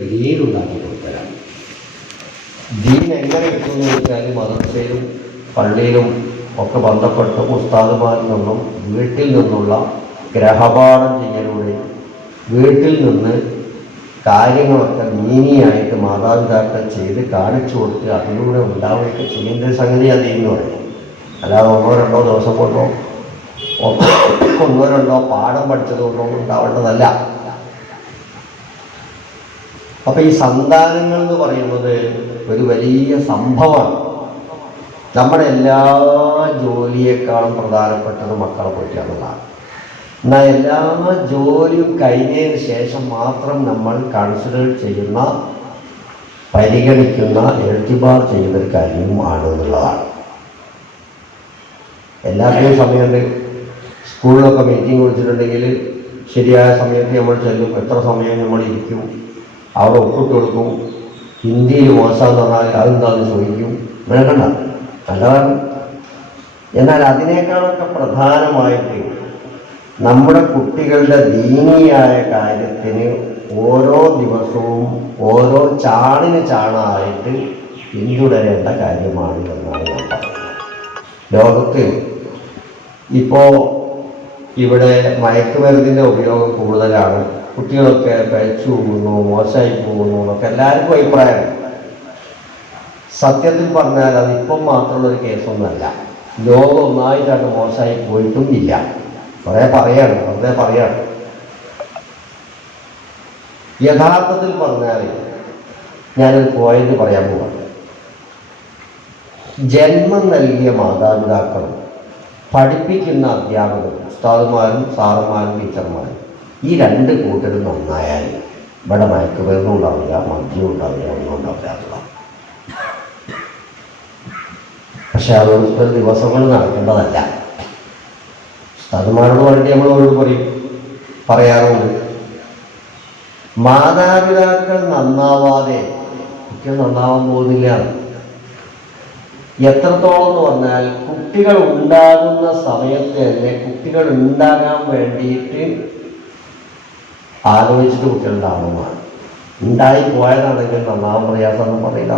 ദീനുണ്ടാക്കി കൊടുത്തരാണ്. ദീൻ എങ്ങനെ കിട്ടുമെന്ന് വെച്ചാൽ മദ്രസയിലും പള്ളിയിലും ഒക്കെ ബന്ധപ്പെട്ട് ഉസ്താദുമാരിൽ നിന്നും വീട്ടിൽ നിന്നുള്ള ഗ്രഹപാഠം ചെയ്യലൂടെ വീട്ടിൽ നിന്ന് കാര്യങ്ങളൊക്കെ ദീനിയായിട്ട് മാതാപിതാക്കൾ ചെയ്ത് കാണിച്ചു കൊടുത്ത് അതിലൂടെ ഉണ്ടാവുകയൊക്കെ ചെയ്യേണ്ട ഒരു സംഗതി അത് എന്ന് പറയും. അല്ലാതെ ഒന്നോ രണ്ടോ ദിവസം കൊണ്ടോ ഒന്നോ രണ്ടോ പാഠം പഠിച്ചതുകൊണ്ടോ ഉണ്ടാവേണ്ടതല്ല. അപ്പം ഈ സന്താനങ്ങൾ എന്ന് പറയുന്നത് ഒരു വലിയ സംഭവമാണ്. നമ്മുടെ എല്ലാ ജോലിയേക്കാളും പ്രധാനപ്പെട്ടത് മക്കളെ പറ്റിയാണുള്ളതാണ്. എന്നാൽ എല്ലാ ജോലിയും കഴിഞ്ഞതിന് ശേഷം മാത്രം നമ്മൾ കൺസിഡർ ചെയ്യുന്ന പരിഗണിക്കുന്ന എഴുത്തിബാർ ചെയ്യുന്ന ഒരു കാര്യമാണ് എന്നുള്ളതാണ്. എല്ലാത്തിനും സമയത്ത് സ്കൂളിലൊക്കെ മീറ്റിംഗ് വിളിച്ചിട്ടുണ്ടെങ്കിൽ ശരിയായ സമയത്ത് നമ്മൾ ചെല്ലും. എത്ര സമയം നമ്മൾ ഇരിക്കും, അവിടെ ഒപ്പിട്ട് കൊടുക്കും. ഹിന്ദിയിൽ മോശമെന്ന് പറഞ്ഞാൽ അതെന്താണെന്ന് ചോദിക്കും. വേണ്ട, നല്ലതാണ്. എന്നാൽ അതിനേക്കാളൊക്കെ പ്രധാനമായിട്ട് നമ്മുടെ കുട്ടികളുടെ ദീനിയായ കാര്യത്തിന് ഓരോ ദിവസവും ഓരോ ചാണിന് ചാണായിട്ട് പിന്തുടരേണ്ട കാര്യമാണ് എന്നാണ് ഞാൻ പറയുന്നത്. ലോകത്ത് ഇപ്പോൾ ഇവിടെ മയക്കുമരുന്നിൻ്റെ ഉപയോഗം കൂടുതലാണ്. കുട്ടികളൊക്കെ കഴിച്ചു പോകുന്നു, മോശമായി പോകുന്നു എന്നൊക്കെ എല്ലാവർക്കും അഭിപ്രായമാണ്. സത്യത്തിൽ പറഞ്ഞാൽ അതിപ്പം മാത്രമുള്ളൊരു കേസൊന്നുമല്ല. ലോകം ഒന്നായിട്ടാണ് മോശമായി പോയിട്ടും ഇല്ല. വെറുതെ പറയാണ്. യഥാർത്ഥത്തിൽ പറഞ്ഞാൽ ഞാനൊരു പോയിന്റ് പറയാൻ പോവാണ്. ജന്മം നൽകിയ മാതാപിതാക്കളും പഠിപ്പിക്കുന്ന അധ്യാപകരും ഉസ്താദുമാരും സാറുമാരും ടീച്ചർമാരും ഈ രണ്ട് കൂട്ടരും നന്നായാൽ ഇവിടെ മയക്കുമരുന്നും ഉണ്ടാവില്ല, മദ്യവും ഉണ്ടാവില്ല, ഒന്നും ഉണ്ടാവില്ല. പക്ഷെ അത് ഒരു ദിവസങ്ങൾ നടക്കേണ്ടതല്ല. ഉസ്താദുമാരോട് വേണ്ടി നമ്മളോട് പറയാറുണ്ട്. മാതാപിതാക്കൾ നന്നാവാതെ കുട്ടികൾ നന്നാവാൻ പോകുന്നില്ല. എത്രത്തോളം എന്ന് പറഞ്ഞാൽ കുട്ടികൾ ഉണ്ടാകുന്ന സമയത്ത് തന്നെ കുട്ടികൾ ഉണ്ടാകാൻ വേണ്ടിയിട്ട് ആലോചിച്ചിട്ട് കുട്ടികൾ ഉണ്ടാവുന്നതാണ്. ഉണ്ടായി പോയതാണെങ്കിൽ നന്നാവാൻ പ്രയാസമെന്ന് പറയില്ല.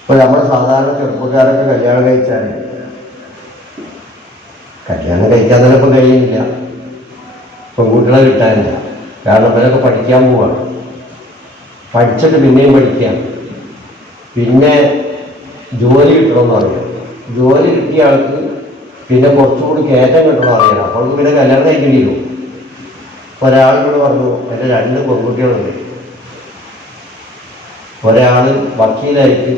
ഇപ്പോൾ നമ്മൾ സാധാരണ ചെറുപ്പക്കാരൊക്കെ കല്യാണം കഴിച്ചാൽ കല്യാണം കഴിക്കാൻ തന്നെ ഇപ്പം കഴിയുന്നില്ല. പെൺകുട്ടികളെ കിട്ടാനില്ല. കാരണം ഇവരൊക്കെ പഠിക്കാൻ പോവാണ്. പഠിച്ചിട്ട് പിന്നെയും പഠിക്കാൻ, പിന്നെ ജോലി കിട്ടണമെന്ന് അറിയാം. ജോലി കിട്ടിയ ആൾക്ക് പിന്നെ കുറച്ചുകൂടി കയറ്റം കിട്ടണം അറിയണം. അപ്പോൾ പിന്നെ കല്യാണം കഴിക്കേണ്ടി വരും. ഒരാളിനോട് പറഞ്ഞു, എൻ്റെ 2 പെൺകുട്ടികളുണ്ട്. ഒരാൾ വക്കീലായിട്ട്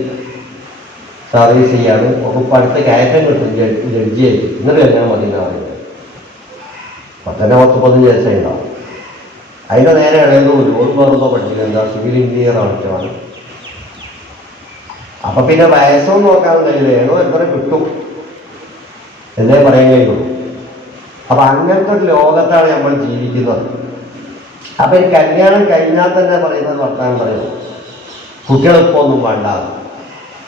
സർവീസ് ചെയ്യാണ്. ഒക്കെ പഠിത്ത കയറ്റം കിട്ടും, ജഡ്ജിയായിട്ട്. എന്നിട്ട് കല്യാണം മതി എന്നാണ് പറയുന്നത്. 10-15 വയസ്സേ ഉണ്ടാവും. അതിൻ്റെ നേരെ ഇളയതോ ഒരു വേറെന്തോ പഠിച്ചില്ല, എന്താ സിവിൽ എഞ്ചിനീയർ ആവശ്യമാണ്. അപ്പം പിന്നെ വയസ്സൊന്നും നോക്കാൻ കഴിയില്ല. ഏതോ എത്ര കിട്ടും എന്നേ പറയാൻ കഴിയുള്ളൂ. അപ്പം അങ്ങനത്തെ ഒരു ലോകത്താണ് നമ്മൾ ജീവിക്കുന്നത്. അപ്പം ഈ കല്യാണം കഴിഞ്ഞാൽ തന്നെ പറയുന്നത് വർത്താനം പറയുന്നു, കുട്ടികളിപ്പോൾ ഒന്നും വേണ്ട,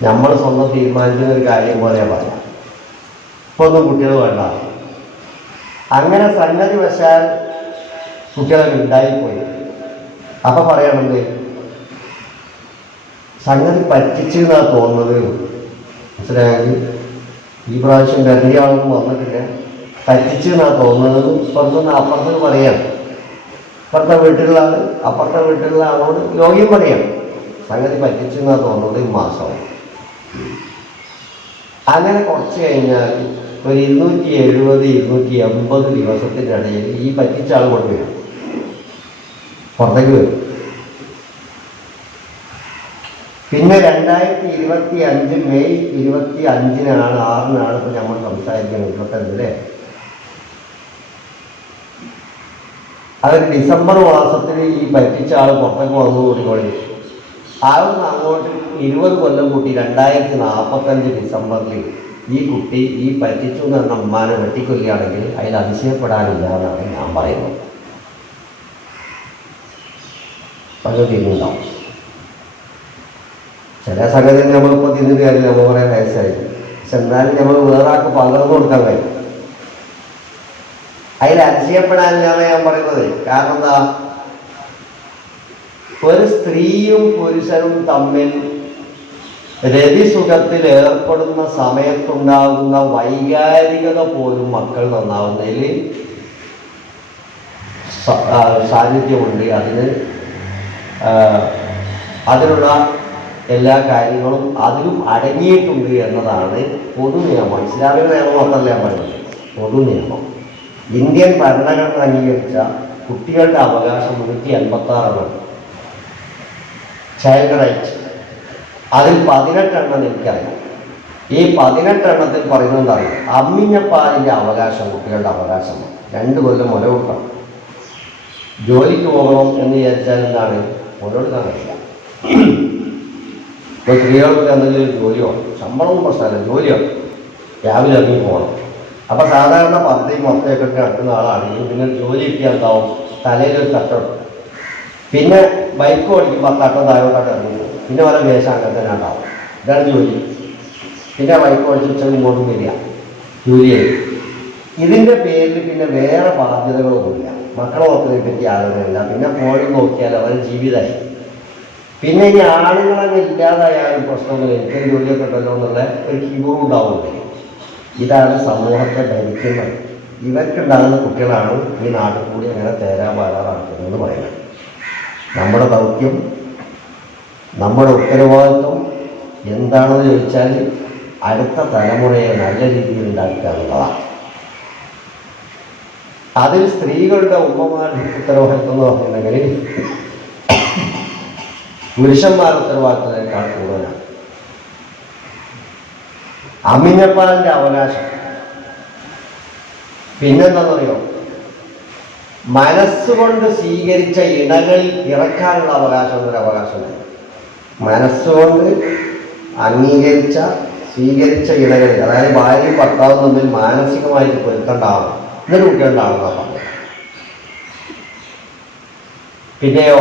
നമ്മൾ സ്വന്തം തീരുമാനിക്കുന്ന ഒരു കാര്യം പോലെ പറയാം, ഇപ്പോൾ ഒന്നും കുട്ടികൾ വേണ്ട. അങ്ങനെ സംഗതി വശാൽ കുട്ടികളൊക്കെ ഉണ്ടായിപ്പോയി. അപ്പം പറയണത് സംഗതി പറ്റിച്ചെന്നാണ് തോന്നുന്നത്. മനസ്സിലായെങ്കിൽ ഈ പ്രാവശ്യം ഗതിയാളൊന്നും വന്നിട്ടില്ല, പറ്റിച്ചെന്നാണ് തോന്നുന്നത്. ഇപ്പുറത്തുനിന്ന് അപ്പുറത്ത് പറയാം, ഇപ്പുറത്തെ വീട്ടിലുള്ള ആൾ അപ്പുറത്തെ വീട്ടിലുള്ള ആളോട് രോഗിയും പറയാം സംഗതി പറ്റിച്ചെന്നാണ് തോന്നുന്നത്. ഈ മാസം അങ്ങനെ കുറച്ച് കഴിഞ്ഞാൽ ഒരു 270-280 ദിവസത്തിൻ്റെ ഇടയിൽ ഈ പറ്റിച്ച ആൾ കൊണ്ടുവരും, പുറത്തേക്ക് വരും. പിന്നെ 2025 മെയ് 25-നാണ് 6-നാണ് ഇപ്പോൾ നമ്മൾ സംസാരിക്കുന്നത്, 25 അതൊരു ഡിസംബർ മാസത്തിൽ ഈ പറ്റിച്ച ആൾ പുറത്തേക്ക് വന്നുകൂടി അതൊന്ന് അങ്ങോട്ട് 20 കൊല്ലം കൂട്ടി 2045 ഡിസംബറിൽ ഈ കുട്ടി ഈ പറ്റിച്ചു എന്ന് പറഞ്ഞ അമ്മാനെ വെട്ടിക്കൊല്ലുകയാണെങ്കിൽ അതിൽ അതിശയപ്പെടാനില്ല എന്നാണ് ഞാൻ പറയുന്നത്. പക്ഷെ തിന്നുണ്ടാവും. ചില സംഗതി നമ്മളിപ്പോൾ തിന്നിട്ട് കാര്യം നമ്മൾ പറയാൻ വയസ്സായി. പക്ഷെ എന്നാലും നമ്മൾ വേറെ ആൾക്ക് പകർന്നു കൊടുക്കാൻ കഴിയും. അതിൽ അതിശയപ്പെടാനില്ലാന്ന് ഞാൻ പറയുന്നത്. കാരണം എന്താ, ഒരു സ്ത്രീയും പുരുഷനും തമ്മിൽ രതിസുഖത്തിൽ ഏർപ്പെടുന്ന സമയത്തുണ്ടാകുന്ന വൈകാരികത പോലും മക്കൾ നന്നാവുന്നതിൽ സാന്നിധ്യമുണ്ട്. അതിനുള്ള എല്ലാ കാര്യങ്ങളും അതിലും അടങ്ങിയിട്ടുണ്ട് എന്നതാണ് പൊതു നിയമം. ഇസ്ലാമിക നിയമം മാത്രമല്ല ഞാൻ പറയുന്നത്, പൊതു നിയമം. ഇന്ത്യൻ ഭരണഘടന അംഗീകരിച്ച കുട്ടികളുടെ അവകാശം 156 ചൈൽഡ് റൈറ്റ്. അതിൽ 18 എനിക്കറിയാം. ഈ 18 പറയുന്നത് എന്താ പറയുക, അമ്മിഞ്ഞപ്പാലിൻ്റെ അവകാശം, കുട്ടികളുടെ അവകാശം 2 കൊല്ലം മുല കൊടുക്കണം. ജോലിക്ക് പോകണം എന്ന് വിചാരിച്ചാൽ എന്താണ്, മുല കൊടുക്കാൻ കഴിയില്ല. ഇപ്പോൾ സ്ത്രീകൾക്ക് എന്തെങ്കിലും ജോലിയോ ശമ്പളവും പ്രശ്നമല്ല, ജോലിയോ രാവിലെ ഇറങ്ങി പോകണം. അപ്പം സാധാരണ പദ്ധതിയും മൊത്തമൊക്കെ നടക്കുന്ന ആളാണെങ്കിൽ പിന്നെ ജോലി കിട്ടിയാൽ എന്താവും, തലയിലൊരു തട്ടം, പിന്നെ ബൈക്ക് ഓടിക്കുമ്പോൾ തട്ടം താഴോട്ടൊക്കെ ഇറങ്ങി, പിന്നെ വല്ല വേഷം അങ്ങനെ തന്നെ ഉണ്ടാവും. ഇതാണ് ജോലി. പിന്നെ ബൈക്ക് ഓടിച്ച് ഉച്ചക്ക് ഇങ്ങോട്ടും വരിക, ജോലിയായി. ഇതിൻ്റെ പേരിൽ പിന്നെ വേറെ ബാധ്യതകളൊന്നുമില്ല. മക്കളെ ഓർത്തതിനെ പറ്റി ആലോചനയില്ല. പിന്നെ ഫോണിൽ നോക്കിയാൽ അവരുടെ ജീവിതമായി. പിന്നെ ഈ ആളുകളൊക്കെ ഇല്ലാതായാലും പ്രശ്നമൊന്നുമില്ല, എനിക്കൊരു ജോലിയൊക്കെ ഉണ്ടല്ലോ എന്നുള്ള ഒരു കിബുറും ഉണ്ടാവുന്നില്ല. ഇതാണ് സമൂഹത്തെ ഭരിക്കുന്നത്. ഇവർക്കുണ്ടാകുന്ന കുട്ടികളാണ് ഈ നാട്ടിൽ കൂടി അങ്ങനെ തേരാപാരാറാക്കുന്നതെന്ന് പറയുന്നത്. നമ്മുടെ ദൗത്യം, നമ്മുടെ ഉത്തരവാദിത്വം എന്താണെന്ന് ചോദിച്ചാൽ അടുത്ത തലമുറയെ നല്ല രീതിയിൽ ഉണ്ടാക്കുക എന്നുള്ളതാണ്. അതിൽ സ്ത്രീകളുടെ ഉമ്മമാരുടെ ഉത്തരവാദിത്വം എന്ന് പറഞ്ഞിട്ടുണ്ടെങ്കിൽ പുരുഷന്മാരുടെ ഉത്തരവാദിത്വത്തിനേക്കാൾ കൂടുതലാണ്. അമ്മിഞ്ഞപ്പാലിൻ്റെ അവകാശം പിന്നെന്താണെന്ന് അറിയോ, മനസ്സുകൊണ്ട് സ്വീകരിച്ച ഇണകളിൽ ഇറക്കാനുള്ള അവകാശം എന്നൊരു അവകാശമുണ്ട്. മനസ്സുകൊണ്ട് അംഗീകരിച്ച സ്വീകരിച്ച ഇണകളിൽ, അതായത് ഭാര്യയും ഭർത്താവും തമ്മിൽ മാനസികമായിട്ട് പൊരുത്തണ്ടാവണം, ഇന്നൊരു കുട്ടികളുണ്ടാവുന്നതാണ് പറഞ്ഞത്. പിന്നെയോ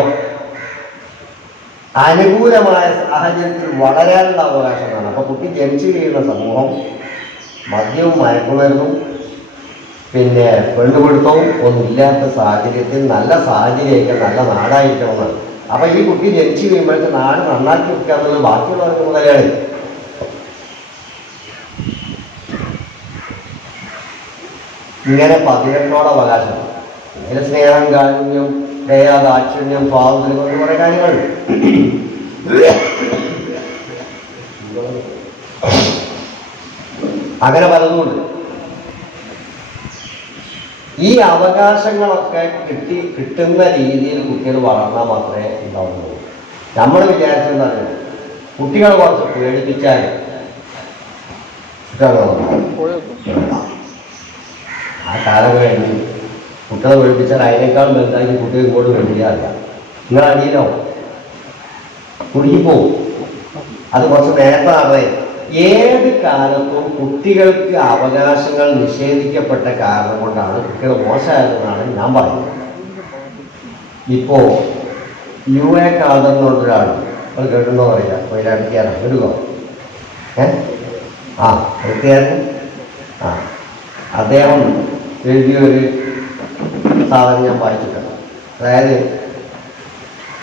അനുകൂലമായ സാഹചര്യത്തിൽ വളരാനുള്ള അവകാശമാണ്. അപ്പോൾ കുട്ടി ജനിച്ചു കഴിയുന്ന സമൂഹം മദ്യവും മയക്കുമരുന്നും പിന്നെ പെണ്ണുപിടുത്തവും ഒന്നുമില്ലാത്ത സാഹചര്യത്തിൽ നല്ല സാഹചര്യമൊക്കെ നല്ല നാടായിരിക്കണമെന്നാണ്. അപ്പം ഈ കുട്ടി ജനിച്ചു കഴിയുമ്പോഴത്തെ നാട് നന്നാക്കി വെക്കുക എന്നുള്ളത് ബാക്കിയുള്ളവർക്ക് മുതലാണ്. ഇങ്ങനെ 18 അവകാശം. ഇങ്ങനെ സ്നേഹം, കാരുണ്യം, ദയ, ദാക്ഷിണ്യം, സ്വാതന്ത്ര്യം എന്ന് കുറേ കാര്യങ്ങളുണ്ട്. അങ്ങനെ പലതുമുണ്ട്. ഈ അവകാശങ്ങളൊക്കെ കിട്ടുന്ന രീതിയിൽ കുട്ടികൾ വളർന്നാൽ മാത്രമേ ഉണ്ടാവുള്ളൂ. നമ്മൾ വിചാരിച്ചെന്താണ്, കുട്ടികളെ കുറച്ച് പേടിപ്പിച്ചാൽ ആ കാലം കഴിഞ്ഞ് കുട്ടികളെ പേടിപ്പിച്ചാൽ അതിനേക്കാൾ വലുതാക്കി കുട്ടികൾ ഇങ്ങോട്ട് വേണ്ടിയാറില്ല. നിങ്ങൾ അടിയിലോ കുടുങ്ങിപ്പോവും. അത് കുറച്ച് നേരത്തെ നടന്നേ. ഏത് കാലത്തും കുട്ടികൾക്ക് അവകാശങ്ങൾ നിഷേധിക്കപ്പെട്ട കാരണം കൊണ്ടാണ് കുട്ടികൾ മോശമായതെന്നാണ് ഞാൻ പറയുന്നത്. ഇപ്പോൾ UA ഖാദർ എന്നുള്ളൊരാൾ, അത് കേട്ടുണ്ടോ അറിയില്ല, കൊയിലാണ്ടിക്കാരൻ എടുക്കോ എഴുത്തുകാരൻ. അദ്ദേഹം എഴുതിയൊരു സാധനം ഞാൻ വായിച്ചിട്ടുണ്ട്. അതായത്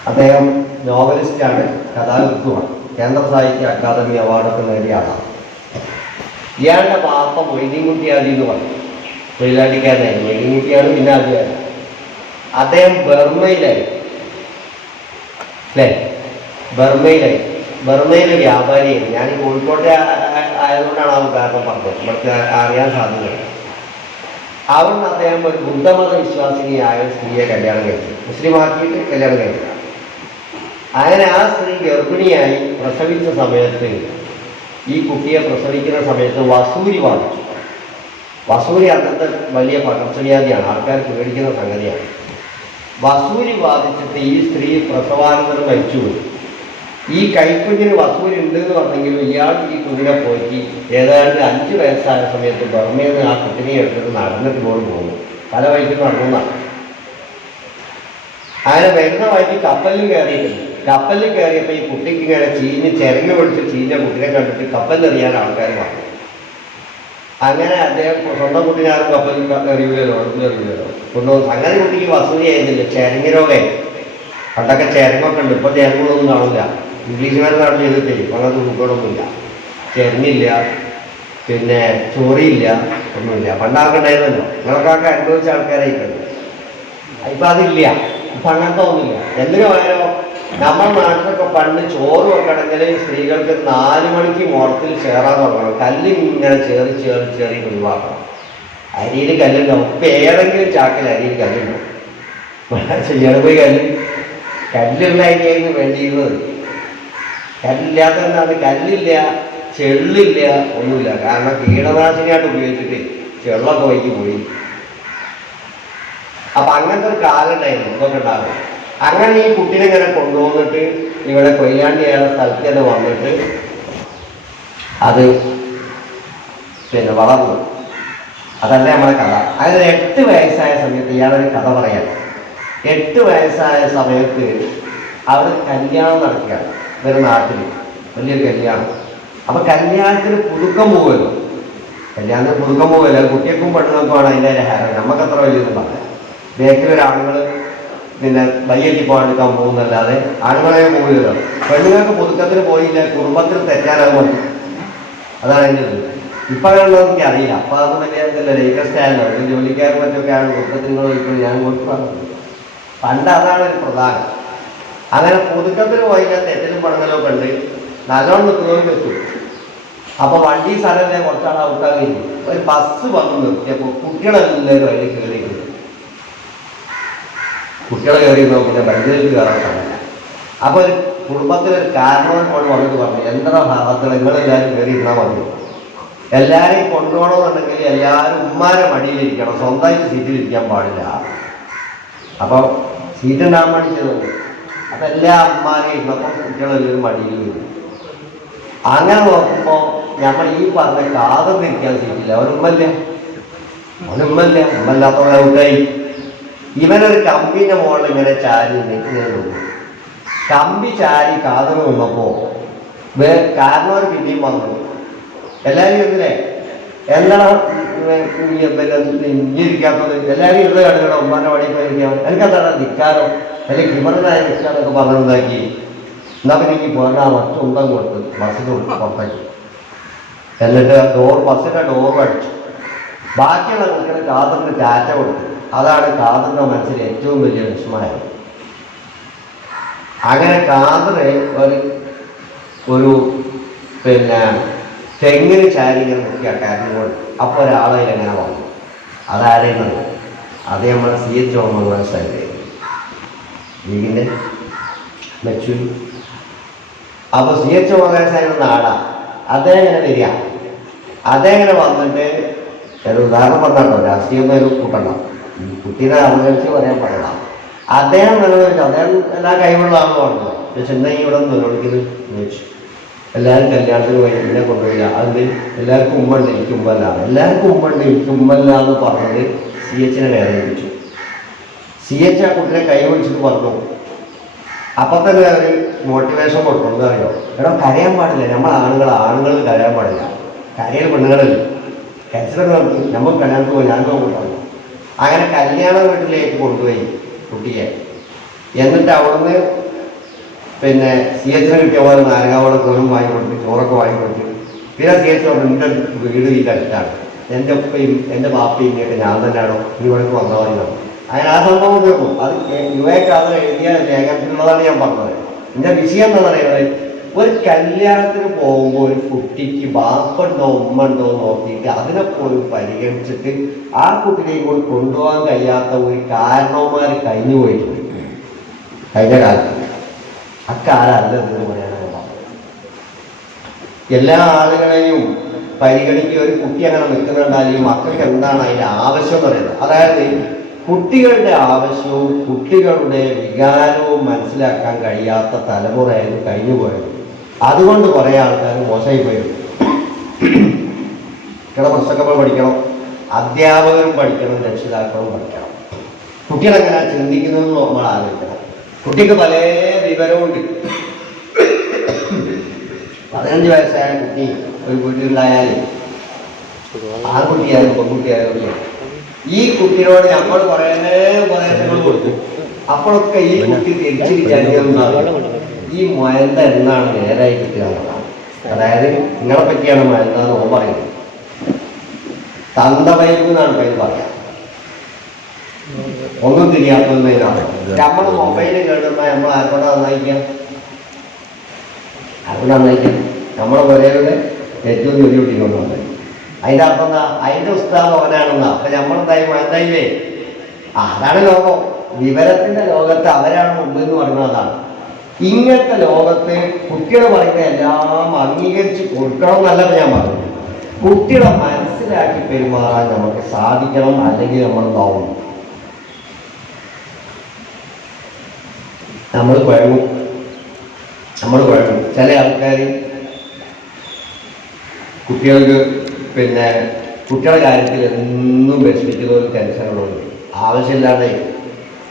അദ്ദേഹം നോവലിസ്റ്റാണ്, കഥാകൃത്തുമാണ്, കേന്ദ്ര സാഹിത്യ അക്കാദമി അവാർഡൊക്കെ നേടിയ ആളാണ്. ഇയാളുടെ പാപ്പ മൊയ്തീൻകുട്ടിയാദി എന്ന് പറയും, കൊയിലാണ്ടിക്കാരനായിരുന്നു. മൊയ്തീൻകുട്ടിയാണ് പിന്നെ ആദ്യമാണ്. അദ്ദേഹം ബർമയിലായി, അല്ലേ, ബർമയിലെ വ്യാപാരിയായിരുന്നു. ഞാൻ കോഴിക്കോട്ടെ ആയതുകൊണ്ടാണ് ആ ഉദാഹരണം പറഞ്ഞത്, ഇവിടുത്തെ അറിയാൻ സാധ്യതയുണ്ട്. അവിടുന്ന് അദ്ദേഹം ഒരു ബുദ്ധമത വിശ്വാസിനിയായ സ്ത്രീയെ കല്യാണം കഴിച്ചു, മുസ്ലിം ആക്കിയിട്ട് കല്യാണം കഴിച്ചു. അങ്ങനെ ആ സ്ത്രീ ഗർഭിണിയായി പ്രസവിച്ച സമയത്ത്, ഈ കുട്ടിയെ പ്രസവിക്കുന്ന സമയത്ത് വസൂരി ബാധിച്ചു. വസൂരി അന്നത്തെ വലിയ പകർച്ചവ്യാധിയാണ്, ആൾക്കാർ പേടിക്കുന്ന സംഗതിയാണ്. വസൂരി ബാധിച്ചിട്ട് ഈ സ്ത്രീ പ്രസവാനന്തരം മരിച്ചുപോയി. ഈ കൈക്കുഞ്ഞിന് വസൂരി ഉണ്ട് എന്ന് പറഞ്ഞെങ്കിലും ഇയാൾ ഈ കുഞ്ഞിനെ പോയി ഏതാണ്ട് 5 വയസ്സായ സമയത്ത് ബർമയിൽ നിന്ന് ആ കുട്ടിനെ എടുത്തിട്ട് നടന്നിട്ട് പോകുന്നു. പല വഴിക്കും നടന്നതാണ്. അങ്ങനെ വരുന്ന വഴിക്ക് കപ്പലിൽ കയറിയിട്ടുണ്ട്. കപ്പലിൽ കയറിയപ്പോൾ ഈ കുട്ടിക്ക് ഇങ്ങനെ ചിരങ്ങ് പിടിച്ച് ചീഞ്ഞ കുട്ടിനെ കണ്ടിട്ട് കപ്പലിലെറിയാൻ ആൾക്കാർ പറഞ്ഞു. അങ്ങനെ അദ്ദേഹം സ്വന്തം കുട്ടീനെ ആരും കപ്പലിൽ എറിയുകയോ കൊണ്ടുപോകും. അങ്ങനെ കുട്ടിക്ക് വസൂലി ചെയ്യുന്നില്ല. ചരങ്ങ് രോഗം പണ്ടൊക്കെ ചരങ്ങൊക്കെ ഉണ്ട്, ഇപ്പോൾ ചരങ്ങൊന്നും കാണില്ല. ഇംഗ്ലീഷുകാർ നാട്ടിൽ ചെയ്തിട്ടേ അങ്ങനത്തെ കുട്ടികളൊന്നുമില്ല, ചരങ്ങില്ല, പിന്നെ ചോറിയില്ല, ഒന്നുമില്ല. പണ്ടാക്കെ ഉണ്ടായിരുന്നല്ലോ, നിങ്ങൾക്കൊക്കെ അനുഭവിച്ച ആൾക്കാരായിട്ടുണ്ട്. ഇപ്പം അതില്ല, ഇപ്പം അങ്ങനത്തെ ഒന്നുമില്ല. എന്തിനു ആയാലോ നമ്മുടെ നാട്ടിലൊക്കെ പണ്ട് ചോറ് വെക്കണമെങ്കിൽ സ്ത്രീകൾക്ക് 4 മണിക്ക് മുറത്തിൽ ചേറാൻ തുടങ്ങണം. കല്ല് ഇങ്ങനെ ചേറി ഒഴിവാക്കണം. അരിയിൽ കല്ലുണ്ടാവും. ഇപ്പം ഏതെങ്കിലും ചാക്കിൽ അരിയിൽ കല്ലുണ്ടാവും. ചെയ്യണം പോയി കല്ലുള്ള അരിയായിരുന്നു വേണ്ടിയിരുന്നത്. കല്ലില്ലാത്തതെന്നാണ്, കല്ലില്ല, ചെള്ളില്ല, ഒന്നുമില്ല. കാരണം കീടനാശിനിയായിട്ട് ഉപയോഗിച്ചിട്ട് ചെള്ളൊക്കെ വൈകി പോയി. അപ്പം അങ്ങനത്തെ ഒരു കാലം ഉണ്ടായിരുന്നു, ഇതൊക്കെ ഉണ്ടാകും. അങ്ങനെ ഈ കുട്ടീനെ ഇങ്ങനെ കൊണ്ടുപോന്നിട്ട് ഇവിടെ കൊയിലാണ്ടി ഏറെ സ്ഥലത്ത് തന്നെ വന്നിട്ട് അത് പിന്നെ വളർന്നു. അതല്ല നമ്മുടെ കഥ. അതായത് 8 വയസ്സായ സമയത്ത് ഇയാളൊരു കഥ പറയാം. 8 വയസ്സായ സമയത്ത് അവിടെ കല്യാണം നടക്കുകയാണ് ഒരു നാട്ടിൽ, വലിയൊരു കല്യാണം. അപ്പം കല്യാണത്തിന് പുതുക്കം പോകുമല്ലോ, കല്യാണത്തിന് പുതുക്കം പോകുമല്ലോ. കുട്ടികൾക്കും പെണ്ണുങ്ങൾക്കുമാണ് അതിൻ്റെ ഹരം. നമുക്കത്ര വലിയൊന്നും പറയാം. ബേക്കിലൊരാളുകൾ പിന്നെ ബയ്യറ്റി പോകാൻ പോകുന്നല്ലാതെ ആണുങ്ങളെ പോവുകയല്ലോ. പെണ്ണുങ്ങൾക്ക് പുതുക്കത്തിന് പോയില്ല, കുടുംബത്തിൽ തെറ്റാനാകും മതി. അതാണ് എൻ്റെ ഇത്. ഇപ്പം ഉള്ളത് എനിക്ക് അറിയില്ല. അപ്പം അതൊന്നും വലിയ എന്തല്ല ലേറ്റസ്റ്റ് ആയല്ലോ. ഒരു ജോലിക്കാരും മറ്റൊക്കെ ആണ് പുതുക്കത്തിനോട് ചോദിക്കുന്നത്. ഞാൻ കൊടുത്തു പറഞ്ഞത് പണ്ട് അതാണ് ഒരു പ്രധാനം. അങ്ങനെ പുതുക്കത്തിന് പോയില്ല, തെറ്റിലും പടങ്ങലോ കണ്ട് നല്ലോണം നിൽക്കുന്നവരും എത്തും. അപ്പോൾ വണ്ടി സ്ഥലമല്ലേ കുറച്ചാൾ ഔട്ടാൻ കഴിഞ്ഞു. ഒരു ബസ് വന്ന് നിർത്തിയപ്പോൾ കുട്ടികളെല്ലാവരും അതിൽ കയറിയിരുന്നു. കുട്ടികളെ കയറി നോക്കിയിട്ട് ബൈക്കിലേക്ക് കയറാൻ സമയമില്ല. അപ്പോൾ ഒരു കുടുംബത്തിലൊരു കാരണവനോട് വന്നിട്ട് പറഞ്ഞു, എന്താ ഭാഗത്തിൽ നിങ്ങളെല്ലാവരും കയറി ഇരുന്നാൽ മതി, എല്ലാവരെയും കൊണ്ടുപോകണമെന്നുണ്ടെങ്കിൽ എല്ലാവരും ഉമ്മാരെ മടിയിലിരിക്കണം, സ്വന്തമായിട്ട് സീറ്റിലിരിക്കാൻ പാടില്ല. അപ്പോൾ സീറ്റ് ഉണ്ടാകാൻ വേണ്ടി ചെയ്തു. അപ്പം എല്ലാ ഉമ്മാരെയും ഇരുന്നപ്പോൾ കുട്ടികളെല്ലാവരും മടിയിൽ വരും. അങ്ങനെ നോക്കുമ്പോൾ നമ്മൾ ഈ പറഞ്ഞ കാതറിരിക്കാൻ സീറ്റില്ല. അവരുമ്മല്ലേ, ഉമ്മല്ലാത്തവരെ ഔട്ടായി. ഇവനൊരു കമ്പിൻ്റെ മുകളിൽ ഇങ്ങനെ ചാരി ഇങ്ങനെ നിന്നു. കമ്പി ചാരി കാതറ് നിന്നപ്പോൾ കാരണവർ പിന്നെയും വന്നു. എല്ലാവരും ഇരുന്നില്ലേ, എന്താണ് ഇരിക്കാത്തത്, എല്ലാവരും ഇരുന്ന് കിടക്കണം, ഉമ്മാൻ്റെ വഴി പോയിരിക്കാം, എനിക്കെന്താണ് നിൽക്കാനോ അല്ലെങ്കിൽ കിമറനായി നിൽക്കാനൊക്കെ പറഞ്ഞുണ്ടാക്കി. എന്നാൽ പിന്നെ എനിക്ക് പോകാൻ ഒറ്റ ഉണ്ടം കൊടുത്ത് ബസ്സിന് പുറത്തേക്ക്. എന്നിട്ട് ബസ്സിൻ്റെ ഡോർ അടിച്ചു. ബാക്കിയുള്ള കുട്ടികൾ കാതറിന് ടാറ്റ കൊടുത്തു. അതാണ് കാതറിൻ്റെ മനസ്സിൽ ഏറ്റവും വലിയ വിഷമമായത്. അങ്ങനെ കാതറ് ഒരു പിന്നെ തെങ്ങിന് ചാരി ഇങ്ങനെ നോക്കിയ കാരണങ്ങൾ. അപ്പോൾ ഒരാളെങ്ങനെ വന്നു. അതാരെയുന്നത് അത് നമ്മുടെ CH മുഹമ്മദ് മനസ്സിലായില്ലേ, ലീഗിൻ്റെ മെച്ചു. അപ്പോൾ CH മുഹമ്മദ് സാഹിബ് നാടാ. അദ്ദേഹം ഇങ്ങനെ വരിക. അദ്ദേഹം വന്നിട്ട് ഒരു ഉദാഹരണം പറഞ്ഞോ, രാഷ്ട്രീയം ഒരു കൂട്ടണ്ട, കുട്ടീനെ അവഗണിച്ച് പറയാൻ പാടില്ല. അദ്ദേഹം നിലവിളിച്ചു. അദ്ദേഹം എല്ലാ കഴിവുള്ള ആണെന്ന് പറഞ്ഞത്. പക്ഷെ എന്താ ഇവിടെ നിലവിളിക്കുന്നത് ചോദിച്ചു. എല്ലാവരും കല്യാണത്തിന് പോയി എന്നെ കൊണ്ടുപോയില്ല. അതിൽ എല്ലാവർക്കും ഉമ്മണ്ട്, എനിക്ക് ഉമ്മല്ല. എല്ലാവർക്കും ഉമ്മണ്ട്, എനിക്ക് ഉമ്മല്ല എന്ന് പറഞ്ഞത് CH വേദനിപ്പിച്ചു. CH ആ കുട്ടിനെ കൈ പിടിച്ചിട്ട് പറഞ്ഞു. അപ്പം തന്നെ ഒരു മോട്ടിവേഷൻ കൊടുക്കും. എന്താ അറിയോ, എടാ കരയാൻ പാടില്ല, നമ്മൾ ആണുങ്ങൾ കരയാൻ പാടില്ല, കരയിൽ പെണ്ണുങ്ങളല്ല. കരച്ചിലൊക്കെ നടത്തി നമ്മൾ കല്യാണത്തിന് പോയി ഞാൻ നോക്കിട്ടാണ്. അങ്ങനെ കല്യാണ വീട്ടിലേക്ക് കൊണ്ടുപോയി കുട്ടിയെ. എന്നിട്ട് അവിടുന്ന് പിന്നെ CH കിട്ടിയ പോലെ നാരങ്ങാവളം കോലും വാങ്ങിക്കൊടുത്ത് ചോറൊക്കെ വാങ്ങിക്കൊടുത്ത്. പിന്നെ CH പറഞ്ഞു, എൻ്റെ വീട് ഈ കല്ലാണ്, എൻ്റെ ഉപ്പയും എൻ്റെ ബാപ്പയും ഇങ്ങോട്ട് ഞാൻ തന്നെയാണോ, ഇവിടേക്ക് വന്നാൽ മതി. അങ്ങനെ ആ സംഭവം തീർന്നു. അത് യുവക്കാതിൽ എഴുതിയ ലേഖനത്തിലുള്ളതാണ് ഞാൻ പറഞ്ഞത്. എൻ്റെ വിഷയം എന്താ പറയുന്നത്, ഒരു കല്യാണത്തിന് പോകുമ്പോൾ ഒരു കുട്ടിക്ക് ബാപ്പുണ്ടോ ഉമ്മ ഉണ്ടോ നോക്കിയിട്ട് അതിനെ പോലും പരിഗണിച്ചിട്ട് ആ കുട്ടിയെ കൂടി കൊണ്ടുപോകാൻ കഴിയാത്ത ഒരു കാരണവന്മാർ കഴിഞ്ഞു പോയിട്ടുണ്ട് കഴിഞ്ഞ കാലത്ത്. അക്കാലല്ല ഇതിന് പറയാനാണ് പറഞ്ഞത്. എല്ലാ ആളുകളെയും പരിഗണിക്കുക. ഒരു കുട്ടി അങ്ങനെ നിൽക്കുന്നുണ്ടാൽ ഈ മക്കൾക്ക് എന്താണ് അതിൻ്റെ ആവശ്യം എന്ന് പറയുന്നത്. അതായത് കുട്ടികളുടെ ആവശ്യവും കുട്ടികളുടെ വികാരവും മനസ്സിലാക്കാൻ കഴിയാത്ത തലമുറയായിരുന്നു കഴിഞ്ഞു പോയത്. അതുകൊണ്ട് കുറേ ആൾക്കാർ മോശമായി പോയിരുന്നു. കുട്ടികളെ പുസ്തകങ്ങൾ പഠിക്കണം, അധ്യാപകരും പഠിക്കണം, രക്ഷിതാക്കളും പഠിക്കണം. കുട്ടികളെങ്ങനെ ചിന്തിക്കുന്നതെന്ന് നമ്മൾ ആലോചിക്കണം. കുട്ടിക്ക് പല വിവരമുണ്ട്. 15 വയസ്സായ കുട്ടി ഒരു വീട്ടിലുണ്ടായാൽ ആൺകുട്ടിയായാലും പെൺകുട്ടിയായാലും ഈ കുട്ടിയോട് നമ്മൾ കുറേ ഉപദേശങ്ങൾ കൊടുക്കും. അപ്പോഴൊക്കെ ഈ കുട്ടി തിരിച്ചു വിചാരിക്കുന്നത് ഈ മൊയന്ത എന്നാണ് നേരായി കിട്ടുക എന്നുള്ളതാണ്. അതായത് നിങ്ങളെ പറ്റിയാണ് മൊയന്ത എന്ന് ഓൻ പറയുന്നത്. തന്തവൈബ് എന്നാണ് പേര് പറയാം. ഒന്നും തിരിയാത്തതിനാണ് നമ്മൾ മൊബൈല് കേട്ടുന്ന നമ്മൾ ആർക്കോടെ നന്നായിക്കാം, ആർക്കോടെ നന്നായിക്കാം. നമ്മളെ പുരയുടെ ഏറ്റവും ജോലി കുട്ടിക്കൊണ്ടുണ്ട്. അതിൻ്റെ അർത്ഥം എന്താ? അതിൻ്റെ ഉസ്താദ് ഓനാണെന്നാ. അപ്പൊ നമ്മളെന്തായി മൊയന്തയില്ലേ? അതാണ് ലോകം. വിവരത്തിന്റെ ലോകത്ത് അവരാണ് മുമ്പ് എന്ന് പറയുന്നത് അതാണ്. ഇങ്ങനത്തെ ലോകത്ത് കുട്ടികൾ പറയുന്ന എല്ലാം അംഗീകരിച്ച് കൊടുക്കണം എന്നല്ല ഞാൻ പറഞ്ഞു. കുട്ടികളെ മനസ്സിലാക്കി പെരുമാറാൻ നമുക്ക് സാധിക്കണം. അല്ലെങ്കിൽ നമ്മൾ നോവും, നമ്മൾ കുഴങ്ങും. ചില ആൾക്കാർ കുട്ടികൾക്ക് കുട്ടികളുടെ കാര്യത്തിൽ എന്നും വിഷമിക്കുന്നവരും ടെൻഷനുള്ളവരും ആവശ്യമില്ലാതെ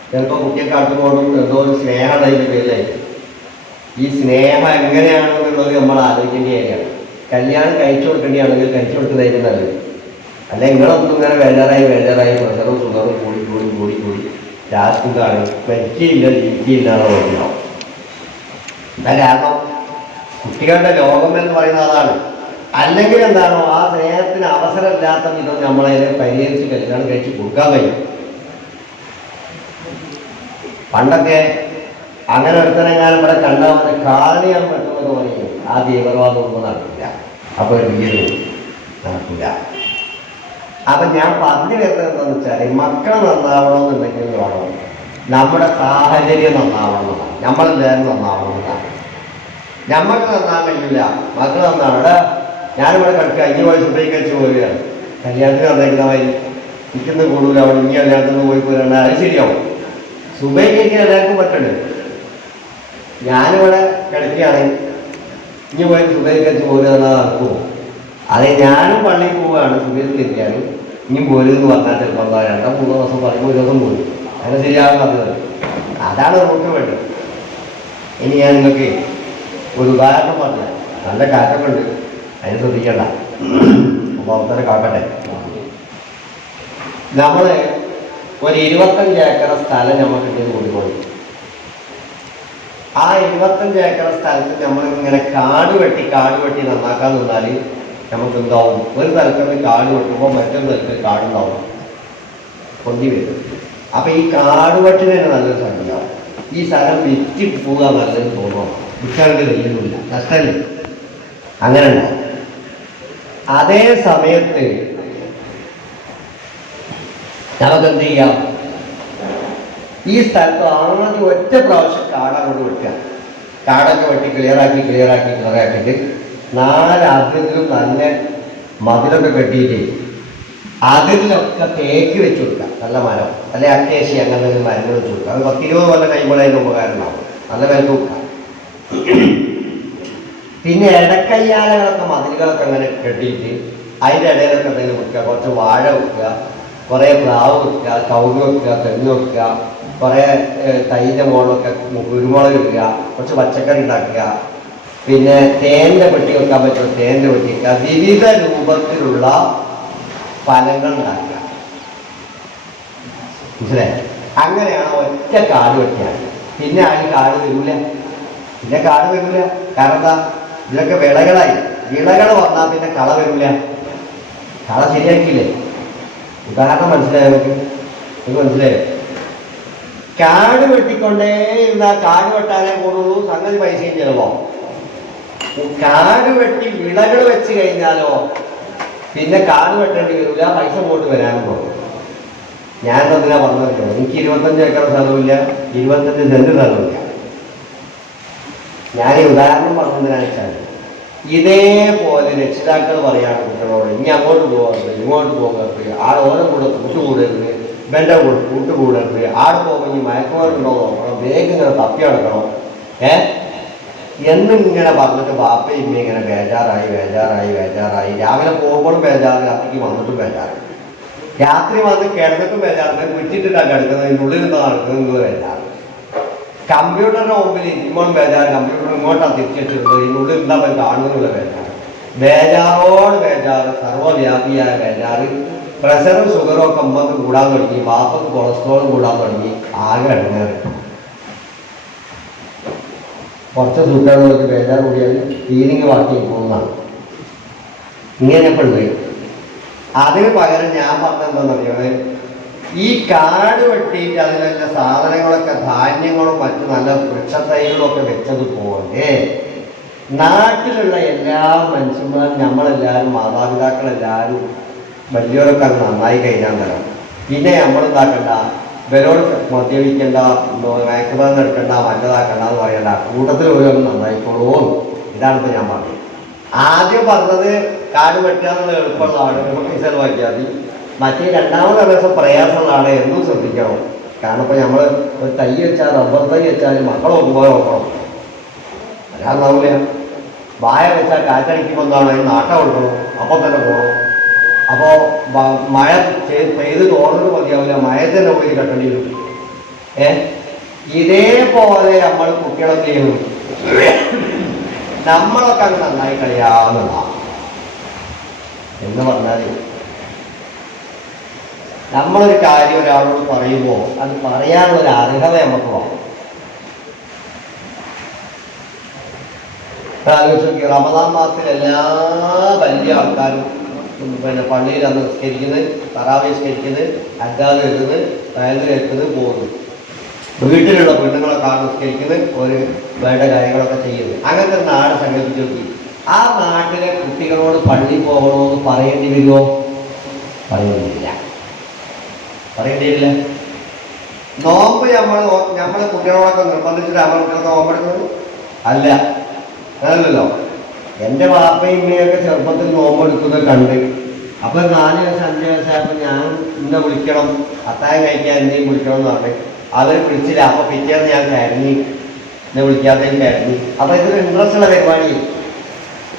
ചിലപ്പോൾ കുട്ടിയെ കാട്ടുപോകും എന്തോ ഒരു സ്നേഹം അതിൻ്റെ പേരിലായിരിക്കും. ഈ സ്നേഹം എങ്ങനെയാണെന്നുള്ളത് നമ്മൾ ആലോചിക്കേണ്ട കാര്യമാണ്. കല്യാണം കഴിച്ചു കൊടുക്കേണ്ടിയാണെങ്കിൽ കഴിച്ചു കൊടുക്കുന്നതായിരിക്കും നല്ലത്. അല്ല നിങ്ങളൊന്നും ഇങ്ങനെ വേജാറായി പ്രഷറും ഷുഗറും കൂടി ലാസ്റ്റ് കാണും പറ്റിയില്ല ജീവിക്കില്ല ഓർമ്മ. എന്താ കാരണം? കുട്ടികളുടെ ലോകം എന്ന് പറയുന്നത് അതാണ്. അല്ലെങ്കിൽ എന്താണോ ആ സ്നേഹത്തിന് അവസരമില്ലാത്ത വിധം നമ്മളതിനെ പരിഹരിച്ച് കല്യാണം കഴിച്ച് കൊടുക്കാൻ കഴിയും. പണ്ടൊക്കെ അങ്ങനെ ഒരുത്തനെങ്ങാനും ഇവിടെ കണ്ടാൽ മതി കാണിയാൻ പറ്റുമെന്ന് പറയും. ആ തീവ്രവാദം ഒന്നും നടക്കില്ല. അപ്പൊ ഒരു വീട് നടക്കില്ല. അപ്പൊ ഞാൻ പറഞ്ഞു വരുന്നത് എന്താണെന്ന് വെച്ചാൽ മക്കൾ നന്നാവണമെന്നുണ്ടെങ്കിൽ വേണം നമ്മുടെ സാഹചര്യം നന്നാവണമെന്നാണ്. നമ്മളെല്ലാവരും നന്നാവണമെന്നാണ്. നമ്മൾക്ക് നന്നാൻ കഴിയില്ല, മക്കൾ നന്നാണ്. ഇവിടെ ഞാനിവിടെ കിടക്കുക 5 വയസ്സ് ഉപയോഗിച്ചു പോവുകയാണ്. കല്യാണത്തിന് വന്നേക്കുന്നവര് ഇരിക്കുന്ന കൂടുതൽ അവിടെ ഇനി കല്യാണത്തിന് പോയി പോരാണ്. അത് ശരിയാവും. സുബൈക്ക് എല്ലാവർക്കും പറ്റണ്ടേ? ഞാനിവിടെ കിടക്കുകയാണ്, ഇനി പോയി സുബൈക്ക് വെച്ച് പോരുക എന്നാൽ നടക്കുമോ? അതെ, ഞാനും പള്ളിയിൽ പോവുകയാണ് സുബൈക്ക് കയറ്റിയാണ് ഇനിയും പോരുമെന്ന് പറഞ്ഞാൽ ചിലപ്പോൾ 2-3 ദിവസം പറയുമ്പോൾ 1 ദിവസം പോരും. അങ്ങനെ ശരിയാകും പറഞ്ഞത്. അതാണ് നമുക്ക് വേണ്ടത്. ഇനി ഞാൻ നിങ്ങൾക്ക് ഒരു ഉദാഹരണം പറഞ്ഞാൽ നല്ല കാറ്റൊക്കെ ഉണ്ട്, അതിന് ശ്രദ്ധിക്കണ്ട. അപ്പോൾ അവസരം കാക്കട്ടെ. നമ്മൾ ഒരു 25 ഏക്കർ സ്ഥലം നമുക്ക് കൂടിക്കൊള്ളു. ആ 25 ഏക്കർ സ്ഥലത്ത് നമ്മളിങ്ങനെ കാട് വെട്ടി നന്നാക്കാൻ നിന്നാൽ നമുക്ക് എന്താവും? ഒരു സ്ഥലത്ത് കാട് വെട്ടുമ്പോൾ മറ്റൊരു സ്ഥലത്ത് കാടുണ്ടാവും, പൊന്തി വരും. അപ്പൊ ഈ കാട് വെട്ടിന് തന്നെ നല്ലൊരു സംഖ്യയാവും. ഈ സ്ഥലം വിറ്റ് പോവുക നല്ലതെന്ന് തോന്നണം. വിൽക്കാണ്ട് കഴിയുന്നില്ല, നഷ്ടമില്ല. അങ്ങനെ ഉണ്ടാവും. അതേ സമയത്ത് നമുക്ക് എന്ത് ചെയ്യാം? ഈ സ്ഥലത്ത് ആദ്യം ഒറ്റ പ്രാവശ്യം കാടങ്ങോട്ട് വെട്ടുക. കാടൊക്കെ വെട്ടി ക്ലിയറാക്കിയിട്ട് 4 അതിരിലും നല്ല മതിലൊക്കെ കെട്ടിയിട്ട് അതിലൊക്കെ തേക്ക് വെച്ച് കൊടുക്കുക. നല്ല മരം, അല്ലെ അക്കേശി, അങ്ങനെ മരങ്ങൾ വെച്ച് കൊടുക്കുക. അത് 10-20 കൊല്ലം കഴിയുമ്പോൾ അതിന് ഉപകാരം ഉണ്ടാവും. നല്ല വിലക്ക് കൊടുക്കുക. പിന്നെ ഇടക്കയ്യാലകളൊക്കെ മതിലുകളൊക്കെ അങ്ങനെ കെട്ടിയിട്ട് അതിൻ്റെ ഇടയിലൊക്കെ എന്തെങ്കിലും വെക്കുക. കുറച്ച് വാഴ വെക്കുക, കുറേ പ്ലാവ് വെക്കുക, കവുങ്ങ് വെക്കുക, തെങ്ങ് വെക്കുക, കുറേ തൈൻ്റെ മുകളിലൊക്കെ കുരുമുളക് ഇടുക, കുറച്ച് പച്ചക്കറി ഉണ്ടാക്കുക. പിന്നെ തേൻ്റെ പെട്ടി വെക്കാൻ പറ്റുന്ന തേൻ്റെ പെട്ടി വെക്കുക. വിവിധ രൂപത്തിലുള്ള ഫലങ്ങൾ ഉണ്ടാക്കുക. മനസ്സിലായി? അങ്ങനെയാണ് ഒറ്റ കാട് വെട്ടിയാണ്. പിന്നെ കാട് വരില്ല. കാരണം എന്താ? ഇതിലൊക്കെ വിളകളായി. വിളകൾ വന്നാൽ പിന്നെ കള വരില്ല. കള ശരിയാക്കിയില്ലേ? ഉദാഹരണം മനസ്സിലായോ? നിങ്ങൾക്ക് മനസ്സിലായോ? കാട് വെട്ടിക്കൊണ്ടേ ഇരുന്നാൽ കാട് വെട്ടാനേ കൂടുള്ളൂ, സംഗതി പൈസയും ചെലവോ. കാട് വെട്ടി വിളകൾ വെച്ച് കഴിഞ്ഞാലോ പിന്നെ കാട് വെട്ടേണ്ടി വരില്ല, പൈസ ഇങ്ങോട്ട് വരാനും പോകും. ഞാൻ എന്തിനാ പറഞ്ഞത്? എനിക്ക് 25 ഏക്കർ സ്ഥലമില്ല, 25 സെന്റ് സ്ഥലമില്ല. ഞാൻ ഈ ഉദാഹരണം പറഞ്ഞതിനാ വെച്ചാൽ ഇതേപോലെ രക്ഷിതാക്കൾ പറയാണ് കുട്ടികളോട് ഇനി അങ്ങോട്ട് പോകരുത്, ഇങ്ങോട്ട് പോകരുത്, ഓരോ കൂടെ കൂട്ടുകൂടരുത്, ഇവൻ്റെ കൂടെ കൂട്ടുകൂടരുത്, ആടെ പോകുമ്പോൾ ഇനി മയക്കുമരുന്നുണ്ടോ നോക്കണം, വേഗം ഇങ്ങനെ തപ്പി നടക്കണം എന്നിങ്ങനെ പറഞ്ഞിട്ട് ബാപ്പയും ഇമ്മ ഇങ്ങനെ ബേജാറായി. രാവിലെ പോകുമ്പോഴും ബേജാറ്, രാത്രിക്ക് വന്നിട്ടും ബേജാറ്, രാത്രി വന്ന് കിടന്നിട്ടും ബേജാറിന് കുറ്റിട്ടിട്ടാണ് കിടക്കുന്നത്, ഇതിനുള്ളിൽ നിന്നാണ് നടക്കുന്നത് ബേജാറ്. കമ്പ്യൂട്ടറിന്റെ മുമ്പിൽ ഇരിക്കുമ്പോൾ ബേജാറ്, കമ്പ്യൂട്ടർ ഇങ്ങോട്ടാണ് തിരിച്ചിട്ടിരുന്നത്, ഇതിനുള്ളിൽ എന്താ കാണുന്നുള്ള ബേജാറ്. ബേജാറോട് ബേജാറ്, സർവ്വവ്യാപിയായ ബേജാറ്. പ്രഷറും ഷുഗറും ഒക്കെ അമ്മക്ക് കൂടാൻ തുടങ്ങി, ബാപ്പക്ക് കൊളസ്ട്രോളും കൂടാൻ തുടങ്ങി. ആകെ ഇടങ്ങേറ്. കുറച്ച് സൂക്കാറുകൾക്ക് ബേജാറ് കൂടിയാൽ ഫീലിംഗ് ബാക്കി പോകുന്നതാണ്. ഇങ്ങനെയൊക്കെ ഉണ്ട്. അതിന് പകരം ഞാൻ പറഞ്ഞെന്താണെന്നറിയാതെ, ഈ കാട് വെട്ടിയിട്ട് അതിലുള്ള സാധനങ്ങളൊക്കെ ധാന്യങ്ങളും മറ്റു നല്ല വൃക്ഷത്തൈകളും ഒക്കെ വെച്ചതുപോലെ നാട്ടിലുള്ള എല്ലാ മനുഷ്യന്മാരും, നമ്മളെല്ലാവരും, മാതാപിതാക്കളെല്ലാവരും വലിയവരൊക്കെ അത് നന്നായി കഴിഞ്ഞാൽ തരാം. പിന്നെ നമ്മളെന്താക്കണ്ട, ഇവരോട് മദ്യപിക്കണ്ട, മയക്കുമരുന്ന് എടുക്കണ്ട, മറ്റേതാക്കണ്ട എന്ന് പറയണ്ട, കൂട്ടത്തിൽ ഓരോന്നും നന്നായിക്കോളൂ. ഇതാണ് ഇപ്പോൾ ഞാൻ പറഞ്ഞത്. ആദ്യം പറഞ്ഞത് കാട് വെട്ടുക എന്നുള്ള എളുപ്പമുള്ളതാണ്, പൈസ ചെലവാക്കിയാൽ മതി. മറ്റേ രണ്ടാമത് ദിവസം പ്രയാസമുള്ളതാണ്, എന്നും ശ്രദ്ധിക്കണം. കാരണം ഇപ്പോൾ നമ്മൾ ഒരു തൈ വെച്ചാൽ, റബ്ബർ തൈ വെച്ചാൽ മക്കൾ നോക്കുമ്പോൾ നോക്കണം, അല്ലാതാവില്ല. വായ വെച്ചാൽ കാറ്റടിക്കുമ്പോൾ എന്താണ്, നാട്ട കൊടുക്കണം, അപ്പം തന്നെ പോകണം. അപ്പോൾ മഴ പെയ്ത് തോന്നുന്നത് മതിയാവില്ല, മഴ തന്നെ പോയി കെട്ടേണ്ടി വരും. ഇതേപോലെ നമ്മൾ കുട്ടികളൊക്കെ ചെയ്യണം. നമ്മളൊക്കെ അങ്ങ് നന്നായി കഴിയാവുന്നതാണ് എന്ന് പറഞ്ഞാൽ, നമ്മളൊരു കാര്യം ഒരാളോട് പറയുമ്പോൾ അത് പറയാനുള്ളൊരു അർഹത നമുക്ക് വേണം. ആലോചിച്ച് റമദാൻ മാസത്തിൽ എല്ലാ വലിയ ആൾക്കാരും പിന്നെ പള്ളിയിൽ അന്ന് നിസ്കരിക്കുന്നത്, തറാവീഹ് നിസ്കരിക്കുന്നത്, അല്ലാതെ എഴുതുന്നത്, വയലിൽ എത്തുന്നത്, പോകുന്നത്, വീട്ടിലുള്ള പെണ്ണുങ്ങളെ കാണും നിസ്കരിക്കുന്നത്, ഒരു വേണ്ട കാര്യങ്ങളൊക്കെ ചെയ്യുന്നത്. അങ്ങനത്തെ നാട് സങ്കല്പിച്ച് നോക്കി. ആ നാട്ടിലെ കുട്ടികളോട് പള്ളി പോകണമെന്ന് പറയേണ്ടി വരുമോ? പറയേണ്ടിയില്ല. നോമ്പ് നമ്മളെ കുട്ടികളോടൊക്കെ നിർബന്ധിച്ചിട്ട് നമ്മുടെ കുട്ടികൾക്ക് നോമ്പെടുക്കുന്നത് അല്ല, അങ്ങനല്ലോ. എൻ്റെ വാപ്പയും ഉമ്മയൊക്കെ ചെറുപ്പത്തിൽ നോമ്പെടുക്കുന്നത് കണ്ട്, അപ്പോൾ 4 വയസ്സ് 5 വയസ്സായപ്പോൾ ഞാൻ ഇന്നെ വിളിക്കണം, അത്താഴം കഴിക്കാൻ എന്തെങ്കിലും വിളിക്കണം എന്ന് പറഞ്ഞ് അവർ വിളിച്ചില്ല. അപ്പോൾ പിറ്റേന്ന് ഞാൻ കരഞ്ഞി, എന്നെ വിളിക്കാത്തതിന് കരഞ്ഞി. അപ്പോൾ ഇതൊരു ഇൻട്രസ്റ്റ് ഉള്ള പരിപാടി.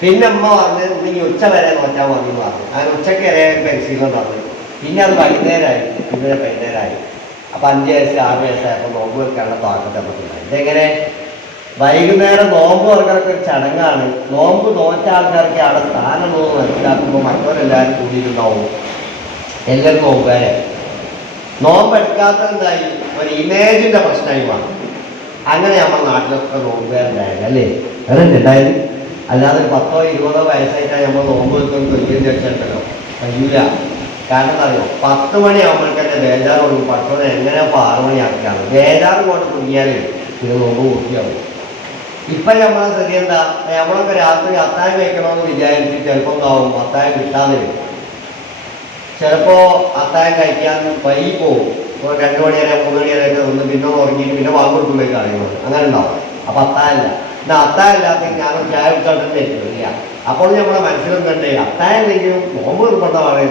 പിന്നെ അമ്മ പറഞ്ഞ് ഇനി ഉച്ച വരെ നോറ്റാൽ മതി എന്ന് പറഞ്ഞു. അങ്ങനെ ഉച്ചയ്ക്ക് വരെ പരിശീലനം പറഞ്ഞു. പിന്നെ അത് വൈകുന്നേരമായി, പിന്നെ വൈകുന്നേരമായി. അപ്പോൾ 5 വയസ്സ് 6 വയസ്സായപ്പോൾ നോമ്പ് വെക്കാനുള്ള താക്കത്ത് നമുക്കില്ല. ഇതെങ്ങനെ വൈകുന്നേരം നോമ്പ് തുറക്കലൊക്കെ ഒരു ചടങ്ങാണ്. നോമ്പ് നോറ്റ ആൾക്കാർക്ക് അവിടെ സ്ഥാനമുള്ളത് മനസ്സിലാക്കുമ്പോൾ മറ്റവരെല്ലാവരും കൂടിയിട്ടുണ്ടാവും. എല്ലാവരും നോമ്പുകാരെ. നോമ്പെടുക്കാത്തതായി ഒരു ഇമേജിൻ്റെ പ്രശ്നമായി മാറും. അങ്ങനെ നമ്മുടെ നാട്ടിലൊക്കെ നോമ്പുകാരുണ്ടായിരുന്നു അല്ലേ? അങ്ങനെ ഉണ്ടായത്. അല്ലാതെ 10 20 വയസ്സായിട്ടാണ് നമ്മൾ നോമ്പ് വെക്കുന്നത് വലിയ രക്ഷയുണ്ടല്ലോ, കഴിയൂല. കാരണം എന്താ അറിയോ, 10 മണിയാകുമ്പോഴേക്ക് തന്നെ ബേജാറ് കൊടുക്കും. 10 മണി എങ്ങനെ 6 മണിയാക്കിയാണ് ബേജാറ് കൊണ്ട് കുഞ്ഞാൽ ഇത് നോമ്പ് പൂർത്തിയാവും. ഇപ്പം നമ്മളെ സ്ഥിതി എന്താ, നമ്മളൊക്കെ രാത്രി അത്താഴം കഴിക്കണമെന്ന് വിചാരിച്ച് ചിലപ്പോൾ ആവും അത്താഴം കിട്ടാതെ വരും. ചിലപ്പോൾ അത്താഴം കഴിക്കാൻ വൈകി പോകും. ഇപ്പോൾ 2 മണി വരെ 3 മണി വരെയൊക്കെ ഒന്ന് പിന്നെ ഉറങ്ങിയിട്ട് പിന്നെ വാങ്ങുമ്പോഴേക്ക് അറിയുന്നത് അങ്ങനെ ഉണ്ടാവും. അപ്പം അത്താഴമില്ല. എന്നാൽ അത്താഴം ഇല്ലാത്ത ഞാനും ചായ കുടിച്ചോണ്ടേ ഇല്ല. അപ്പോൾ നമ്മുടെ മനസ്സിലൊന്നുണ്ട് അത്താഴം എന്തെങ്കിലും നോമ്പ് നിർബന്ധമാണ്.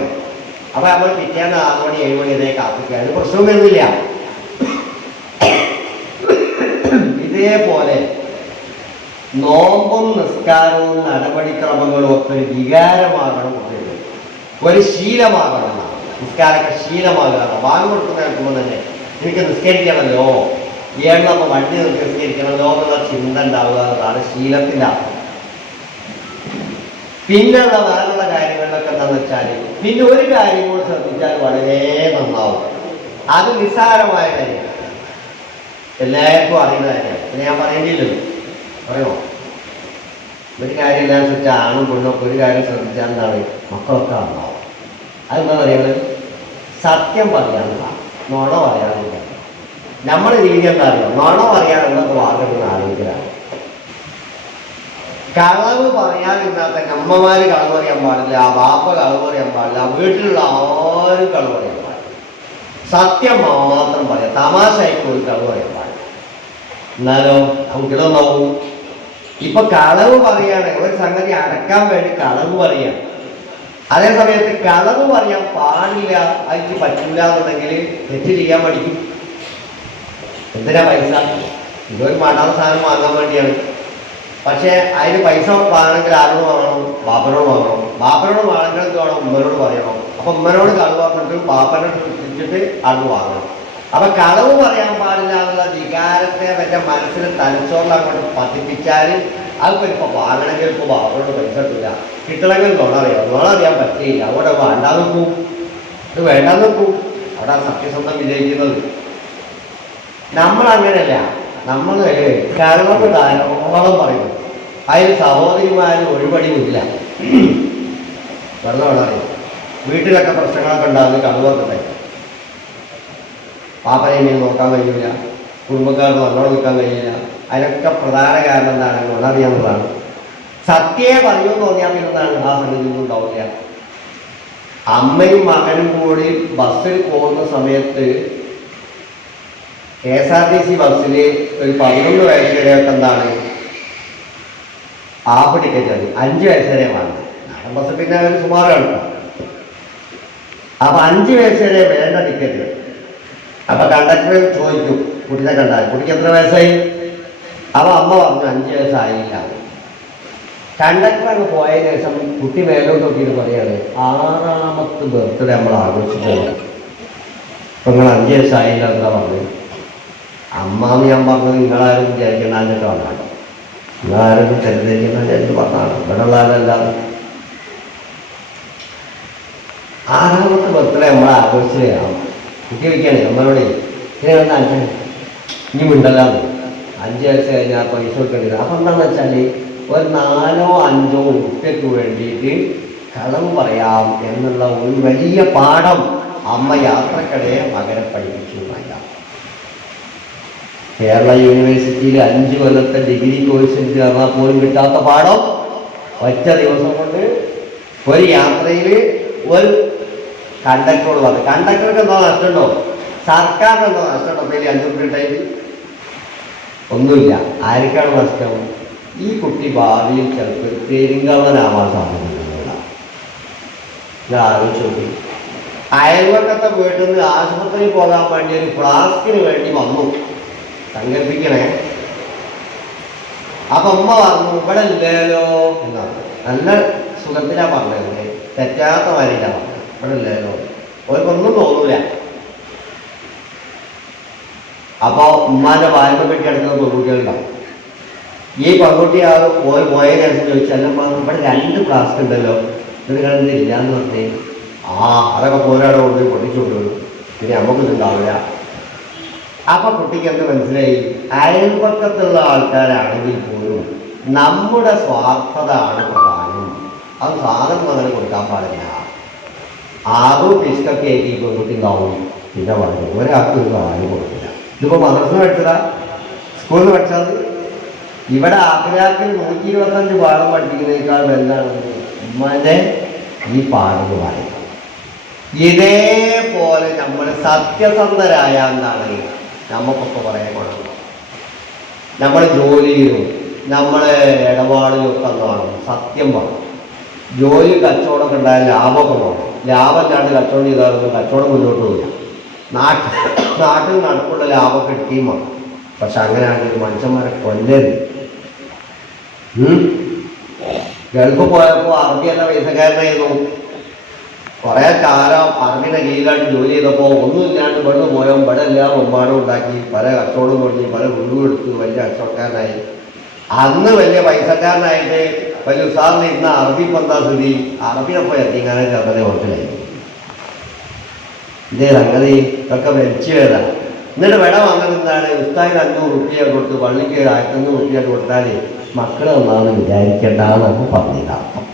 അപ്പം നമ്മൾ പിറ്റേന്ന് 6 മണി 7 മണി വരെ കാത്തിക്കുക, അതിന് പ്രശ്നം വരുന്നില്ല. ഇതേപോലെ നോമ്പും നിസ്കാരവും നടപടിക്രമങ്ങളും ഒക്കെ ഒരു വികാരമാകണം, ഒരു ശീലമാകണം. നിസ്കാരമൊക്കെ ശീലമാകണം. വാങ്ങി കൊടുക്കുന്ന കേൾക്കുമ്പോൾ തന്നെ എനിക്ക് നിസ്കരിക്കണമല്ലോ, ഏഴാകുമ്പോൾ വണ്ടി നിർത്തി നിസ്കരിക്കണമല്ലോ എന്നുള്ള ചിന്ത ഉണ്ടാവുക എന്നതാണ് ശീലത്തിലാണ്. പിന്നെയുള്ള വേറെയുള്ള കാര്യങ്ങളിലൊക്കെ എന്താണെന്ന് വെച്ചാൽ, പിന്നെ ഒരു കാര്യം കൂടി ശ്രദ്ധിച്ചാൽ വളരെ നന്നാവും. അത് നിസ്സാരമായ കാര്യമാണ്, എല്ലാവർക്കും അറിയുന്ന കാര്യമാണ്. ഞാൻ പറയേണ്ടിയില്ലല്ലോ, പറയണോ? ഒരു കാര്യം എന്താണെന്ന് വെച്ചാൽ ആണും പെണ്ണൊക്കെ ഒരു കാര്യം ശ്രദ്ധിച്ചാൽ എന്താണ്, മക്കളൊക്കെ നന്നാവും. അതെന്താ പറയുന്നത്? സത്യം പറയാനുള്ള, നുണ പറയാനുള്ള. നമ്മുടെ രീതി എന്താ അറിയാം, നുണ പറയാനുള്ളതൊക്കെ വാങ്ങുന്ന ആലോചിക്കലാണ്. കളവ് പറയാതിരുന്നാൽ തന്നെ അമ്മമാർ കളവ് പറയാൻ പാടില്ല, ബാപ്പ കളവ് പറയാൻ പാടില്ല, വീട്ടിലുള്ള ആരും കളവ് പറയാൻ പാടില്ല. സത്യം മാത്രം പറയാം, തമാശയായിട്ട് ഒരു കളവ് പറയാൻ പാടില്ല. എന്നാലോ കുട്ടികളൊന്നാവും. ഇപ്പൊ കളവ് പറയാണ്, ഒരു സംഗതി അടക്കാൻ വേണ്ടി കളവ് പറയാം. അതേ സമയത്ത് കളവ് പറയാൻ പാടില്ല, അതിന് പറ്റില്ല എന്നുണ്ടെങ്കിൽ തെറ്റ് ചെയ്യാൻ പഠിക്കും. എന്തിനാ പൈസ? ഇതൊരു മടാത്ത സാധനം വാങ്ങാൻ വേണ്ടിയാണ്. പക്ഷേ അതിന് പൈസ വാങ്ങണമെങ്കിൽ ആരോട് വാങ്ങണം? ബാപ്പനോട് വാങ്ങണം. ബാപ്പനോട് വാങ്ങണമെങ്കിൽ എന്ത് വേണം? ഉമ്മനോട് പറയണം. അപ്പൊ ഉമ്മനോട് കളവ് പറഞ്ഞിട്ട് ബാപ്പനോട് തിരിച്ചിട്ട് അത് വാങ്ങണം. അപ്പൊ കളവ് പറയാൻ പാടില്ല എന്നുള്ള വികാരത്തെ അവരുടെ മനസ്സിൽ തലച്ചോറിൽ അങ്ങോട്ട് പതിപ്പിച്ചാൽ അതിപ്പോൾ ഇപ്പോൾ വാങ്ങണമെങ്കിൽ ഇപ്പോൾ അവരോട് പൈസ കിട്ടില്ല, കിട്ടണമെങ്കിൽ നുണറിയാൻ പറ്റില്ല. അവിടെ വേണ്ടാന്ന് നോക്കും, ഇത് വേണ്ടാന്ന് നോക്കും. അവിടെ സത്യസന്ധം വിജയിക്കുന്നത്. നമ്മളങ്ങനെയല്ല, നമ്മൾ കഴിവ് ധാരാളം പറയുന്നു. അതിൽ സഹോദരിമാർ ഒഴിവടിവില്ല. വെള്ളം അറിയാം, വീട്ടിലൊക്കെ പ്രശ്നങ്ങളൊക്കെ ഉണ്ടാകുന്ന കഴിവൊക്കെ പാപ്പനെയും നോക്കാൻ കഴിയില്ല, കുടുംബക്കാർക്ക് നല്ലോണം നിൽക്കാൻ കഴിയില്ല. അതിനൊക്കെ പ്രധാന കാരണം എന്താണ്? നുണറിയാവുന്നതാണ്. സത്യേ പറയുമെന്ന് തോന്നിയാൽ പിന്നെന്താണ് ആ സംഗതിയൊന്നും ഉണ്ടാവില്ല. അമ്മയും മകനും കൂടി ബസ്സിൽ പോകുന്ന സമയത്ത് KSRTC ബസ്സിൽ ഒരു 11 വയസ്സ് വരെയൊക്കെ എന്താണ് ഹാഫ് ടിക്കറ്റ് മതി, 5 വയസ്സ് വരെ വേണം. നാടൻ ബസ് പിന്നെ അവർ സുമാറാണ്. അപ്പം 5 വയസ്സ് വരെ വേണ്ട ടിക്കറ്റ്. അപ്പം കണ്ടക്ടർ ചോദിക്കും കുട്ടിയെ കണ്ടാൽ, കുട്ടിക്ക് എത്ര വയസ്സായി? അപ്പം അമ്മ പറഞ്ഞു 5 വയസ്സായില്ല. കണ്ടക്ടർ അങ്ങ് പോയതിനു ശേഷം കുട്ടി മേലോട്ട് നോക്കിയിട്ട് പറയാണ് 6ാമത്തെ ബർത്ത്ഡേ നമ്മൾ ആഘോഷിച്ചത്. അപ്പം നിങ്ങൾ 5 വയസ്സായില്ല എന്താ പറഞ്ഞു? അമ്മാന്ന് ഞാൻ പറഞ്ഞത് നിങ്ങളാരും വിചാരിക്കണമെന്നിട്ട് വന്നാണ്, നിങ്ങളാരും തെറ്റിദ്ധരിക്കുന്ന വിചാരിച്ച് പറഞ്ഞാണ്. ഇവിടെ ഉള്ള ആരല്ലാതെ 6ാമത്തെ ബർത്ത്ഡേ നമ്മൾ ആഘോഷിച്ചതാണ്. കുട്ടി വയ്ക്കുകയാണ് നമ്മളോട് ഇങ്ങനെ ഇനി മിണ്ടല്ലാന്ന്. 5 വയസ്സ് കഴിഞ്ഞാൽ പൈസ കൊടുക്കേണ്ടത്. അപ്പം എന്താണെന്ന് വെച്ചാൽ ഒരു 4 or 5 ഉറുപ്പികൾക്ക് വേണ്ടിയിട്ട് കളവ് പറയാം എന്നുള്ള ഒരു വലിയ പാഠം അമ്മ യാത്രക്കിടെ മകനെ പഠിപ്പിച്ചു. അല്ല, കേരള യൂണിവേഴ്സിറ്റിയിൽ 5 കൊല്ലത്തെ ഡിഗ്രി കോഴ്സിൽ ചേർന്നാൽ പോലും കിട്ടാത്ത പാഠം ഒറ്റ ദിവസം കൊണ്ട് ഒരു യാത്രയിൽ ഒരു കണ്ടക്ടറോട് പറഞ്ഞു. കണ്ടക്ടർക്ക് എന്തോ നഷ്ടമുണ്ടോ? സർക്കാരിന് എന്തോ നഷ്ടമുണ്ടോ? പേര് 5 ഉറുപ്പിക ടൈമിൽ ഒന്നുമില്ല. ആർക്കാണ് നഷ്ടം? ഈ കുട്ടി ഭാവിയിൽ ചിലപ്പോൾ പെരുങ്കള്ളനാവാൻ സാധ്യതയില്ല. ഇത് ആലോചിച്ച് നോക്കി. അയൽവക്കത്തെ വീട്ടിൽ നിന്ന് ആശുപത്രിയിൽ പോകാൻ വേണ്ടി ഒരു ഫ്ലാസ്കിന് വേണ്ടി വന്നു, സങ്കല്പിക്കണേ. അപ്പം അമ്മ പറഞ്ഞു ഇവിടെ ഇല്ലല്ലോ എന്നാണ്. നല്ല സുഖത്തിലാണ് പറഞ്ഞത്, തെറ്റാത്ത മാതിരിയിലാണ് പറഞ്ഞത്. ഇവിടെ ഇല്ലല്ലോ, അവർക്കൊന്നും തോന്നൂല. അപ്പോൾ ഉമ്മാൻ്റെ വായ്പ കെട്ടി അടുക്കുന്ന പെൺകുട്ടികളുണ്ടാവും. ഈ പെൺകുട്ടി ആ പോയതിനനുസരിച്ച് ചോദിച്ചാൽ ഇവിടെ 2 ഫ്ലാസ്ക് ഉണ്ടല്ലോ, ഇത് കണ്ടില്ല എന്ന് പറഞ്ഞേ. അതൊക്കെ പോരാടെ കൊണ്ട് പൊട്ടിച്ചുകൊണ്ടു, പിന്നെ നമുക്കിതുണ്ടാവില്ല. അപ്പം കുട്ടിക്ക് എന്ത് മനസ്സിലായി? അയൽപക്കത്തുള്ള ആൾക്കാരാണെങ്കിൽ പോലും നമ്മുടെ സ്വാർത്ഥത ആണ് പ്രധാനം. അത് സാധനം അങ്ങനെ കൊടുക്കാൻ പാടില്ല. ആദ്യം പിസ്കൊക്കെ ഈ പെൺകുട്ടി ഉണ്ടാവും. പിന്നെ പറഞ്ഞു ഒരാൾക്ക് ഒരു കാര്യം കൊടുക്കില്ല. ഇതിപ്പോൾ മദ്രസ പഠിച്ചതാ, സ്കൂളിൽ പഠിച്ചത്. ഇവിടെ ആഗ്രഹത്തിൽ 125 പാഠം പഠിപ്പിക്കുന്നതിനേക്കാൾ എന്താണ് ഉമ്മാൻ്റെ ഈ പാഠം പറയുന്നത്. ഇതേപോലെ നമ്മൾ സത്യസന്ധരായ എന്താണ് നമുക്കൊക്കെ പറയാൻ കൊള്ളണം. നമ്മൾ ജോലിയിലും നമ്മളെ ഇടപാടിലും ഒക്കെ എന്താണ് സത്യം പറയണം. ജോലി കച്ചവടമൊക്കെ ഉണ്ടായാൽ ലാഭമൊക്കെ വേണം. ലാഭം ഇല്ലാണ്ട് കച്ചവടം ചെയ്താലൊന്നും കച്ചവടം മുന്നോട്ട് പോകില്ല. നാട്ടിൽ നടക്കുള്ള ലാഭമൊക്കെ എടുക്കുകയും വേണം. പക്ഷെ അങ്ങനെയാണെങ്കിൽ മനുഷ്യന്മാരെ കൊല്ലരുത്. ഗൾഫ് പോയപ്പോൾ അറബി എന്ന പൈസക്കാരനായിരുന്നു. കുറേ കാലം അറബിയുടെ കീഴിലായിട്ട് ജോലി ചെയ്തപ്പോൾ ഒന്നുമില്ലാണ്ട് ഇവിടെ പോയോ ഇവിടെ എല്ലാം ഒമ്പാടും ഉണ്ടാക്കി പല കച്ചവടം തുടങ്ങി, പല വീടും എടുത്ത് വലിയ കച്ചവടക്കാരനായി. അന്ന് വലിയ പൈസക്കാരനായിട്ട് വലിയ ഉത്സാഹം ഇരുന്ന അറബി പന്താസ്ഥിതി അറബിനൊപ്പം എത്തിക്കാനെ ചേർന്നതേ ഓർത്തിലായി. ഇതേ സംഗതി ഇതൊക്കെ വലിച്ചു വേദന. എന്നിട്ട് വിട വന്നത് എന്താണ്? ഉസ്താദിന് 500 ഉറുപ്പിക കൊടുത്ത് പള്ളിക്ക് 1500 ഉറുപ്പിക കൊടുത്താൽ മക്കൾ ഒന്നാണെന്ന് വിചാരിക്കേണ്ടെന്നൊക്കെ പറഞ്ഞില്ല. അർത്ഥം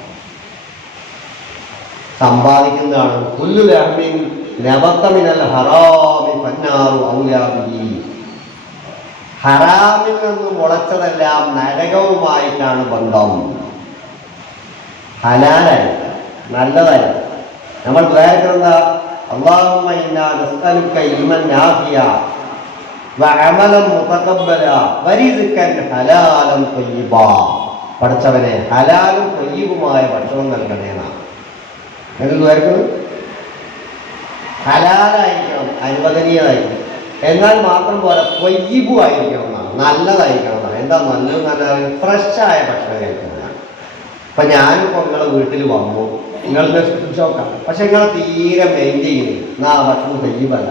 സമ്പാദിക്കുന്നതാണ്. പുല്ലു ലഹ്മിൻ നബത്തമിനൽ ഹറാമി ഫന്നാറു ഔലാബിഹി. ഹറാമിൽ നിന്ന് മുളച്ചതെല്ലാം നരകവുമായിട്ടാണ് ബന്ധം. ഹലാലായിട്ട് നല്ലതായിട്ട് നമ്മൾ ദ്വാരക്കുന്ന അല്ലാഹുമ്മ ഇന്നാ നസ്അലുക ഇൽമൻ നാഫിയ വഅമലൻ മുതഖബ്ബല വരിസ്കൻ ഹലാലൻ ത്വയ്യിബ. പഠിച്ചവനെ ഹലാലും ത്വയ്യിബുമായ ഭക്ഷണം നൽകണേന്നാണ് നിങ്ങൾ ദ്വാരക്കുന്നത്. ഹലാലായിരിക്കണം, അനുവദനീയതായിരിക്കണം. എന്നാൽ മാത്രം പോലെ ത്വയ്യിബു ആയിരിക്കണം എന്നാണ്, നല്ലതായിരിക്കണം എന്നാണ്. എന്താ നല്ലത്? നല്ല ഫ്രഷായ ഭക്ഷണം കഴിക്കുന്നതാണ്. അപ്പം ഞാനിപ്പോൾ നിങ്ങളുടെ വീട്ടിൽ വന്നു, നിങ്ങൾക്ക് ശ്രദ്ധിച്ചോക്കാം. പക്ഷെ നിങ്ങൾ തീരെ മെയിൻറ്റെയിൻ ചെയ്യുന്നു, ആ ഭക്ഷണം ത്വയ്യിബല്ല.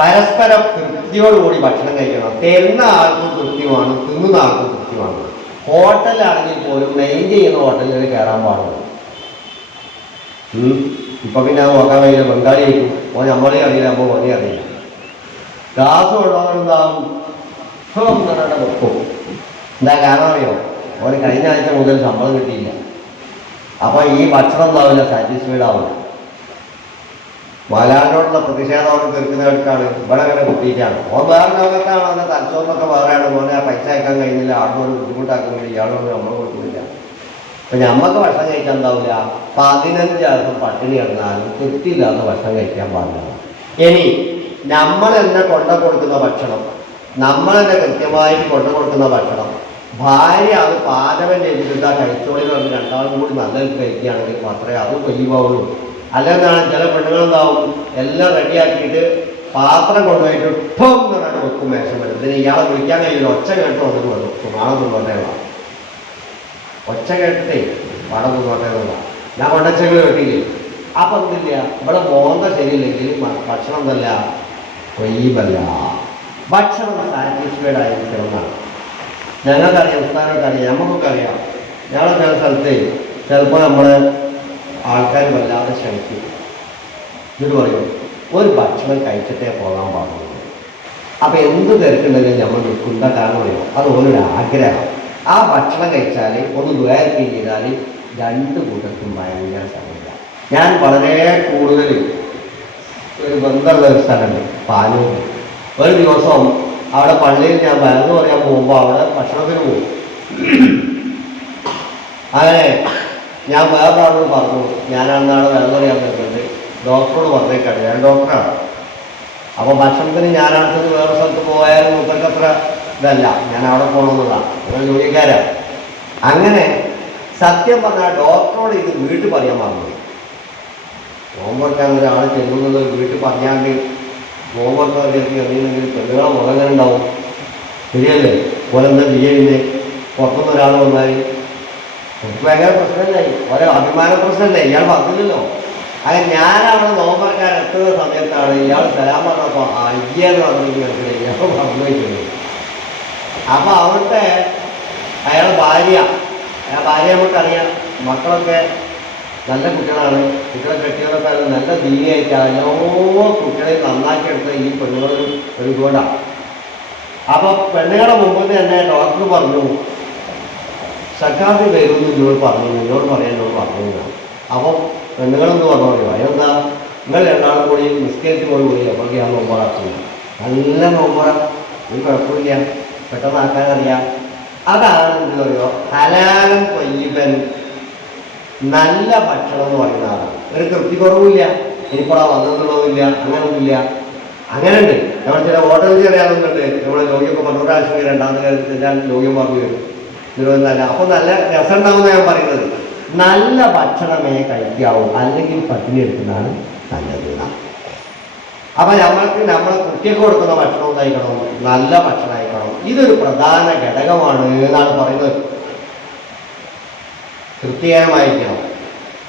പരസ്പര തൃപ്തിയോടുകൂടി ഭക്ഷണം കഴിക്കണം. തരുന്ന ആൾക്കും തൃപ്തിയുമാണ്, തിന്നുന്ന ആൾക്കും തൃപ്തിയുമാണ്. ഹോട്ടലാണെങ്കിൽ പോലും മെയിൻ ചെയ്യുന്ന ഹോട്ടലിൽ കയറാൻ പാടില്ല. ഇപ്പൊ പിന്നെ അത് നോക്കാൻ കഴിയില്ല. ബംഗാളി ആയിരിക്കും, ഓൻ നമ്മളെ അറിയില്ല, നമ്മൾ ഓനെ അറിയില്ല. ഗ്ലാസ് കൊണ്ടുപോകുന്നുണ്ടാവും വെക്കും. എന്താ കാരണം അറിയോ? ഓന് കഴിഞ്ഞ ആഴ്ച മുതൽ ശമ്പളം കിട്ടിയില്ല. അപ്പൊ ഈ ഭക്ഷണം എന്താവില്ല, സാറ്റിസ്ഫൈഡ് ആവില്ല. മലയാളിയോടുള്ള പ്രതിഷേധം അവർക്ക് തീർക്കുന്നവർക്കാണ്. ഇവിടെ അങ്ങനെ കുട്ടിയിട്ടാണ്. ഓൻ വേറെ ലോകത്താണ്, അവൻ്റെ തലച്ചോറിനൊക്കെ വേറെയാണ്. ഓനെ ആ പൈസ അയക്കാൻ കഴിയുന്നില്ല, ആളോട് ബുദ്ധിമുട്ടാക്കുന്നില്ല, ഇയാളോട് നമ്മൾ കൊടുക്കുന്നില്ല. അപ്പൊ ഞമ്മക്ക് ഭക്ഷണം കഴിക്കാൻ എന്താവില്ല, 15 ദിവസം പട്ടിണി കിടന്നാലും തൃപ്തിയില്ലാത്ത ഭക്ഷണം കഴിക്കാൻ പാടില്ല. ഇനി നമ്മൾ തന്നെ കൊടുക്കുന്ന ഭക്ഷണം, നമ്മൾ തന്നെ കൃത്യമായിട്ട് കൊടുക്കുന്ന ഭക്ഷണം ഭാര്യ അത് പാചകം ചെയ്തിട്ട് ആ കഴിച്ചോളിൽ വന്ന് രണ്ടാളും കൂടി നല്ലത് കഴിക്കുകയാണെങ്കിൽ മാത്രമേ അത് കൊയ്യുകയുള്ളൂ. അല്ലെന്നാണ് ചില പെണ്ണുങ്ങളുണ്ടാവും, എല്ലാം റെഡിയാക്കിയിട്ട് പാത്രം കൊണ്ടുപോയിട്ട് ഇപ്പം എന്ന് പറഞ്ഞാൽ വെക്കും മേശം വരും. ഇതിന് ഇയാളെ വിളിക്കാൻ കഴിയില്ല, ഒച്ച കേട്ടോ വന്നിട്ട് വരും, നാളെ തിന്നോട്ടേ വേണം. ഒച്ച കേട്ടിട്ടേ പാടം തിന്നോട്ടേ വേണം. ഞാൻ കൊണ്ടച്ചകൾ കേട്ടില്ലേ. അപ്പം എന്തില്ല, ഇവിടെ മോന്ത ശരിയില്ലെങ്കിൽ ഭക്ഷണം എന്തല്ല, കൊയ്യുമല്ല. ഭക്ഷണം സാറ്റിസ്ഫൈഡ് ആയിരിക്കണം എന്നാണ്. ഞങ്ങൾക്കറിയാം, ഉസ്താനൊക്കറിയാം, നമുക്കൊക്കെ അറിയാം. ഞങ്ങൾ ചില സ്ഥലത്ത് ചിലപ്പോൾ നമ്മളെ ആൾക്കാർ വല്ലാതെ ക്ഷണിക്കും. എന്നിട്ട് പറയും ഒരു ഭക്ഷണം കഴിച്ചിട്ടേ പോകാൻ പാടുള്ളൂ. അപ്പം എന്ത് തിരക്കുണ്ടെങ്കിലും നമ്മൾ നിൽക്കുന്ന കാരണം പറയും, അത് ഓരോ ആഗ്രഹം. ആ ഭക്ഷണം കഴിച്ചാൽ ഒന്ന് ദ്വാരക്കം ചെയ്താൽ രണ്ട് കൂട്ടർക്കും ഭയങ്കര സമയമില്ല. ഞാൻ വളരെ കൂടുതൽ ഒരു ബന്ധമുള്ള ഒരു സ്ഥലമുണ്ട്, പാനൂർ. ഒരു ദിവസം അവിടെ പള്ളിയിൽ ഞാൻ മരുന്ന് പറയാൻ പോകുമ്പോൾ അവിടെ ഭക്ഷണത്തിന് പോകും. അങ്ങനെ ഞാൻ വേറെ ആളോട് പറഞ്ഞു, ഞാനാണെന്നാണ് മരുന്ന് പറയാൻ പറ്റുന്നത്, ഡോക്ടറോട് പറഞ്ഞേക്കാണ്, ഞാൻ ഡോക്ടറാണ്. അപ്പോൾ ഭക്ഷണത്തിന് ഞാനടുത്തത് വേറെ സ്ഥലത്ത് പോയാലും മുപ്പർക്ക് അത്ര ഇതല്ല, ഞാൻ അവിടെ പോകണമെന്നുള്ളതാണ്, നിങ്ങൾ ജോലിക്കാരാണ്. അങ്ങനെ സത്യം പറഞ്ഞാൽ ഡോക്ടറോട് ഇത് വീട്ടിൽ പറയാൻ പറഞ്ഞു. നോമ്പെടുക്കാൻ ഒരാൾ ചെല്ലുന്നത് വീട്ടിൽ പറഞ്ഞാണ്ട് നോമ്പെടുക്കാൻ എറിയുന്നെങ്കിൽ പെണ്ണുങ്ങളെ മുഖം ഉണ്ടാവും, ശരിയല്ലേ? ഓരെന്താ ചെയ്യുന്നത്? പുറത്തുനിന്ന് ഒരാൾ വന്നാൽ ഭയങ്കര പ്രശ്നമില്ലായി, ഓരോ അഭിമാന പ്രശ്നമല്ലേ? ഇയാൾ വന്നില്ലല്ലോ. അങ്ങനെ ഞാനവിടെ നോമ്പെടുക്കാൻ എത്തുന്ന സമയത്താണ് ഇയാൾ സലാം പറഞ്ഞപ്പോൾ അയ്യെന്ന് പറഞ്ഞു മനസ്സിലായി, ഇയാൾ പറഞ്ഞു വയ്ക്കുന്നത്. അപ്പോൾ അവിടുത്തെ അയാളുടെ ഭാര്യ നമുക്കറിയാം, മക്കളൊക്കെ നല്ല കുട്ടികളാണ്, കുട്ടികളെ കെട്ടിയതൊക്കെ നല്ല ദീനിയായിട്ട് എല്ലാ കുട്ടികളെ നന്നാക്കിയെടുത്ത ഈ പെണ്ണുകൾ ഒരു ഇതുകൊണ്ടാണ്. അപ്പോൾ പെണ്ണുങ്ങളുടെ മുമ്പ് തന്നെ ഡോക്ടർ പറഞ്ഞു, സക്കാത്ത് വരുമെന്ന് എന്നോട് പറഞ്ഞു, എന്നോട് പറയാൻ എന്നോട് പറഞ്ഞു. അപ്പം പെണ്ണുങ്ങളെന്ന് പറഞ്ഞു, അതെന്താ നിങ്ങൾ രണ്ടാളും കൂടി നിസ്കരിച്ച് പോയി അപ്പോൾ ഞാൻ നോമ്പാക്കുന്നു. നല്ല നോമ്പറ, ഒരു കുഴപ്പമില്ല, പെട്ടെന്ന് ആക്കാനറിയാം. അതാണ് എന്ത് പറയുമോ ഹലാലൻ ത്വയ്യിബൻ, നല്ല ഭക്ഷണം എന്ന് പറയുന്ന ആളാണ്. ഒരു തൃപ്തി കുറവില്ല, എനിക്കിവിടെ വന്നെന്നുള്ളതില്ല, അങ്ങനൊന്നുമില്ല. അങ്ങനെ ഉണ്ട്. നമ്മൾ ചില ഹോട്ടലിൽ അറിയാവുന്നുണ്ട്, നമ്മളെ രോഗിയൊക്കെ 12 പ്രാവശ്യം 2ാമത് കാര്യത്തിൽ രോഗ്യം പറഞ്ഞു വരും, തിരുവനന്തപുരം. അപ്പോൾ നല്ല രസം ഉണ്ടാവുമെന്ന് ഞാൻ പറയുന്നത്. നല്ല ഭക്ഷണമേ കഴിക്കാവൂ, അല്ലെങ്കിൽ പട്ടിണി എടുക്കുന്നതാണ് നല്ലത്. അപ്പം നമ്മൾക്ക് നമ്മളെ കുട്ടിയൊക്കെ കൊടുക്കുന്ന ഭക്ഷണം കഴിക്കണം, നല്ല ഭക്ഷണം കഴിക്കണം. ഇതൊരു പ്രധാന ഘടകമാണ് എന്നാണ് പറയുന്നത്. തൃപ്തികരമായിരിക്കണം.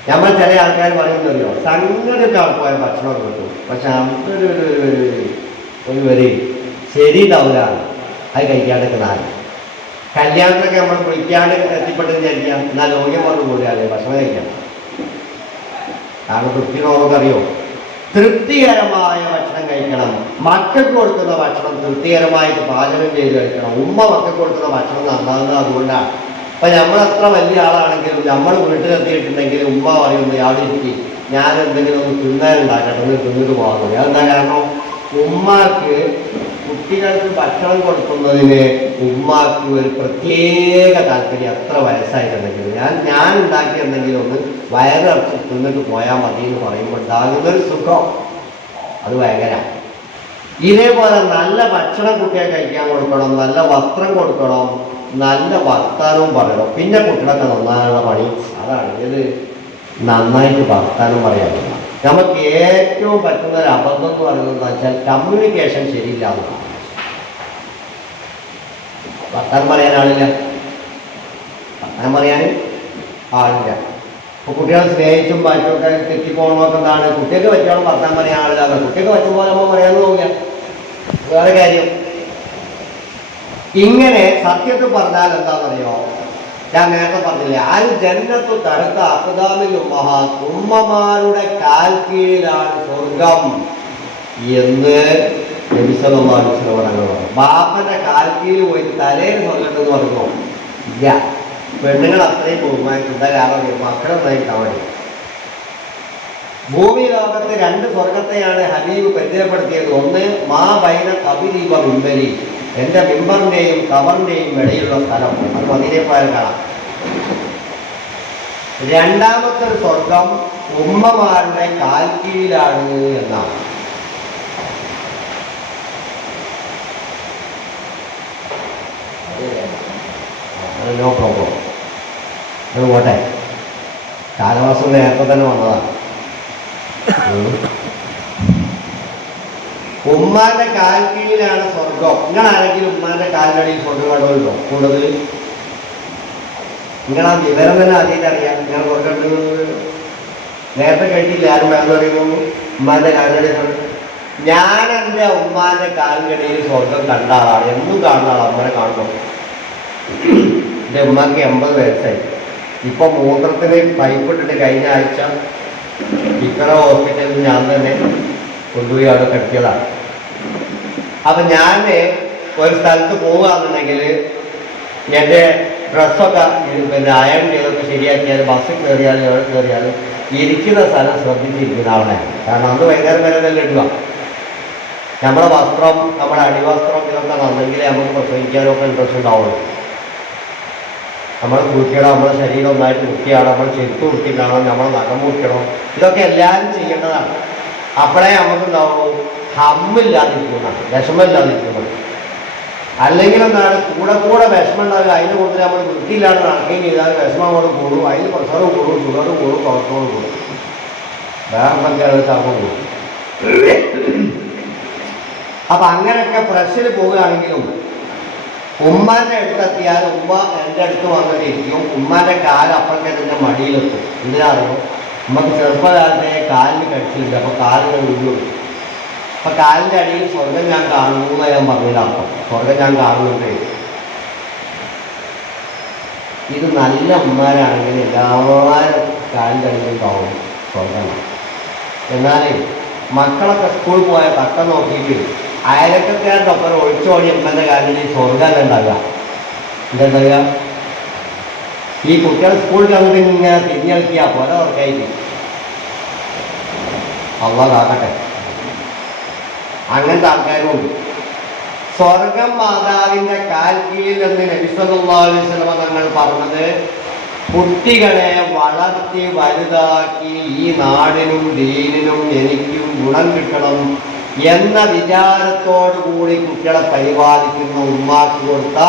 നമ്മൾ ചില ആൾക്കാർ പറയുന്നല്ലോ, സംഗതിയൊക്കെ ആൾക്കാർ ഭക്ഷണമൊക്കെ കിട്ടും, പക്ഷെ നമുക്കൊരു ഒരു വരി ശരിയുണ്ടാവില്ല, അത് കഴിക്കാണ്ടിരിക്കുന്ന ആൾ. കല്യാണത്തിനൊക്കെ നമ്മൾ വിളിക്കാണ്ട് എത്തിപ്പെട്ടെന്ന് വിചാരിക്കാം, എന്നാൽ രോഗ്യം വന്നു കൂടിയാലേ ഭക്ഷണം കഴിക്കാം. കാരണം തൃപ്തി നമുക്കറിയോ, തൃപ്തികരമായ ഭക്ഷണം കഴിക്കണം. മക്കൾക്ക് കൊടുക്കുന്ന ഭക്ഷണം തൃപ്തികരമായിട്ട് പാചകം ചെയ്ത് കഴിക്കണം. ഉമ്മ മക്കൾക്ക് കൊടുക്കുന്ന ഭക്ഷണം നന്നാകുന്നത് അതുകൊണ്ടാണ്. അപ്പം നമ്മളെത്ര വലിയ ആളാണെങ്കിലും നമ്മൾ വീട്ടിലെത്തിയിട്ടുണ്ടെങ്കിൽ ഉമ്മ പറയുന്നത് അവിടെ ഇരിക്കും, ഞാൻ എന്തെങ്കിലും ഒന്ന് തിന്നാനുണ്ടാക്കട്ടെ, തിന്നിട്ട് പോകാൻ. അതെന്താ കാരണം? ഉമ്മാക്ക് കുട്ടികൾക്ക് ഭക്ഷണം കൊടുക്കുന്നതിന് ഉമ്മാക്ക് ഒരു പ്രത്യേക താല്പര്യം. എത്ര വയസ്സായിട്ടുണ്ടെങ്കിലും ഞാൻ ഉണ്ടാക്കിയെന്തെങ്കിലും ഒന്ന് വയറിറച്ച് തിന്നിട്ട് പോയാൽ മതി എന്ന് പറയുമ്പോൾ ഉണ്ടാകുന്നൊരു സുഖം അത് ഭയങ്കര. ഇതേപോലെ നല്ല ഭക്ഷണം കുട്ടിയെ കഴിക്കാൻ കൊടുക്കണം, നല്ല വസ്ത്രം കൊടുക്കണം, നല്ല വർത്താനവും പറയണം. പിന്നെ കുട്ടികളൊക്കെ നന്നാനുള്ള പണി അതാണ്. ഇത് നന്നായിട്ട് വർത്താനം പറയാൻ. നമുക്ക് ഏറ്റവും പറ്റുന്ന ഒരു അബദ്ധം എന്ന് പറയുന്നത് എന്താ വെച്ചാൽ കമ്മ്യൂണിക്കേഷൻ ശരിയില്ല എന്നാണ്. വർത്താനം പറയാൻ ആളില്ല, വർത്താനം പറയാൻ ആളില്ല. അപ്പോൾ കുട്ടികളെ സ്നേഹിച്ചും ബാക്കിയൊക്കെ തെറ്റിപ്പോകണമൊക്കെ എന്താണ്, കുട്ടിയൊക്കെ പറ്റണം വർത്താനം പറയാൻ ആളില്ല. കുട്ടിയൊക്കെ പറ്റുമ്പോൾ നമ്മൾ പറയാൻ പോകില്ല. വേറെ കാര്യം. ഇങ്ങനെ സത്യത്തിൽ പറഞ്ഞാൽ എന്താണെന്നറിയോ? ഞാൻ നേരത്തെ പറഞ്ഞില്ലേ, അൽ ജന്നത്തു തടുത്ത അഖ്ദാമിൽ ഉമ്മഹാത്ത്, ഉമ്മമാരുടെ കാൽ കീഴിലാണ് സ്വർഗം എന്ന് നബി സല്ലല്ലാഹു അലൈഹി വസല്ലം പറഞ്ഞു. ബാപ്പന്റെ കാൽ കീഴിൽ പോയി തലയിൽ സ്വർഗമെന്ന് പറഞ്ഞോ? ഇല്ല. പെണ്ണുങ്ങൾ അത്രയും ബഹുമാനിക്കുന്ന കാരണം മക്കളെന്നായിട്ടാ മതി. ഭൂമി ലോകത്ത് രണ്ട് സ്വർഗത്തെയാണ് ഹബീബ് പരിചയപ്പെടുത്തിയത്. ഒന്ന്, മാ ബൈന ഖബരി വ മിമ്പരി, എൻ്റെ മിമ്പറിൻ്റെയും ഖബറിൻ്റെയും ഇടയിലുള്ള സ്ഥലം. അത് മദീനയിൽ പോയാൽ കാണാം. രണ്ടാമത്തെ സ്വർഗം ഉമ്മമാരുടെ കാൽ കീഴിലാണ് എന്നാണ്. No problem. അത് പോട്ടെ, കാലവാസം നേരത്തെ തന്നെ വന്നതാണ്. ഉമ്മാന്റെ കാൽ കീഴിലാണ് സ്വർഗം. നിങ്ങൾ ആരെങ്കിലും ഉമ്മാന്റെ കാലിനടിയിൽ സ്വർഗം കണ്ടുണ്ടോ? കൂടുതൽ നിങ്ങൾ ആ വിവരം തന്നെ ആദ്യമായിട്ട് അറിയാം. ഞാൻ സ്വർഗം നേരത്തെ കഴിച്ചില്ല. ആരും വേറെ പറയുന്നു ഉമ്മാന്റെ കാലിനടിയിൽ സ്വർഗം. ഞാൻ എൻ്റെ ഉമ്മാന്റെ കാലിനടിയിൽ സ്വർഗം കണ്ട ആളാണ്. എന്നും കാണുന്ന ആളാണ്. അമ്മനെ കാണുമ്പോൾ എൻ്റെ ഉമ്മാക്ക് 80 വയസ്സായി. ഇപ്പൊ മൂത്രത്തിന് പൈപ്പ് ഇട്ടിട്ട് കഴിഞ്ഞ ആഴ്ച ഇക്കറ ഹോസ്പിറ്റലിൽ ഞാൻ തന്നെ കൊണ്ടുപോയി അവിടെ കെട്ടിയതാണ്. അപ്പൊ ഞാൻ ഒരു സ്ഥലത്ത് പോവുകയാണെന്നുണ്ടെങ്കിൽ എൻ്റെ ഡ്രസ്സൊക്കെ പിന്നെ അയൺ ചെയ്തൊക്കെ ശരിയാക്കിയാൽ ബസ്സിൽ കയറിയാലും എവിടെ കയറിയാലും ഇരിക്കുന്ന സ്ഥലം ശ്രദ്ധിച്ചിരിക്കുന്ന ആളെ. കാരണം അന്ന് വൈകുന്നേരം വരെ തന്നെ ഇടുക. നമ്മുടെ വസ്ത്രം, നമ്മുടെ അടിവസ്ത്രം ഇതൊക്കെ നന്നെങ്കിലേ നമുക്ക് പ്രസവിക്കാനൊക്കെ ഇൻട്രസ്റ്റ് ഉണ്ടാവുള്ളൂ. നമ്മൾ കുളിക്കണം, നമ്മുടെ ശരീരം ഒന്നായിട്ട് വൃത്തിയാണ്, നമ്മൾ ചെരുപ്പ് വൃത്തിക്കണം, നമ്മൾ നഖം മുറിക്കണം. ഇതൊക്കെ എല്ലാവരും ചെയ്യേണ്ടതാണ്. അപ്പോഴേ നമുക്കുണ്ടാവുള്ളൂ ഹമ്മില്ലാതിരിക്കണം, വിഷമമില്ലാതിരിക്കണം. അല്ലെങ്കിൽ എന്താണ് കൂടെ വിഷമം ഉണ്ടാവുക. അതിനെ കൂടുതൽ നമ്മൾ വൃത്തിയില്ലാതെ നടക്കുകയും ചെയ്താൽ വിഷമം അങ്ങോട്ട് കൂടും. അതിന് പ്രഷർ കൂടും, ഷുഗർ കൂടും, കൊളസ്ട്രോൾ കൂടും, വേറെ എന്തൊക്കെയാണ് ചർമ്മം കൂടും. അപ്പം അങ്ങനെയൊക്കെ ഫ്രഷിൽ പോവുകയാണെങ്കിലും ഉമ്മാൻ്റെ അടുത്തെത്തിയാൽ ഉമ്മ എൻ്റെ അടുത്ത് വന്നിട്ടിരിക്കും. ഉമ്മാൻ്റെ കാല് അപ്പുറത്തെ മടിയിലെത്തും. എന്തിനാണോ? നമുക്ക് ചെറുപ്പകാലത്തെ കാലിന് കടിച്ചിട്ടുണ്ട്. അപ്പോൾ കാലുകൾ ഉള്ളു. അപ്പം കാലിൻ്റെ അടിയിൽ സ്വർഗം ഞാൻ കാണുന്നു എന്ന് ഞാൻ പറഞ്ഞതിനർത്ഥം. സ്വർഗം ഞാൻ കാണുന്നുണ്ട്. ഇത് നല്ല ഉമ്മാരാണെങ്കിൽ എല്ലാവരും കാലിൻ്റെ അടിയിലും കാണും സ്വർഗമാണ്. എന്നാലേ മക്കളൊക്കെ സ്കൂളിൽ പോയ തക്ക നോക്കിയിട്ട് അയലക്കക്കാരുടെ ഒപ്പം ഒളിച്ചോടി ഉമ്മൻ്റെ കാലിൽ സ്വർഗമല്ല ഉണ്ടാവുക. എന്തുണ്ടാവുക? ഈ കുട്ടികൾ സ്കൂളിൽ വന്നിട്ട് ഇങ്ങനെ തിരിഞ്ഞളിക്കുക പോലെ ഉറക്കായിട്ട്. അള്ളാ കാക്കട്ടെ. അങ്ങനത്തെ ആൾക്കാരുമുണ്ട്. സ്വർഗം മാതാവിൻ്റെ കാൽ കീഴിൽ എന്ന് നബി സല്ലല്ലാഹു അലൈഹി വസല്ലം തങ്ങൾ പറഞ്ഞത് കുട്ടികളെ വളർത്തി വലുതാക്കി ഈ നാടിനും ദീനിനും എനിക്കും ഗുണം കിട്ടണം എന്ന വിചാരത്തോടു കൂടി കുട്ടികളെ പരിപാലിക്കുന്ന ഉമ്മാക്ക് കൊടുത്ത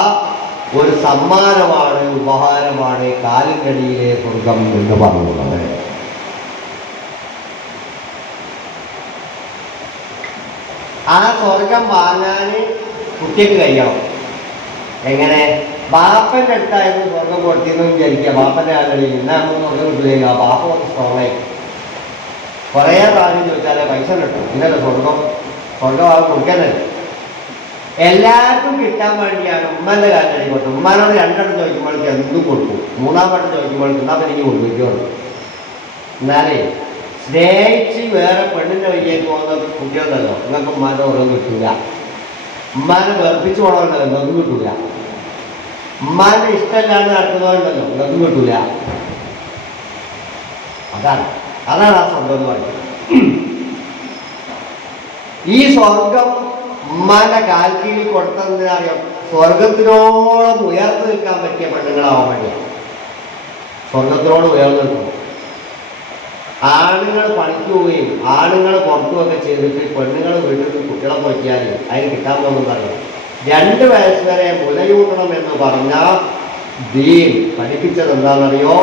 ഒരു സമ്മാനമാണ്, ഉപഹാരമാണ് കാലിനടിയിലെ സ്വർഗം എന്ന് പറഞ്ഞുള്ളത്. ആ സ്വർഗം വാങ്ങാൻ കുട്ടിക്ക് കഴിയണം. എങ്ങനെ? ബാപ്പൻ്റെ അടുത്തായിരുന്നു സ്വർഗം കൊടുത്തിരുന്നു വിചാരിക്കുക. ബാപ്പൻ്റെ കാലിനടിയിൽ ഇന്ന് നമ്മൾ സ്വർഗം കിട്ടില്ല. ബാപ്പ കുറച്ച് സ്ട്രോങ്ങായി കുറേ പ്രാവശ്യം ചോദിച്ചാലേ പൈസ കിട്ടും. ഇന്നലെ സ്വർഗം ആകും കൊടുക്കാനല്ലേ. എല്ലാവർക്കും കിട്ടാൻ വേണ്ടിയാണ് ഉമ്മൻ്റെ കാലിനടി കൊടുത്തത്. ഉമ്മാനോട് രണ്ടെണ്ണം ചോദിക്കുമ്പോഴേക്ക് എന്തും കൊടുക്കും. മൂന്നാം വട്ടം ചോദിക്കുമ്പോഴേക്ക് എന്നാൽ പിന്നെ എനിക്ക് കൊടുക്കുമോ. എന്നാലേ സ്നേഹിച്ച് വേറെ പെണ്ണിൻ്റെ വഴിയേക്ക് പോകുന്ന കുട്ടികളുണ്ടല്ലോ, നിങ്ങൾക്ക് ഉമ്മാൻ്റെ ഓരോ കിട്ടില്ല. ഉമ്മാനെ വെറുപ്പിച്ച് പോകണമെന്നല്ലോ, ഇതൊന്നും കിട്ടില്ല. ഉമ്മാൻ്റെ ഇഷ്ടമില്ലാണ്ട് നടക്കുന്നവരുണ്ടല്ലോ, ഇതൊന്നും കിട്ടില്ല. അതാണ് ആ സ്വർഗം എന്ന് പറയുന്നത്. ഈ സ്വർഗം ഉമ്മാന്റെ കാൽ കീഴിൽ കൊടുത്തതിനറിയാം. സ്വർഗത്തിനോളം ഉയർന്നു നിൽക്കാൻ പറ്റിയ പെണ്ണുങ്ങളാവാൻ വേണ്ടിയാണ്. സ്വർഗത്തിനോട് ഉയർന്നു നിൽക്കണം. ആണുങ്ങൾ പണിക്ക് പോവുകയും ആണുങ്ങൾ പുറത്തുമൊക്കെ ചെയ്തിട്ട് പെണ്ണുങ്ങൾ വീട്ടിൽ കുട്ടികളെ പോയിക്കാൽ അതിന് കിട്ടാൻ പോകുന്നതറിയാം. 2 വയസ്സ് വരെ മുലയൂട്ടണം എന്ന് പറഞ്ഞാൽ ദീൻ പഠിപ്പിച്ചത് എന്താണെന്നറിയോ?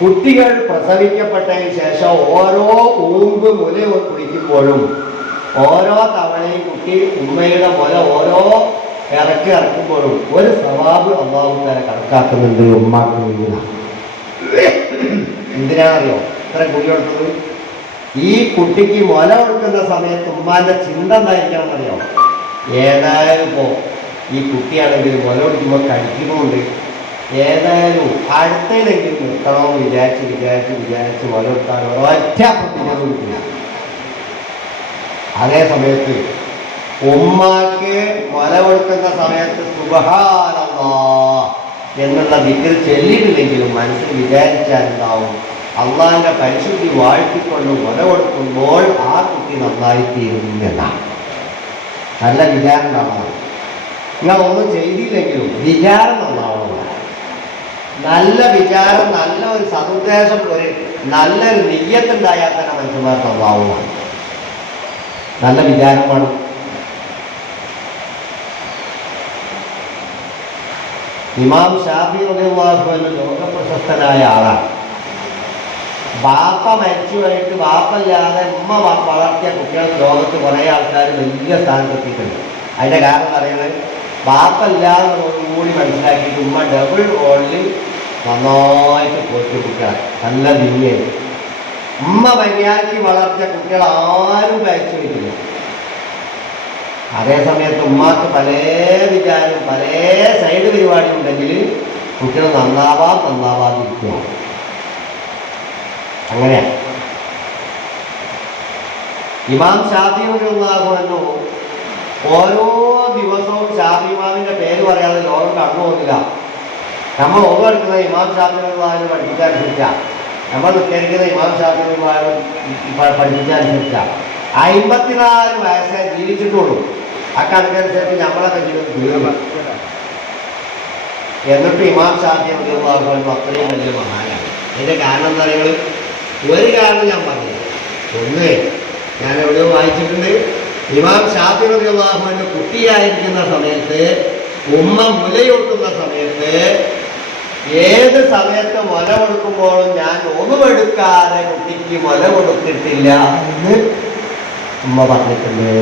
കുട്ടികൾ പ്രസവിക്കപ്പെട്ടതിന് ശേഷം ഓരോ ഊമ്പ് മുല കുടിക്കുമ്പോഴും ഓരോ തവണയും കുട്ടി ഉമ്മയുടെ മുല ഓരോ ഇറക്കുമ്പോഴും ഒരു സവാബ് അല്ലാഹു തആല കണക്കാക്കുന്നുണ്ട് ഉമ്മാക്ക് വേണ്ടി. എന്തിനാണെന്നറിയോ ഇത്ര കുടി കൊടുത്തത്? ഈ കുട്ടിക്ക് മുല കൊടുക്കുന്ന സമയത്ത് ഉമ്മാന്റെ ചിന്ത എന്തായിരിക്കണം എന്നറിയോ? ഏതായാലും ഇപ്പോൾ ഈ കുട്ടിയാണെങ്കിൽ മുല കുടിക്കുമ്പോൾ കഴിക്കുന്നുണ്ട്, ഏതായാലും അടുത്തതിലെങ്കിലും നിർത്തണമെന്ന് വിചാരിച്ച് മുല കൊടുക്കാൻ ഒരൊറ്റ പ്രതിരോധമില്ല. അതേ സമയത്ത് ഉമ്മാക്ക് മുല കൊടുക്കുന്ന സമയത്ത് സുബ്ഹാനല്ലാഹ് എന്നുള്ള ദിക്ർ ചൊല്ലിയിട്ടില്ലെങ്കിലും മനസ്സിൽ വിചാരിച്ചാലുണ്ടാവും അള്ളാഹിന്റെ പരിശുദ്ധി വാഴ്ത്തിക്കൊണ്ട് മുല കൊടുക്കുമ്പോൾ ആ കുട്ടി നന്നായിത്തീരും എന്നാണ്. നല്ല വിചാരം ഉണ്ടാവണം. നിങ്ങൾ ഒന്നും ചെയ്തില്ലെങ്കിലും വിചാരം നന്നാവണം. നല്ല വിചാരം, നല്ല ഒരു സതുദ്ദേശം, ഒരു നല്ലൊരു നിയ്യത്തുണ്ടായാൽ തന്നെ മനുഷ്യന്മാർ നന്നാവുന്നതാണ്. നല്ല വിചാരം വേണം. ഇമാം ഷാഫി റളിയല്ലാഹു അൻഹു ലോകപ്രശസ്തനായ ആളാണ്. ബാപ്പ മരിച്ചുപോയിട്ട് ബാപ്പല്ലാതെ ഉമ്മ വളർത്തിയ കുട്ടികൾ ലോകത്ത് കുറേ ആൾക്കാർ വലിയ സ്ഥാനത്തെത്തിയിട്ടുണ്ട്. അതിൻ്റെ കാരണം പറയുന്നത് ബാപ്പല്ലാതെ കൂടി മനസ്സിലാക്കിയിട്ട് ഉമ്മ ഡബിൾ റോളിൽ നന്നായിട്ട് പോറ്റി കുട്ടികളാണ്. നല്ല ദിന്യാണ്. ഉമ്മ മര്യാദയ്ക്ക് വളർത്തിയ കുട്ടികൾ ആരും കഴിച്ചു വയ്ക്കില്ല. അതേസമയത്ത് ഉമ്മാക്ക് പല വിചാരം, പല സൈഡ് പരിപാടി ഉണ്ടെങ്കിൽ കുട്ടികൾ നന്നാവാതിരിക്കുക. അങ്ങനെയാണ്. ഇമാം ഷാഫി റളിയല്ലാഹു അൻഹു ഓരോ ദിവസവും ഷാഫി ഇമാമിന്റെ പേര് പറയാതെ ലോകം കടന്നു പോകുന്നില്ല. നമ്മൾ ഓർമ്മ ഇമാം ഷാഫി റളിയല്ലാഹു അൻഹു പഠിപ്പിച്ചനുസരിച്ച, നമ്മൾ നിസ്കരിക്കുന്ന ഇമാം ഷാഫി റളിയല്ലാഹു അൻഹു പഠിപ്പിച്ചനുസരിച്ച 54 വയസ്സേ ജീവിച്ചിട്ടുള്ളൂ. ആ കണക്കനുസരിച്ച് നമ്മളൊക്കെ ജീവിതം. എന്നിട്ട് ഇമാം ഷാഫി റളിയല്ലാഹു അൻഹു അത്രയും വലിയ മഹാനാണ്. ഇതിന്റെ കാരണം എന്താ പറയുന്നത്? ഒരു കാരണം ഞാൻ പറഞ്ഞു. ഒന്ന്, ഞാൻ എവിടെയോ വായിച്ചിട്ടുണ്ട്, ഇമാം ഷാഫി റളിയല്ലാഹു അൻഹു കുട്ടിയായിരിക്കുന്ന സമയത്ത്, ഉമ്മ മുലയൂട്ടുന്ന സമയത്ത്, ഏത് സമയത്ത് മുല കൊടുക്കുമ്പോഴും ഞാൻ ഒന്നുമെടുക്കാതെ കുട്ടിക്ക് മുല കൊടുത്തിട്ടില്ല എന്ന് ഉമ്മ പറഞ്ഞിട്ടുണ്ട്.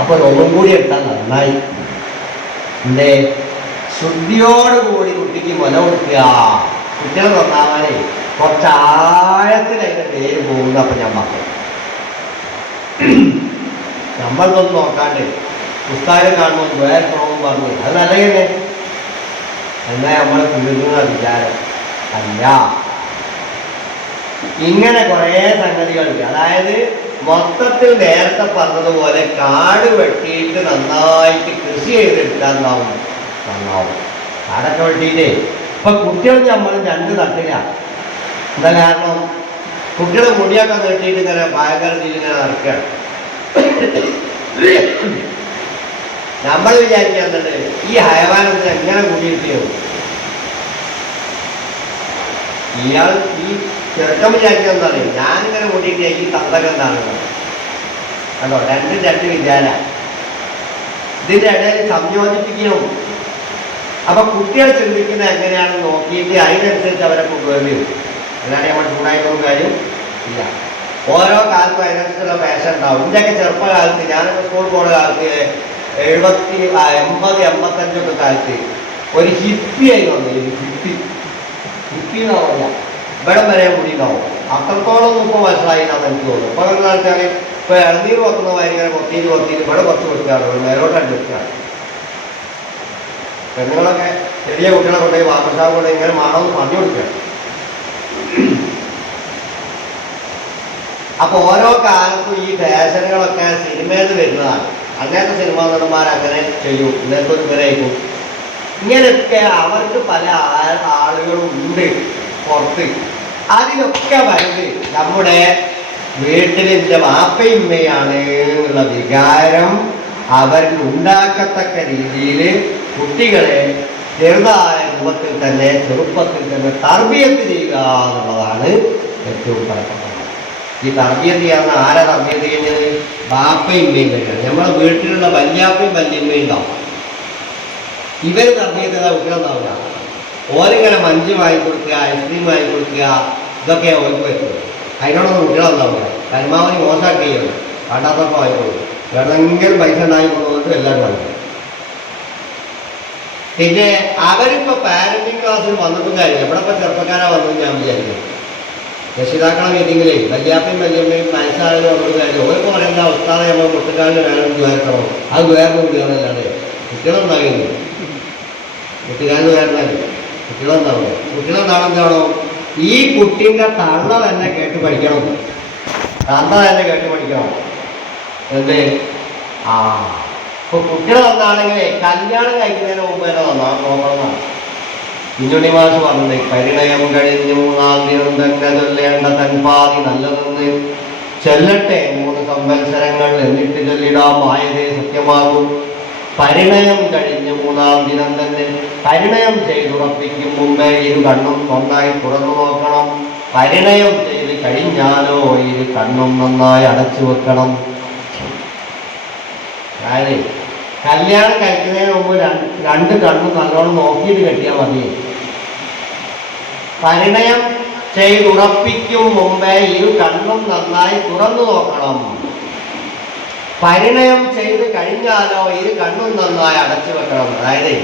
അപ്പോൾ ഒന്നും കൂടി എടുത്താൽ നന്നായി. എന്തേ? ശുദ്ധിയോടുകൂടി കുട്ടിക്ക് മുല കൊടുക്കുക. കുട്ടികൾ നന്നാവാനേ കുറച്ച് ആഴത്തിൽ അതിൻ്റെ പേര് പോകുന്നു. അപ്പം ഞാൻ പറഞ്ഞു, നമ്മൾക്കൊന്നും നോക്കാണ്ട് പുസ്തകം കാണുമ്പോൾ വേർക്കണമെന്ന് പറഞ്ഞു, അത് നല്ലതല്ലേ? എന്നാൽ നമ്മൾ കുരുങ്ങുന്ന വിചാരം അല്ല. ഇങ്ങനെ കുറേ സംഗതികളുണ്ട്. അതായത് മൊത്തത്തിൽ നേരത്തെ പറഞ്ഞതുപോലെ കാട് വെട്ടിയിട്ട് നന്നായിട്ട് കൃഷി ചെയ്തെടുക്കാൻ നന്നാവും. കാടൊക്കെ വെട്ടിയിട്ടേ ഇപ്പൊ കുട്ടികൾ നമ്മൾ 2 തട്ടില്ല. എന്താ കാരണം? കുട്ടികൾ മുടിയൊക്കെ നീട്ടിയിട്ട് ഇങ്ങനെ ഭയങ്കര ഇങ്ങനെ നടക്കുകയാണ്. നമ്മൾ വിചാരിക്കുന്നുണ്ട് ഈ ഹയവാനത്തിന് എങ്ങനെ കൂടിയിരിക്കും. ഇയാൾ ഈ ചെറുക്കം വിചാരിക്കുന്നതാണ് ഞാനിങ്ങനെ കൂട്ടിയിട്ട് ഈ തന്തകം എന്താണ് കണ്ടോ? 2 വിചാര ഇതിൻ്റെ ഇടയിൽ സംയോജിപ്പിക്കണം. അപ്പൊ കുട്ടികൾ ചിന്തിക്കുന്നത് എങ്ങനെയാണെന്ന് നോക്കിയിട്ട് അതിനനുസരിച്ച് അവരെ കൊണ്ടുവരും. അല്ലാതെ നമ്മൾ ചൂടായിട്ടൊന്നും കാര്യം ഇല്ല. ഓരോ കാലത്തും അതിനനുസരിച്ചുള്ള ഫാഷൻ ഉണ്ടാവും. ഇതിൻ്റെയൊക്കെ ചെറുപ്പകാലത്ത്, ഞാനൊക്കെ സ്കൂൾ പോകുന്ന കാലത്ത് 70, 80, 85 കാലത്ത് ഒരു ഹിപ്പിയായി വന്നു. ഹിപ്പി എന്നാ പറഞ്ഞ ഇവിടെ വരെ കൂടി ഉണ്ടാവും. അത്രത്തോളം ഇപ്പോൾ മനസ്സിലായി എന്നാണ് എനിക്ക് തോന്നുന്നു. ഇപ്പോൾ എന്താ വെച്ചാൽ ഇപ്പോൾ ഇളനീർ വെക്കുന്ന ഭയങ്കര കൊത്തിയിൽ ഇവിടെ കുറച്ച് വെക്കുകയാണ്, മേലോട്ടാണ് വെക്കുകയാണ്. പെണ്ണുങ്ങളൊക്കെ ചെറിയ കുട്ടികളെ കൊണ്ടുപോയി വാർത്താവ് കൊണ്ട് ഇങ്ങനെ മാണമെന്ന് പറഞ്ഞു കൊടുക്കുകയാണ്. അപ്പൊ ഓരോ കാലത്തും ഈ ഫാഷനുകളൊക്കെ സിനിമയിൽ വരുന്നതാണ്. അങ്ങനത്തെ സിനിമാ നടന്മാർ അങ്ങനെ ചെയ്യും, ഇന്നത്തെ ഒരു പേരായിരിക്കും. ഇങ്ങനെയൊക്കെ അവർക്ക് പല ആളുകളും ഉണ്ട് പുറത്ത്. അതിലൊക്കെ വരുന്നത് നമ്മുടെ വീട്ടിൽ എൻ്റെ വാപ്പയും ഉമ്മയാണ് എന്നുള്ള വികാരം അവർക്ക് ഉണ്ടാക്കത്തക്ക രീതിയിൽ കുട്ടികളെ ചെറുതായ രൂപത്തിൽ തന്നെ, ചെറുപ്പത്തിൽ തന്നെ തർബിയത്ത് ചെയ്യുക എന്നുള്ളതാണ് ഏറ്റവും പ്രധാനം. ഈ തർബിയത്ത് ചെയ്യാവുന്ന ആരാ തർബിയത്ത് ചെയ്യുന്നത്? ബാപ്പയും ഉമ്മയും തന്നെയാണ്. നമ്മുടെ വീട്ടിലുള്ള വല്യാപ്പയും വല്യമ്മയും ഉണ്ടാവും. ഇവർ തർബിയത്ത് ചെയ്താൽ കുട്ടികളുണ്ടാവില്ല. ഓരിങ്ങനെ മഞ്ച് വാങ്ങിക്കൊടുക്കുക, ഐസ്ക്രീം വാങ്ങിക്കൊടുക്കുക, ഇതൊക്കെ ഓർക്ക് പറ്റും. അതിനോടൊന്നും കുട്ടികളുണ്ടാവില്ല. പരമാവധി മോശമാക്കി ചെയ്യണം. കാട്ടാത്തൊക്കെ വാങ്ങിക്കൊടുക്കും. വേണമെങ്കിലും പൈസ ഉണ്ടാക്കി കൊണ്ടുവന്നിട്ട് എല്ലാവരും വാങ്ങിക്കും. പിന്നെ അവരിപ്പോൾ പാരന്റിങ് ക്ലാസ്സിൽ വന്നിട്ടും കാര്യമില്ല. ഇവിടെ ഇപ്പോൾ ചെറുപ്പക്കാരാ വന്നത് ഞാൻ വിചാരിക്കുന്നു. രക്ഷിതാക്കളെ മീറ്റിങ്ങിലേ വല്യാപ്പയും വല്യമ്മയും വയസ്സായാലും അവരോട് കാര്യം ഓർക്ക് പറയേണ്ട ഉസ്താദെ നമ്മൾ മുട്ടുകാലിന് വേണം ദ്വേർക്കണം അത് ദ്വേർന്ന് വിടുകയെന്നല്ലാതെ കുട്ടികളുണ്ടാകുന്നു കുട്ടികാലിന് വേർന്നാല് കുട്ടികളുണ്ടാവില്ല കുട്ടികളെന്താണെന്താണോ ഈ കുട്ടീൻ്റെ തള്ള തന്നെ കേട്ട് പഠിക്കണം തള്ള തന്നെ കേട്ട് പഠിക്കണം എന്ത് ആ ഇപ്പൊ കുട്ടികൾ വന്നാണെങ്കിലേ കല്യാണം കഴിക്കുന്നതിന് മുമ്പ് തന്നെ നോക്കണമെന്നാണ് കുഞ്ഞുണ്ണി മാഷ് പറഞ്ഞത് പരിണയം കഴിഞ്ഞ് 3-ാം ദിനം തന്നെ ചൊല്ലേണ്ട തൻപാതി നല്ലതെന്ന് ചൊല്ലട്ടെ 3 സംവത്സരങ്ങൾ എന്നിട്ട് ചൊല്ലിടാം ആയതേ സത്യമാകും. പരിണയം കഴിഞ്ഞ് 3-ാം ദിനം തന്നെ പരിണയം ചെയ്തുറപ്പിക്കും മുമ്പേ കണ്ണും നന്നായി തുറന്നു നോക്കണം. പരിണയം ചെയ്ത് കഴിഞ്ഞാലോ കണ്ണും നന്നായി അടച്ചു വെക്കണം. അതായത് കല്യാണം കഴിക്കുന്നതിന് മുമ്പ് 2 കണ്ണും നല്ലോണം നോക്കിയിട്ട് കെട്ടിയാൽ മതി. പരിണയം ചെയ്തുറപ്പിക്കും മുമ്പേ കണ്ണും നന്നായി തുറന്നു നോക്കണം. പരിണയം ചെയ്ത് കഴിഞ്ഞാലോ കണ്ണും നന്നായി അടച്ചു വെക്കണം. അതായത്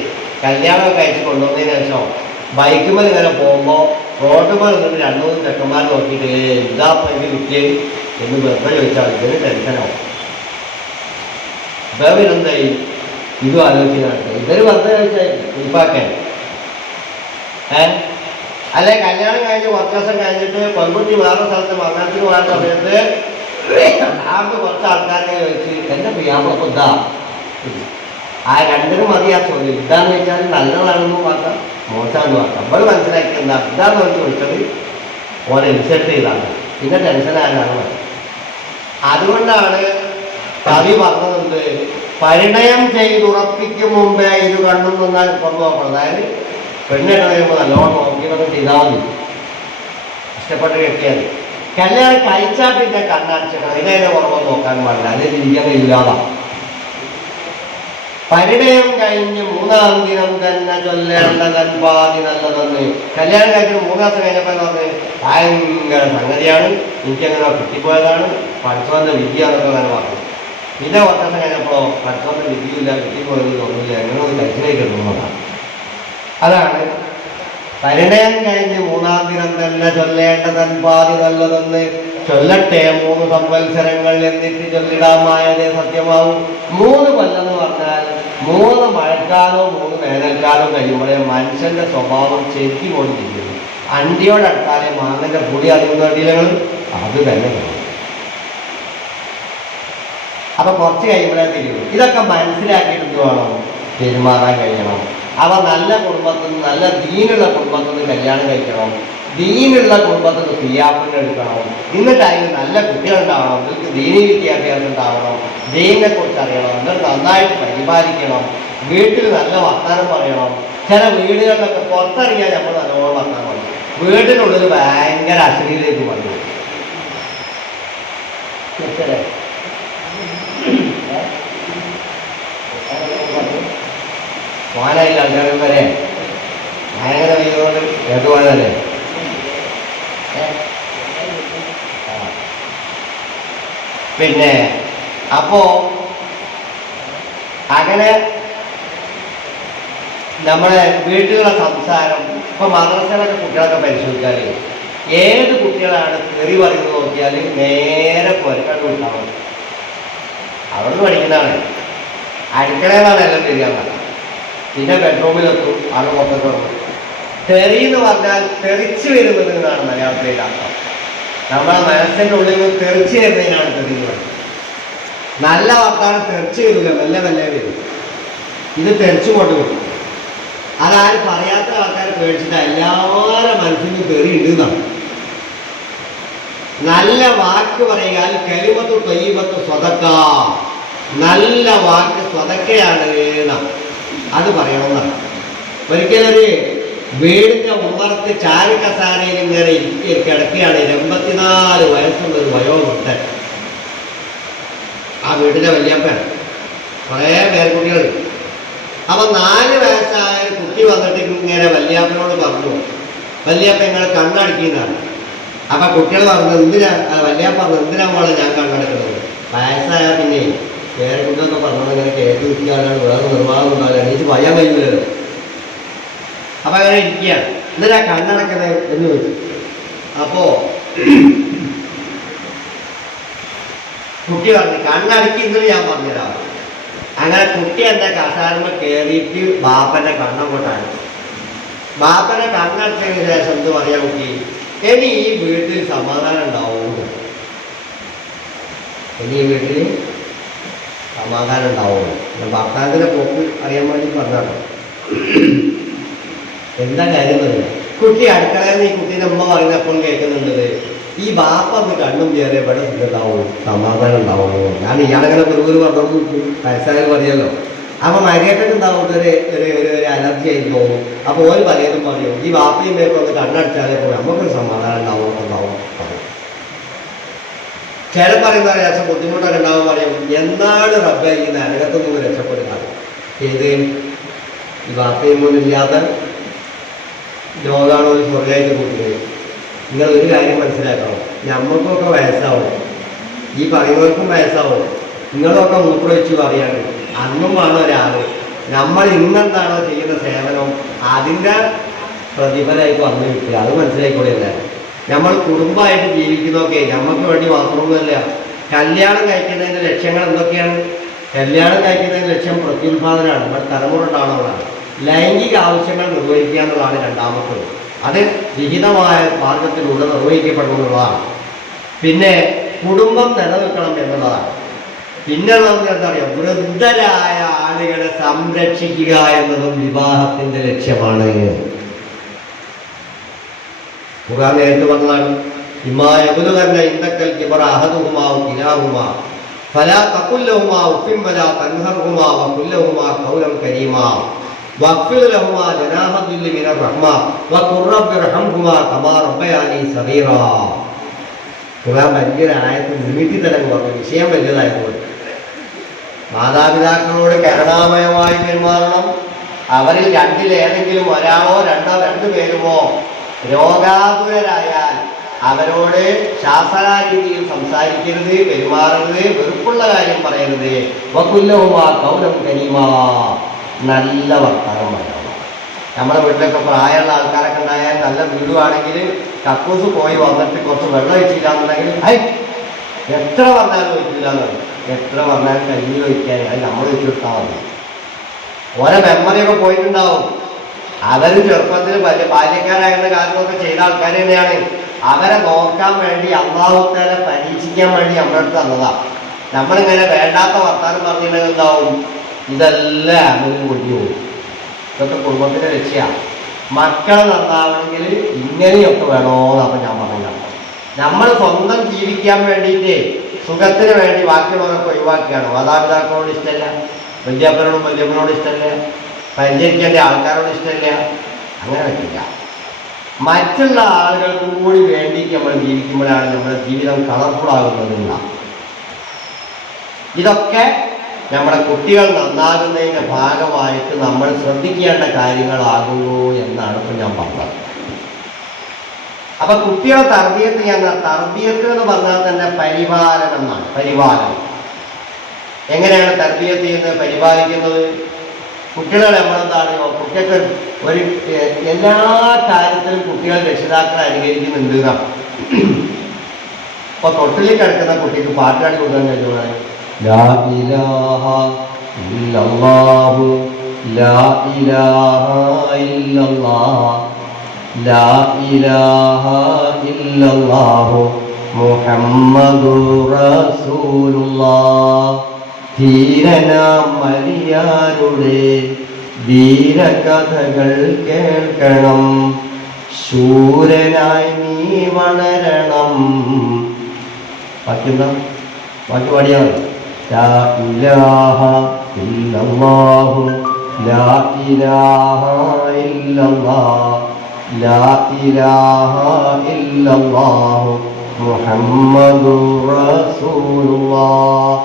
കല്യാണം കഴിച്ച് കൊണ്ടുവന്നതിന് ശേഷം ബൈക്കുമ്പോൾ ഇങ്ങനെ പോകുമ്പോൾ റോഡുമ്പോൾ നിന്നിട്ട് 2-3 ചെക്കന്മാർ നോക്കിയിട്ട് എന്താ എനിക്ക് കിട്ടിയത് എന്ന് വെറുതെ ചോദിച്ചാൽ ഇതിന് ടെൻഷനാവും. എന്തായി ഇതും ആലോചിക്കുന്നതാണ് ഇവര് വെറുതെ ചോദിച്ചാൽ ഉൾപ്പാക്കാൻ അല്ലെ കല്യാണം കഴിഞ്ഞ് 10 ദിവസം കഴിഞ്ഞിട്ട് പെൺകുട്ടി വേറെ സ്ഥലത്ത് മംഗളത്തിന് പോകാൻ സമയത്ത് ആർക്ക് കുറച്ച് ആൾക്കാരെ ചോദിച്ച് എന്റെ പ്രിയാമ്പളപ്പം ഇതാ ആ 2 മതി ആ ചോദ്യം. ഇതാന്ന് വെച്ചാൽ നല്ലതാണെന്നും വാക്കാം മോശമാണെന്ന് വാക്കാം. നമ്മൾ മനസ്സിലാക്കി എന്താ ഇതാന്ന് പറഞ്ഞ് ചോദിച്ചത് ഓനെ ഇൻസൾട്ട് ചെയ്താണ് പിന്നെ ടെൻഷനാകാനാണ്. അതുകൊണ്ടാണ് കവി പറഞ്ഞതുണ്ട് പരിണയം ചെയ്തുറപ്പിക്കും മുമ്പേ കണ്ണും നന്നായി തുറന്നു നോക്കണം. അതായത് പെണ്ണിട്ട് കഴിയുമ്പോൾ നല്ലോണം നോക്കിയതൊക്കെ ചെയ്താൽ മതി. ഇഷ്ടപ്പെട്ട് കെട്ടിയാൽ കല്യാണം കഴിച്ചാൽ പിന്നെ കണ്ണടച്ചിടണം. ഇതിനെ കുറവ് നോക്കാൻ പാടില്ല. അതിന് ജീവിക്കാൻ കഴിയില്ലാതാ. പരിണയം കഴിഞ്ഞ് 3-ാം ദിനം തന്നെ ചൊല്ലേണ്ട തൻപാതി നല്ലതെന്ന്. കല്യാണം കഴിഞ്ഞിട്ട് 3 ദിവസം കഴിഞ്ഞപ്പോൾ പറഞ്ഞ് ഭയങ്കര സംഗതിയാണ്, എനിക്കങ്ങനെ കിട്ടിപ്പോയതാണ്, പഠിച്ചവന്റെ വിദ്യയാണെന്നൊക്കെ അങ്ങനെ പറഞ്ഞു. പിന്നെ 10 ദിവസം കഴിഞ്ഞപ്പോൾ പഠിച്ചവന്റെ വിദ്യയില്ല, കിട്ടിപ്പോയത് തോന്നില്ല, അങ്ങനെ ഒരു കഴിച്ചിലേക്ക് എത്തുന്നതാണ്. അതാണ് പരിണയം കഴിഞ്ഞ് 3-ാം ദിനം തന്നെ ചൊല്ലേണ്ട തൻപാതി നല്ലതെന്ന് ചൊല്ലട്ടെ 3 സംവത്സരങ്ങൾ എന്നിട്ട് ചൊല്ലിടാമായതേ സത്യമാവും. 3 കൊല്ലെന്ന് പറഞ്ഞാൽ 3 മഴക്കാലവും 3 വേനൽക്കാലവും കഴിയുമ്പോഴേ മനുഷ്യന്റെ സ്വഭാവം ചെത്തി കൊണ്ടിരിക്കുന്നു. അണ്ടിയോടടുത്താലേ മാങ്ങന്റെ പൊടി അറിയുന്ന അടിയിലകൾ അത് തന്നെ കാണും. അപ്പൊ കുറച്ച് കഴിയുമ്പോഴേ തിരിയും. ഇതൊക്കെ മനസ്സിലാക്കിയിട്ട് വേണം പെരുമാറാൻ കഴിയണം. അവ നല്ല കുടുംബത്തിൽ നിന്ന് നല്ല ദീനുള്ള കുടുംബത്തിൽ നിന്ന് കല്യാണം കഴിക്കണം. ദീനുള്ള കുടുംബത്തിൽ നിന്ന് ക്രിയാപ്പിനെ എടുക്കണം. എന്നിട്ട് അതിന് നല്ല കുട്ടികളുണ്ടാവണം. നിങ്ങൾക്ക് ദീനീ വിദ്യാഭ്യാസം ഉണ്ടാവണം. ദീനിനെ കുറിച്ച് അറിയണം. എന്നിട്ട് നന്നായിട്ട് പരിപാലിക്കണം. വീട്ടിൽ നല്ല വർത്താനം പറയണം. ചില വീടുകളിലൊക്കെ പുറത്തിറങ്ങിയാൽ നമ്മൾ നല്ലോണം വർത്താനം പറയും. വീട്ടിനുള്ളിൽ ഭയങ്കര അശ്ലീലേക്ക് പറയും. പോകാനായില്ല ആൾക്കാരെ വരെ ഭയങ്കര വയ്യോട് കേട്ടുപോകാനല്ലേ. പിന്നെ അപ്പോ അങ്ങനെ നമ്മളെ വീട്ടിലുള്ള സംസാരം ഇപ്പൊ മദ്രസയിലൊക്കെ കുട്ടികളൊക്കെ പരിശോധിച്ചാൽ ഏത് കുട്ടികളാണ് തെറി പറയുന്നത് നോക്കിയാൽ നേരെ പൊരക്കണ്ട് വിട്ടാൽ അവിടെ പഠിക്കുന്നതാണ്. അടുക്കളയിലാണ് എല്ലാം തെരിയാൻ. പിന്നെ ബെഡ്റൂമിലെത്തും, അവിടെ പുറത്തൊക്കെ തെറി എന്ന് പറഞ്ഞാൽ തെറിച്ച് വരുന്നത് എന്നാണ് മലയാളത്തിലേക്ക് അർത്ഥം. നമ്മളെ മനസ്സിൻ്റെ ഉള്ളിൽ നിന്ന് തെറിച്ച് വരുന്നതിനാണ് തെറി എന്ന് പറയുന്നത്. നല്ല വാക്കാണ് തെറിച്ച് വരില്ല, മെല്ലെ മെല്ലെ വരും. ഇത് തെറിച്ചു കൊണ്ട് വരും. അതാരും പറയാത്ത ആൾക്കാർ പേടിച്ചിട്ട് എല്ലാവരുടെ മനസ്സിന് തെറി ഉണ്ട് എന്നാണ്. നല്ല വാക്ക് പറയാൽ കലിമത്ത് ത്വയ്യിബത്ത് സ്വതക്ക, നല്ല വാക്ക് സ്വതക്കയാണ് എന്നാണ്. അത് പറയണമെന്നാണ്. ഒരിക്കലൊരു വീടിൻ്റെ ഉമ്മറത്ത് ചാരുകസാരയിൽ ഇങ്ങനെ കിടക്കുകയാണ് 84 വയസ്സുള്ള ഒരു വയോവൃദ്ധൻ. ആ വീടിൻ്റെ വല്യപ്പൻ കുറേ പേർക്കുട്ടികളുണ്ട്. അപ്പം 4 വയസ്സായ ഒരു കുട്ടി വന്നിട്ട് ഇങ്ങനെ വല്യപ്പനോട് പറഞ്ഞു, വല്യപ്പ ഇങ്ങനെ കണ്ണടക്കുന്നതാണ്. അപ്പം കുട്ടികൾ പറഞ്ഞു എന്തിനാ, വല്യപ്പ പറഞ്ഞു എന്തിനാ മോളെ ഞാൻ കണ്ണടക്കുന്നത്, വയസ്സായാൽ പിന്നെ വേറെ കുട്ടികളൊക്കെ പറഞ്ഞത് ഇങ്ങനെ കേട്ട് നിൽക്കാനാണ്, വേറെ നിർവാഹം ഉണ്ടാവില്ല, എനിക്ക് പറയാൻ കഴിയില്ലല്ലോ. അപ്പം അങ്ങനെ ഇരിക്കുകയാണ്. എന്തിനാ കണ്ണടക്കുന്നത് എന്ന് ചോദിച്ചു. അപ്പോൾ കുട്ടി പറഞ്ഞു കണ്ണടക്കി ഇന്നലെ ഞാൻ പറഞ്ഞുതരാം. അങ്ങനെ കുട്ടി എൻ്റെ കസാരമ കയറിയിട്ട് ബാപ്പൻ്റെ കണ്ണങ്ങോട്ടാണ്. ബാപ്പനെ കണ്ണടച്ചതിന് ശേഷം എന്ത് പറയാ കുട്ടി, ഇനി ഈ വീട്ടിൽ സമാധാനം ഉണ്ടാവുമോ? ഇനി ഈ വീട്ടിൽ സമാധാനം ഉണ്ടാവുമോ? ഭർത്താവിൻ്റെ പോക്ക് അറിയാൻ വേണ്ടി പറഞ്ഞാട്ടോ. എന്താ കാര്യം തന്നെ കുട്ടി അടുക്കളയിൽ നിന്ന് ഈ കുട്ടീൻ്റെ അമ്മ പറയുന്നപ്പോൾ കേൾക്കുന്നുണ്ടത്, ഈ ബാപ്പ ഒന്ന് കണ്ണും ചേരെ ഇവിടെ ഉണ്ടാവും, സമാധാനം ഉണ്ടാവുമോ? ഞാൻ ഇയാളെങ്ങനെ ഒരു പറഞ്ഞു വയസ്സായാൽ മതിയല്ലോ. അപ്പൊ മര്യാദക്ക് ഉണ്ടാവും ഒരു അലർജി ആയിട്ട് പോകും. അപ്പോൾ ഓര് പലതും പറയും, ഈ ബാപ്പയും പേരും ഒന്ന് കണ്ണടിച്ചാലേ പോയി നമുക്കൊരു സമാധാനം ഉണ്ടാവും. ചില പറയുന്ന രസം ബുദ്ധിമുട്ടൊക്കെ ഉണ്ടാവും പറയും, എന്നാണ് റബ്ബെ ഈ നരകത്തു നിന്ന് രക്ഷപ്പെടുക? ഏത് ഈ ബാപ്പയും പോലും ഇല്ലാത്ത ലോകമാണോ ഒരു സ്വർഗമായിട്ട് കൂട്ടുന്നത്? നിങ്ങൾ ഒരു കാര്യം മനസ്സിലാക്കണം, നമ്മൾക്കൊക്കെ വയസ്സാവും, ഈ പറയുന്നവർക്കും വയസ്സാവും. നിങ്ങളൊക്കെ മൂത്രമൊഴിച്ചു പറയാണ്, അന്നും വേണം ഒരാൾ. നമ്മൾ ഇന്നെന്താണോ ചെയ്യുന്ന സേവനം അതിൻ്റെ പ്രതിഫലമായിട്ട് വന്നു കിട്ടുക. അത് മനസ്സിലായിക്കൊള്ളില്ല. നമ്മൾ കുടുംബമായിട്ട് ജീവിക്കുന്നതൊക്കെ നമുക്ക് വേണ്ടി മാത്രമൊന്നുമല്ല. കല്യാണം കഴിക്കുന്നതിൻ്റെ ലക്ഷ്യങ്ങൾ എന്തൊക്കെയാണ്? കല്യാണം കഴിക്കുന്നതിൻ്റെ ലക്ഷ്യം പ്രത്യുൽപാദനമാണ്, നമ്മുടെ തലമുറ ഉണ്ടാവുന്നതാണ്. ലൈംഗിക ആവശ്യങ്ങൾ നിർവഹിക്കുക എന്നുള്ളതാണ് രണ്ടാമത്തത്. അത് വിഹിതമായ മാർഗത്തിലൂടെ നിർവഹിക്കപ്പെടുന്നതാണ്. പിന്നെ കുടുംബം നിലനിൽക്കണം എന്നുള്ളതാണ്. പിന്നെ നമുക്ക് എന്താ പറയുക, വൃദ്ധരായ ആളുകളെ സംരക്ഷിക്കുക എന്നതും വിവാഹത്തിന്റെ ലക്ഷ്യമാണ്. ഖുർആൻ നേരിട്ട് പറഞ്ഞതാണ്, ഇമ്മായബുലുഗന്ന ഇൻദക്കൽ കിബറ അഹദുഹുമാ കിലാഹുമാ ഫലാ തഖുൽ ലഹുമാ ഉഫിൻ വലാ തൻഹർഹുമാ വഖുൽ ലഹുമാ ഖൗലൻ കരീമാ വഖ്ഫിർ ലഹുമാ ജനാഹ ദില്ലി മിനർ റഹ്മ വഖുർ റബ്ബിർഹംഹുമാ കമാ റബ്ബയാനി സഗീറാ. ഖുർആൻ വലിയൊരു ആയത്ത് നീട്ടി തന്നെ പറഞ്ഞു, വിഷയം വലിയതായതുകൊണ്ട്. മാതാപിതാക്കളോട് കരുണാമയമായി പെരുമാറണം. അവരിൽ രണ്ടിലേതെങ്കിലും ഒരാളോ രണ്ടുപേരുമോ രോഗാതുരരായാൽ അവരോട് ശാസനാരീതിയിൽ സംസാരിക്കരുത്, പെരുമാറരുത്, വെറുപ്പുള്ള കാര്യം പറയരുത്. വകുല്ലഹുമാ ഖൗലൻ കരീമാ, നല്ല വർത്താനം പറയണം. നമ്മുടെ വീട്ടിലൊക്കെ പ്രായമുള്ള ആൾക്കാരൊക്കെ ഉണ്ടായാൽ നല്ല വീടുവാണെങ്കിൽ കക്കൂസ് പോയി വന്നിട്ട് കുറച്ച് വെള്ളം ഒഴിച്ചില്ലാന്നുണ്ടെങ്കിൽ എത്ര പറഞ്ഞാലും ഒഴിക്കില്ല എന്ന് പറയും. എത്ര പറഞ്ഞാലും കയ്യിൽ ഒഴിക്കാൻ അത് നമ്മൾ ഒഴിച്ചെടുത്താൽ മതി. ഓരോ മെമ്മറിയൊക്കെ പോയിട്ടുണ്ടാവും. അവർ ചെറുപ്പത്തിൽ ബാല്യക്കാരായിരുന്ന കാലത്തൊക്കെ ചെയ്ത ആൾക്കാർ തന്നെയാണ്. അവരെ നോക്കാൻ വേണ്ടി അല്ലാഹു തആല പരീക്ഷിക്കാൻ വേണ്ടി നമ്മുടെ അടുത്ത് തന്നതാണ്. നമ്മളിങ്ങനെ വേണ്ടാത്ത വർത്താനം പറഞ്ഞിട്ടുണ്ടെങ്കിൽ എന്താവും, ഇതെല്ലാം അമലും പൊടിഞ്ഞു പോകും. ഇതൊക്കെ കുടുംബത്തിൻ്റെ ലക്ഷ്യമാണ്. മക്കളെ നന്നാവണമെങ്കിൽ ഇങ്ങനെയൊക്കെ വേണോന്നപ്പം ഞാൻ പറഞ്ഞില്ല. നമ്മൾ സ്വന്തം ജീവിക്കാൻ വേണ്ടിയിട്ട് സുഖത്തിന് വേണ്ടി ബാക്കിയുള്ളവരൊക്കെ ഒഴിവാക്കുകയാണ്. മാതാപിതാക്കളോട് ഇഷ്ടമല്ല, വല്യപ്പനോട് ഇഷ്ടമല്ല, പരിചരിക്കേണ്ട ആൾക്കാരോട് ഇഷ്ടമല്ല. അങ്ങനെ പറ്റില്ല. മറ്റുള്ള ആളുകൾക്കും കൂടി വേണ്ടിയിട്ട് നമ്മൾ ജീവിക്കുമ്പോഴാണ് നമ്മുടെ ജീവിതം കളർഫുൾ ആകുന്നതില്ല. ഇതൊക്കെ നമ്മുടെ കുട്ടികൾ നന്നാകുന്നതിൻ്റെ ഭാഗമായിട്ട് നമ്മൾ ശ്രദ്ധിക്കേണ്ട കാര്യങ്ങളാകുന്നു എന്നാണ് ഇപ്പം ഞാൻ പറഞ്ഞത്. അപ്പൊ കുട്ടികളെ തർബിയത്ത് എന്ന് പറഞ്ഞാൽ തന്നെ പരിപാലനം എന്നാണ്. പരിപാലനം എങ്ങനെയാണ് തർബിയത്ത് ചെയ്യുന്നത്, പരിപാലിക്കുന്നത്? കുട്ടികളെ നമ്മളെന്താണ്, കുട്ടികൾക്ക് ഒരു എല്ലാ കാര്യത്തിലും കുട്ടികൾ രക്ഷിതാക്കളെ അനുകരിക്കുന്നുണ്ട് എന്നാണ്. ഇപ്പൊ തൊട്ടിൽ കിടക്കുന്ന കുട്ടിക്ക് പാട്ടാടി കൊടുക്കാൻ കഴിയുമാണ്, ലാ ഇലാഹ ഇല്ലല്ലാഹു ലാ ഇലാഹ ഇല്ലല്ലാഹ് ലാ ഇലാഹ ഇല്ലല്ലാഹു മുഹമ്മദുർ റസൂലുള്ളാഹ്. ധീരനാം മരിയാരുടെ ധീരകഥകൾ കേൾക്കണം, ശൂരനായി നീ വളരണം. ബാക്കി പാടിയാണ്, ലാ ഇലാഹ ഇല്ലല്ലാഹു ലാ ഇലാഹ ഇല്ലല്ലാഹ് ലാ ഇലാഹ ഇല്ലല്ലാഹു മുഹമ്മദുർ റസൂലുള്ളാഹ്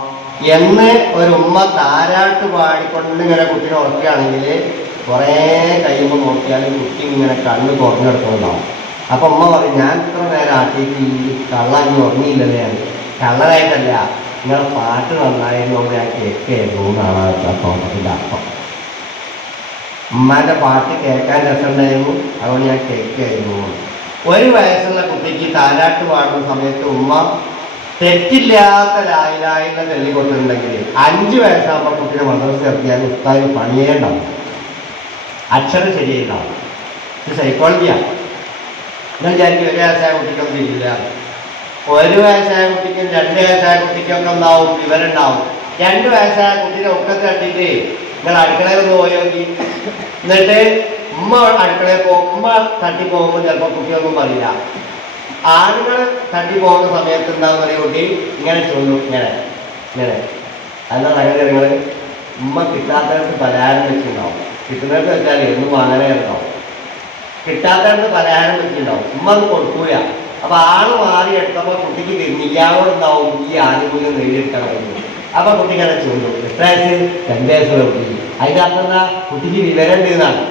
എന്ന് ഒരു ഉമ്മ താരാട്ട് പാടിക്കൊണ്ട് ഇങ്ങനെ കുട്ടീനെ ഉറക്കുകയാണെങ്കിൽ കുറേ കഴിയുമ്പോൾ നോക്കിയാലും കുട്ടി ഇങ്ങനെ കണ്ണ് തുറന്നെടുക്കുന്നുണ്ടാവും. അപ്പം ഉമ്മ പറയും, ഞാൻ ഇത്ര നേരം ആക്കിയിട്ട് ഈ കള്ളാക്കി ഉറങ്ങിയില്ലല്ലേ? കള്ളനായിട്ടല്ല, നിങ്ങളെ പാട്ട് നന്നായിരുന്നോണ്ട് ഞാൻ കേൾക്കായിരുന്നു എന്നാണ് തോന്നത്തിൻ്റെ അർത്ഥം. ഉമ്മാൻ്റെ പാട്ട് കേൾക്കാൻ രസമുണ്ടായിരുന്നു, അതുകൊണ്ട് ഞാൻ കേൾക്കായിരുന്നു. 1 വയസ്സുള്ള കുട്ടിക്ക് താരാട്ട് പാടുന്ന സമയത്ത് ഉമ്മ തെറ്റില്ലാത്ത ലായിലായിന്ന തെള്ളി കൊടുത്തിട്ടുണ്ടെങ്കിൽ 5 വയസ്സാകുമ്പോൾ കുട്ടിയുടെ മദ്രസ ചേർത്തിയാൽ ഉസ്താദിന് പണിയേണ്ടാവും, അക്ഷരം ശരിയായിട്ടാവും. ഇത് സൈക്കോളജിയാണ്. എന്നാൽ വിചാരിക്കും 1 വയസ്സായ കുട്ടിക്കൊന്നും ഇല്ല. 1 വയസ്സായ കുട്ടിക്കും 2 വയസ്സായ കുട്ടിക്കൊക്കെ ഉണ്ടാവും, വിവരമുണ്ടാവും. 2 വയസ്സായ കുട്ടീനെ ഒക്കത്ത് കണ്ടിട്ട് നിങ്ങൾ അടുക്കളയിൽ ഒന്ന് പോയി നോക്കി. എന്നിട്ട് ഉമ്മ അടുക്കളയിൽ ഉമ്മ തട്ടി പോകുമ്പോൾ ചിലപ്പോൾ കുട്ടിയൊന്നും പറയില്ല. ആണുങ്ങൾ തട്ടി പോകുന്ന സമയത്ത് എന്താന്ന് പറയുക, കുട്ടി ഇങ്ങനെ ചൊല്ലും, ഇങ്ങനെ ഇങ്ങനെ. അതാണ് അങ്ങനെ നിങ്ങൾ ഉമ്മ കിട്ടാത്തവർക്ക് പലഹാരം വെച്ചിട്ടുണ്ടാവും. കിട്ടുന്നവർക്ക് വെച്ചാൽ എന്നും അങ്ങനെ ഉണ്ടാവും. കിട്ടാത്തവർക്ക് പലഹാരം വെച്ചിട്ടുണ്ടാവും. ഉമ്മ അത് കൊടുക്കൂല. അപ്പൊ ആള് മാറി എടുത്തപ്പോൾ കുട്ടിക്ക് തിരിഞ്ഞില്ലാവോണ്ടാവും ഈ ആനുകൂല്യം നേടിയെടുക്കാൻ കഴിയുന്നു. അപ്പൊ കുട്ടിക്ക് അങ്ങനെ ചൊല്ലും. എത്ര വയസ്സ്? 2 വയസ്സുള്ള കുട്ടിക്ക്. അതിൻ്റെ അർത്ഥം എന്താ? കുട്ടിക്ക് വിവരം ഉണ്ടെന്നാണ്.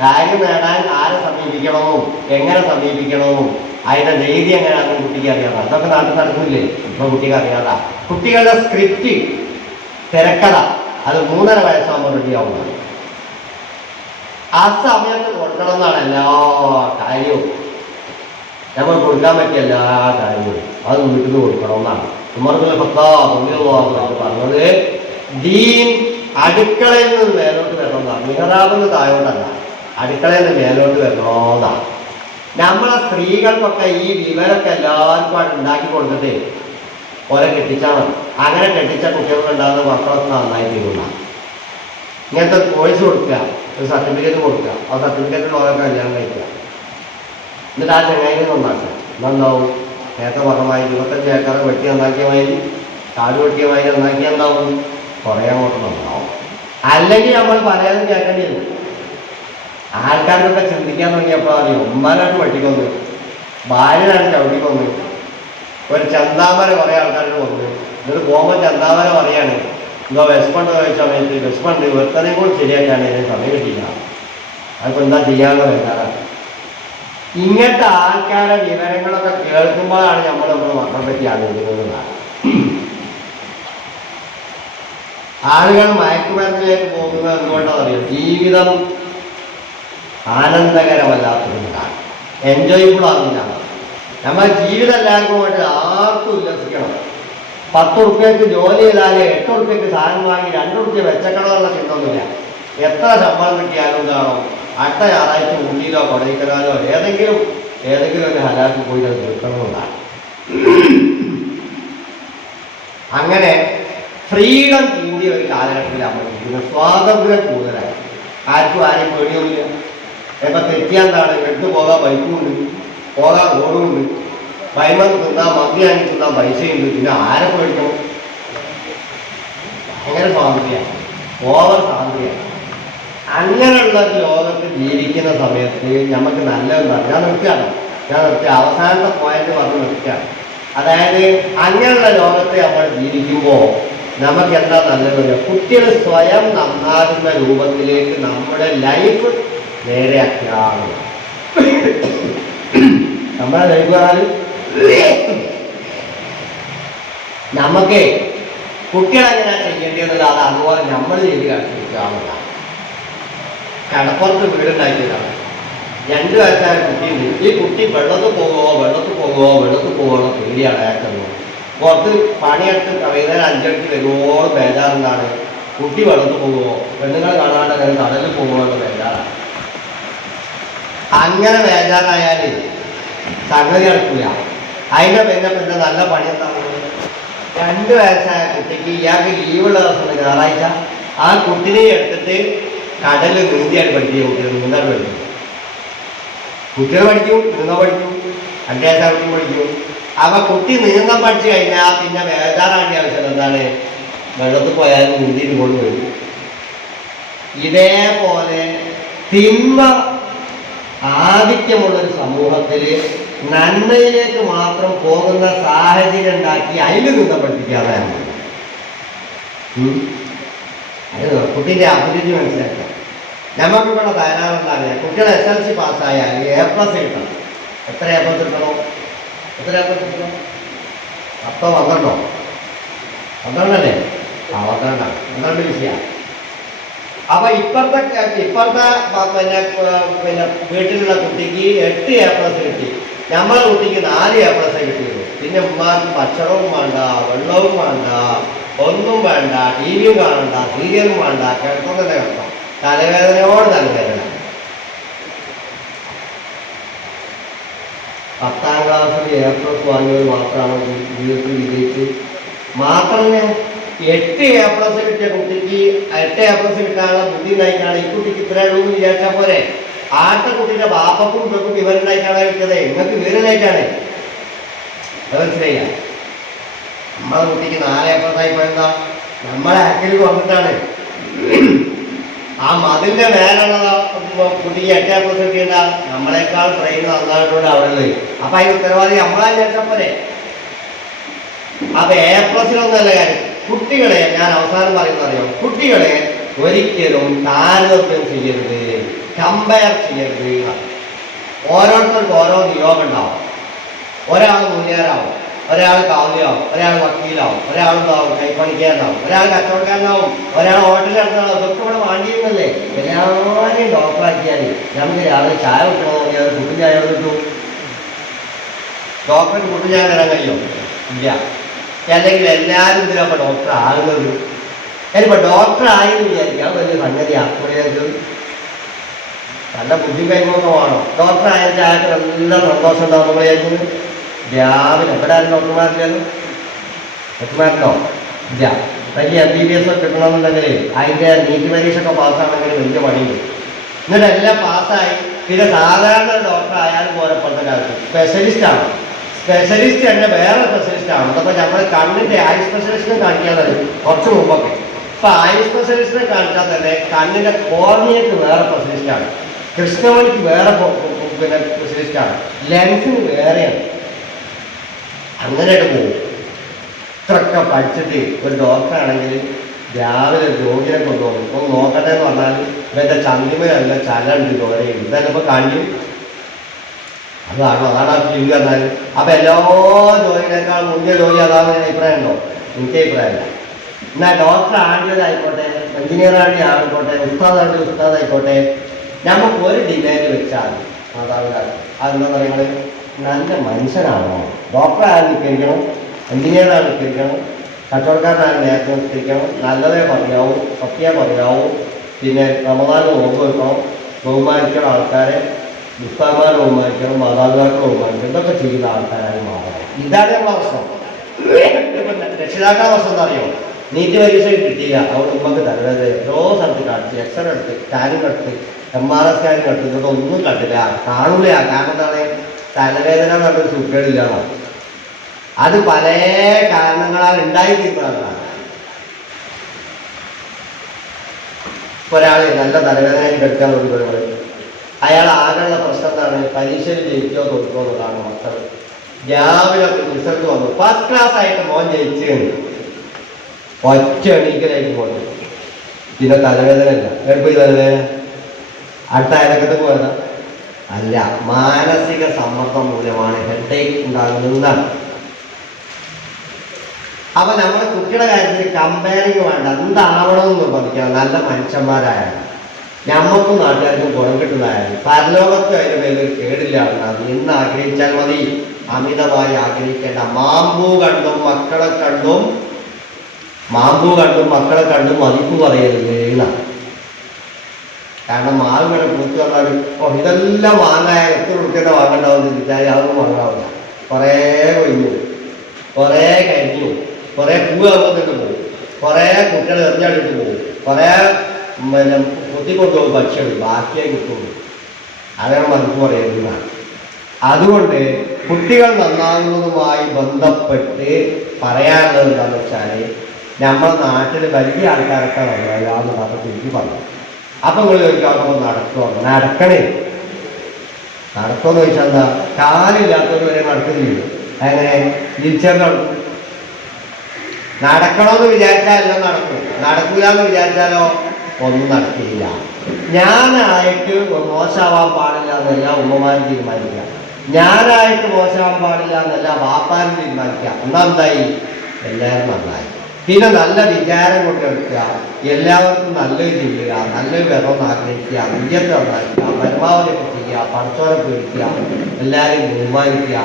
കാര്യം നേടാൻ ആരെ സമീപിക്കണമെന്നും എങ്ങനെ സമീപിക്കണമെന്നും അതിന്റെ രീതി എങ്ങനെയാണെന്ന് കുട്ടിക്ക് അറിയാം. അതൊക്കെ നാട്ടിൽ നടക്കില്ലേ? ഇപ്പൊ കുട്ടിക്ക് അറിയാതാ. കുട്ടികളുടെ സ്ക്രിപ്റ്റ്, തിരക്കഥ അത് 3.5 വയസ്സാകുമ്പോൾ റെഡിയാവുന്നത്. ആ സമയത്ത് കൊടുക്കണം എന്നാണ് എല്ലാ കാര്യവും. നമ്മൾ കൊടുക്കാൻ പറ്റിയ എല്ലാ കാര്യവും അത് വീട്ടിൽ നിന്ന് കൊടുക്കണം എന്നാണ് പറഞ്ഞത്. ദീൻ അടുക്കളയിൽ നിന്ന് മേലോട്ട് വരണമെന്നാണ്. മിഹറാബിന്ന് താഴോട്ടല്ല, അടുക്കളയിൽ നിന്ന് മേലോട്ട് വരണമെന്നാണ്. നമ്മളെ സ്ത്രീകൾക്കൊക്കെ ഈ വിവരമൊക്കെ എല്ലാവർക്കും ഉണ്ടാക്കി കൊടുത്തിട്ട് ഓരോ കെട്ടിച്ചാൽ മതി. അങ്ങനെ കെട്ടിച്ച കുട്ടികളുണ്ടാകുന്ന മക്കളൊക്കെ നന്നായി തീരുന്ന ഇങ്ങനത്തെ കോഴ്സ് കൊടുക്കുക, ഒരു സർട്ടിഫിക്കറ്റ് കൊടുക്കുക. ആ സർട്ടിഫിക്കറ്റിൽ ഓരോ കല്യാണം കഴിക്കുക. എന്നിട്ട് ആ ചങ്ങായിനെ നന്നാക്കുക. എന്താണ്ടാവും? നേരത്തെ പറഞ്ഞമായി 25 ഏക്കർ വെട്ടി നന്നാക്കിയ മാതിരി, കാട് വെട്ടിയ മാതിരി നന്നാക്കിയാൽ എന്താവും? കുറേ അങ്ങോട്ട് നന്നാവും. അല്ലെങ്കിൽ നമ്മൾ പലതും കേൾക്കേണ്ടി വരും. ആൾക്കാർക്കൊക്കെ ചിന്തിക്കാൻ തുടങ്ങിയപ്പോൾ അറിയും, ഉമ്മാനായിട്ട് വെട്ടിക്കൊന്ന്, ഭാര്യനായിട്ട് ചവിട്ടിക്കൊന്ന്, ഒരു ചന്താമര കുറേ ആൾക്കാർക്ക് കൊന്ന്. എന്നിട്ട് പോകുമ്പോൾ ചന്താമര പറയാണ്, എന്തോ വിശപ്പുണ്ട് ചോദിച്ച സമയത്ത് വിശപ്പുണ്ട്, ഒരുത്തനെയും കൂടി ശരിയാക്കാൻ ഇതിന് സമയം കിട്ടിയില്ല, അതിപ്പോൾ എന്താ ചെയ്യാന്ന് വെച്ചാൽ. ഇങ്ങനത്തെ ആൾക്കാരെ വിവരങ്ങളൊക്കെ കേൾക്കുമ്പോഴാണ് നമ്മൾ മക്കളെ പറ്റി ആലോചിക്കുന്നതാണ്. ആളുകൾ മയക്കുമരുന്നിലേക്ക് പോകുന്നത് എന്തുകൊണ്ടാണെന്നറിയോ? ജീവിതം ആനന്ദകരമല്ലാത്തതുകൊണ്ടാണ്, എൻജോയബിൾ ആകുന്നില്ല. നമ്മൾ ജീവിതം എല്ലാവർക്കും വേണ്ടി ആർക്കും ഉല്ലസിക്കണം. 10 ഉറുപ്പ്യക്ക് ജോലി ചെയ്താൽ 8 ഉറുപ്പ്യക്ക് സാധനം വാങ്ങി 2 ഉറുപ്പ്യ വെച്ചക്കണമെന്നുള്ള ചിന്തയൊന്നുമില്ല. എത്ര ശമ്പളം കിട്ടിയാലും എന്താണോ അടുത്ത ഞായറാഴ്ച ഊട്ടിയിലോ കൊടൈക്കനാലോ ഏതെങ്കിലും ഒരു ഹലാക്ക് പോയി അത് തീർക്കണമെന്നാണ്. അങ്ങനെ ഫ്രീഡം കൂടിയ ഒരു കാലഘട്ടത്തിൽ നമ്മൾ ഇരിക്കുന്നത്. സ്വാതന്ത്ര്യം കൂടുതലായി, ആർക്കും ആരെയും പേടിയൊന്നുമില്ല. ഇപ്പം തെറ്റിയാന്താണ്, എടുത്തു പോകാൻ ബൈക്കുമുണ്ട്, പോകാൻ റോഡുമുണ്ട്, വൈമം തിന്നാൻ മന്തി വാങ്ങി തിന്നാൻ പൈസയുണ്ട്. പിന്നെ ആരെ പേടിക്കണം? ഭയങ്കര സ്വാതന്ത്ര്യമാണ്, ഓവർ സ്വാതന്ത്ര്യമാണ്. അങ്ങനെയുള്ള ലോകത്ത് ജീവിക്കുന്ന സമയത്ത് നമുക്ക് നല്ലതെന്നാണ്. ഞാൻ നിർത്തി അവസാനത്തെ പോയിന്റ് പറഞ്ഞ് നിർത്തുകയാണ്. അതായത് അങ്ങനെയുള്ള ലോകത്ത് നമ്മൾ ജീവിക്കുമ്പോൾ നമുക്ക് എന്താ നല്ലത്? കുട്ടികൾ സ്വയം നന്നാകുന്ന രൂപത്തിലേക്ക് നമ്മുടെ ലൈഫ് നേരെയാക്കുകയാണ്. നമ്മുടെ ലൈഫ് പറഞ്ഞാൽ നമുക്ക് കുട്ടികളെങ്ങനെയാണ് ചെയ്യേണ്ടതെന്നുള്ള അത് അതുപോലെ നമ്മൾ ചെയ്ത് കാണിച്ചിരിക്കാവുന്നതാണ്. കടപ്പുറത്ത് വീടുണ്ടാക്കിയതാണ്. 2 വയസ്സായ കുട്ടിയുണ്ട്. ഈ കുട്ടി വെള്ളത്ത് പോകുമോ പേടിയാണ് അയാൾക്കുന്നത്. പുറത്ത് പണിയെടുത്ത് വൈകുന്നേരം 5 മണിക്ക് വരുവോളം ബേജാറുണ്ടാണ്. കുട്ടി വെള്ളത്ത് പോകുമോ, പെണ്ണുങ്ങൾ കാണാണ്ട് കടലിൽ പോകുമോ എന്ന് ബേജാറാണ്. അങ്ങനെ ബേജാറായാൽ സംഗതി നടക്കില്ല. അതിൻ്റെ പിന്നെ നല്ല പണി എന്താകുന്നത്? 2 വയസ്സായ കുട്ടിക്ക് ഇയാൾക്ക് ലീവുള്ള ദിവസം ഞായറാഴ്ച ആ കുട്ടിനെ എടുത്തിട്ട് കടലിൽ നീന്തിയാണ് പഠിക്കുക. നീന്താൻ പഠിക്കും, കുട്ടികൾ പഠിക്കും, നീന്താൻ പഠിക്കും, 2 വയസ്സായ കുട്ടി പഠിക്കും. അപ്പൊ കുട്ടി നീന്താൻ പഠിച്ചു കഴിഞ്ഞാൽ പിന്നെ ബേജാറാകേണ്ട ആവശ്യം എന്താണ്? വെള്ളത്തിൽ പോയാലും നീന്തിയിട്ട് കൊണ്ട് വരും. ഇതേപോലെ തിന്മ ആധിക്യമുള്ളൊരു സമൂഹത്തിൽ നന്മയിലേക്ക് മാത്രം പോകുന്ന സാഹചര്യം ഉണ്ടാക്കി അതിൽ നീന്തം പഠിപ്പിക്കാതെയാണ്. കുട്ടീൻ്റെ അഭിരുചി മനസ്സിലാക്കുക. നമുക്കിവിടെ ധാരാളം കുട്ടികൾ SLC പാസ്സായാൽ A+ കിട്ടണം. എത്ര A+ കിട്ടണോ? 10 12 12 12 വിഷയമാണ്. അപ്പൊ ഇപ്പോഴത്തെ പിന്നെ വീട്ടിലുള്ള കുട്ടിക്ക് 8 A+ കിട്ടി. നമ്മളെ കുട്ടിക്ക് 4 A+ കിട്ടിയിരുന്നു. പിന്നെ ഉമ്മാർക്ക് ഭക്ഷണവും വേണ്ട, വെള്ളവും വേണ്ട, ഒന്നും വേണ്ട, TV കാണണ്ട, സീരിയലും വേണ്ട, കിടക്കം തന്നെ കിടക്കാം. തലവേദനയോട് തലവേദന. 10ാം ക്ലാസ്സിൽ A+ വാങ്ങിയത് മാത്രമാണ് ജീവിതത്തിൽ വിജയിച്ച്. മാത്രമേ 8 A+ കിട്ടിയ കുട്ടിക്ക് 8 A+ കിട്ടാനുള്ള ബുദ്ധി ഉണ്ടായിട്ടാണ് ഈ കുട്ടിക്ക് ഇത്രേ ഉള്ളൂ എന്ന് വിചാരിച്ചാൽ പോരെ. ആദ്യത്തെ കുട്ടിയുടെ ബാപ്പക്കും ഇവക്കും വിവരണ്ടായിട്ടാണ് കിട്ടിയത്. നിങ്ങൾക്ക് വിവരമായിട്ടാണ്. അത് മനസ്സിലായില്ല. നമ്മളെ കുട്ടിക്ക് 4 A+ ആയി പോയെന്താ? നമ്മളെ അക്കൽ വന്നിട്ടാണ്. ആ മതിലിന്റെ മേലുള്ള കുട്ടിക്ക് 8 A+ കിട്ടിയിട്ട നമ്മളെക്കാൾ ട്രെയിൻ നന്നായിട്ടുണ്ട് അവിടെ ഉള്ളത്. അപ്പൊ അതിന് ഉത്തരവാദി നമ്മളാ വിചാരിച്ചാൽ പോരെ. അപ്പൊ A+ഒന്നല്ല കാര്യം. കുട്ടികളെ ഞാൻ അവസാനം പറയുന്നത് അറിയാം, കുട്ടികളെ ഒരിക്കലും താരതമ്യം ചെയ്യരുത്, കമ്പയർ ചെയ്യരുത്. ഓരോരുത്തർക്കും ഓരോ നിയോഗം ഉണ്ടാവും. ഒരാൾ മുന്നേറാവും, ഒരാൾ കാവ്യാവും, ഒരാൾ വക്കീലാവും, ഒരാൾ എന്താവും കൈപ്പണിക്കാരനാവും, ഒരാൾ കച്ചവടക്കാരനാവും, ഒരാൾ ഹോട്ടലിൽ നടത്താവും. ഇതൊക്കെ ഇവിടെ വേണ്ടിയിരുന്നല്ലേ. എല്ലാവരെയും ഡോക്ടറാക്കിയാൽ നമുക്ക് രാവിലെ ചായ വെക്കണമെന്ന് പറഞ്ഞാൽ കുട്ടി ചായ കിട്ടും. ഡോക്ടർക്ക് കുട്ടി ചായ തരാൻ കഴിയും? ഇല്ല. അല്ലെങ്കിൽ എല്ലാവരും ഇതിനപ്പോൾ ഡോക്ടർ ആകുന്നത്. ഇനിയിപ്പോൾ ഡോക്ടർ ആയെന്ന് വിചാരിക്കാം വലിയ സംഗതി ആത്മീയത് നല്ല ബുദ്ധി കൈമുഖമാണോ? ഡോക്ടർ ആയിട്ട് ആൾക്ക് നല്ല സന്തോഷം ഉണ്ടാവും. നമ്മൾ വിചാരിക്കുന്നത് രാവിലെ എവിടെ ആരും ഡോക്ടർമാരില്ലല്ലോ. ഡോക്ടർമാരുണ്ടോ? ഇല്ല. വലിയ MBBS കിട്ടണമെന്നുണ്ടെങ്കിൽ അതിൻ്റെ നീറ്റ് പരീക്ഷയൊക്കെ പാസ്സാണെങ്കിൽ വലിയ പണിയുണ്ട്. എന്നിട്ട് എല്ലാം പാസ്സായി പിന്നെ സാധാരണ ഡോക്ടർ ആയാലും പോരപ്പോഴത്തെ കാലത്ത് സ്പെഷ്യലിസ്റ്റാണ്. സ്പെഷ്യലിസ്റ്റ് തന്നെ വേറെ സ്പെഷ്യലിസ്റ്റാണ്. അപ്പോൾ നമ്മൾ കണ്ണിൻ്റെ ഐ സ്പെഷ്യലിസ്റ്റിനെ കാണിക്കാൻ തന്നെ കുറച്ച് മുമ്പൊക്കെ. ഇപ്പം ഐ സ്പെഷ്യലിസ്റ്റിനെ കാണിച്ചാൽ തന്നെ കണ്ണിൻ്റെ കോർണിയക്ക് വേറെ സ്പെഷ്യലിസ്റ്റാണ്, കൃഷ്ണമണിക്ക് വേറെ പിന്നെ സ്പെഷ്യലിസ്റ്റാണ്, ലെൻസിന് വേറെയാണ്. അങ്ങനെയായിട്ട് പോകും. ഇത്രയൊക്കെ പഠിച്ചിട്ട് ഒരു ഡോക്ടറാണെങ്കിൽ രാവിലെ രോഗിനെ കൊണ്ടുപോകും. ഒന്ന് നോക്കട്ടെ എന്ന് പറഞ്ഞാൽ ഇവൻ്റെ ചന്തിമയല്ല ചലുണ്ട് ദോരയുണ്ട്. ഇതന്നെ ഇപ്പോൾ കാണിക്കും. അതാണ് ആ ഫീൽ പറഞ്ഞാൽ. അപ്പം എല്ലാ ജോലിനേക്കാൾ മുന്തിയ ജോലി അതാണെന്ന് അഭിപ്രായം ഉണ്ടോ? എനിക്ക് അഭിപ്രായമില്ല. എന്നാൽ ഡോക്ടർ ആണ്ടിയതായിക്കോട്ടെ, എഞ്ചിനീയർ ആയിക്കോട്ടെ, ഉസ്താദായിക്കോട്ടെ, നമുക്ക് ഒരു ഡിമാൻഡ് വെച്ചാൽ മാതാപിതാക്കൾ അതെന്താ പറയുന്നത്? നല്ല മനുഷ്യനാണോ? ഡോക്ടറായാലും നിൽക്കണം, എഞ്ചിനീയറാണ് നിൽക്കണം, കച്ചവടക്കാരനായാലും നേരത്തെ നിൽക്കണം, നല്ലതേ പറയാവൂ, സത്യമേ പറയാവൂ, പിന്നെ റമദാൻ നോമ്പ് വെക്കണം, ബഹുമാനിക്കണം ആൾക്കാരെ, ഉസ്താദന്മാരെ ബഹുമാനിക്കണം, മാതാപിതാക്കളെ ബഹുമാനിക്കണം, ഇതൊക്കെ ചെയ്യുന്ന ആൾക്കാരായി മാറണം. ഇതാണ് നമ്മളെ പ്രശ്നം. രക്ഷിതാക്കളുടെ പ്രശ്നം എന്താ അറിയോ? നീറ്റ് പരീക്ഷ കിട്ടിയില്ല, അവിടെ ഉമ്മക്ക് തരുന്നത് ഓരോ സ്ഥലത്ത് കാണിച്ച് എക്സ്റേ എടുത്ത് സ്കാനിങ് എടുത്ത് MRI സ്കാനിങ് എടുത്ത് ഇതൊക്കെ ഒന്നും കണ്ടില്ല, കാണൂല. കാരണം എന്താണ്? തലവേദന എന്നൊരു സുഖമില്ലാന്നോ. അത് പല കാരണങ്ങളാൽ ഉണ്ടായിത്തീരുന്നതാണ്. ഒരാൾ നല്ല തലവേദനയിൽ എടുക്കാൻ നോക്കുമ്പോൾ അയാൾ ആകെയുള്ള പ്രശ്നം എന്താണ്? പരീക്ഷയിൽ ജയിക്കോ തോൽക്കോ എന്നുള്ളതാണ്. മക്കൾ രാവിലെ റിസൾട്ട് വന്നു, ഫസ്റ്റ് ക്ലാസ് ആയിട്ട് മോൻ ജയിച്ചു, ഒറ്റ എണീക്കലായിട്ട് പോയി. പിന്നെ തലവേദന ഇല്ല. എപ്പോയി തലവേദന? അടുത്ത അയലക്കത്ത് പോയതാ? അല്ല, മാനസിക സമ്മർദ്ദം മൂലമാണ് ഹെഡേക്ക് ഉണ്ടാകുന്നതാണ്. അപ്പൊ നമ്മുടെ കുട്ടിയുടെ കാര്യത്തിൽ കമ്പയറിങ് വേണ്ട, എന്താവണമെന്ന് നിർബന്ധിക്കണം. നല്ല മനുഷ്യന്മാരായാലും ഞമ്മക്കും നാട്ടുകാർക്കും ഗുണം കിട്ടുന്നതായാലും പരലോകത്ത് അതിൻ്റെ മേലൊരു കേടില്ല എന്ന് ആഗ്രഹിച്ചാൽ മതി. അമിതമായി ആഗ്രഹിക്കേണ്ട. മാമ്പൂ കണ്ടും മക്കളെ കണ്ടും മതിപ്പ് പറയരുത് എന്നാണ്. കാരണം മാവിങ്ങനെ പൂത്ത് പറഞ്ഞാൽ ഇതെല്ലാം വാങ്ങാൻ എത്ര ഉൾക്കേണ്ട വാങ്ങണ്ടാവുന്ന ചിന്തിച്ചാൽ അതൊന്നും വാങ്ങാവില്ല. കുറേ കൊഴിഞ്ഞു, കുറേ കഴിഞ്ഞു, കുറേ പൂവാകുമ്പോഴത്തേക്ക് പോകും, കുറേ കുട്ടികൾ എറിഞ്ഞാടിട്ട് പോകും, കുറേ പിന്നെ കുത്തിക്കൊണ്ടുപോകും പക്ഷികൾ, ബാക്കിയേ കിട്ടുള്ളൂ. അങ്ങനെ മതിപ്പ് പറയുന്നതാണ്. അതുകൊണ്ട് കുട്ടികൾ നന്നാകുന്നതുമായി ബന്ധപ്പെട്ട് പറയാനുള്ളത് എന്താണെന്ന് വെച്ചാൽ നമ്മുടെ നാട്ടിൽ വലിയ ആൾക്കാരൊക്കെ നന്നാകാന്ന് പറഞ്ഞിട്ട് എനിക്ക് പറഞ്ഞു. അപ്പം നിങ്ങൾ ചോദിക്കാറുമ്പോൾ നടക്കണേ. നടക്കുമെന്ന് ചോദിച്ചാൽ എന്താ? കാലില്ലാത്തവർ വരെ നടക്കുന്നില്ല. അങ്ങനെ വീൽചെയർ നടക്കും. നടക്കണമെന്ന് വിചാരിച്ചാൽ എല്ലാം നടക്കും, നടക്കില്ല എന്ന് വിചാരിച്ചാലോ ഒന്നും നടക്കില്ല. ഞാനായിട്ട് മോശമാവാൻ പാടില്ല എന്നല്ല ഉമ്മമാരും തീരുമാനിക്കുക, ഞാനായിട്ട് മോശമാവാൻ പാടില്ല എന്നല്ല ബാപ്പാരും തീരുമാനിക്കുക. എന്നാ എന്തായി? എല്ലാവരും നന്നായി. പിന്നെ നല്ല വിചാരം കൊണ്ടെടുക്കുക, എല്ലാവർക്കും നല്ലത് ചെയ്യുക, നല്ലത് വേണമെന്ന് ആഗ്രഹിക്കുക, നെയ്യത്ത് നന്നാക്കുക, പരമാവധി ചെയ്യുക, പടച്ചോനെ പേടിക്കുക, എല്ലാവരെയും ബഹുമാനിക്കുക,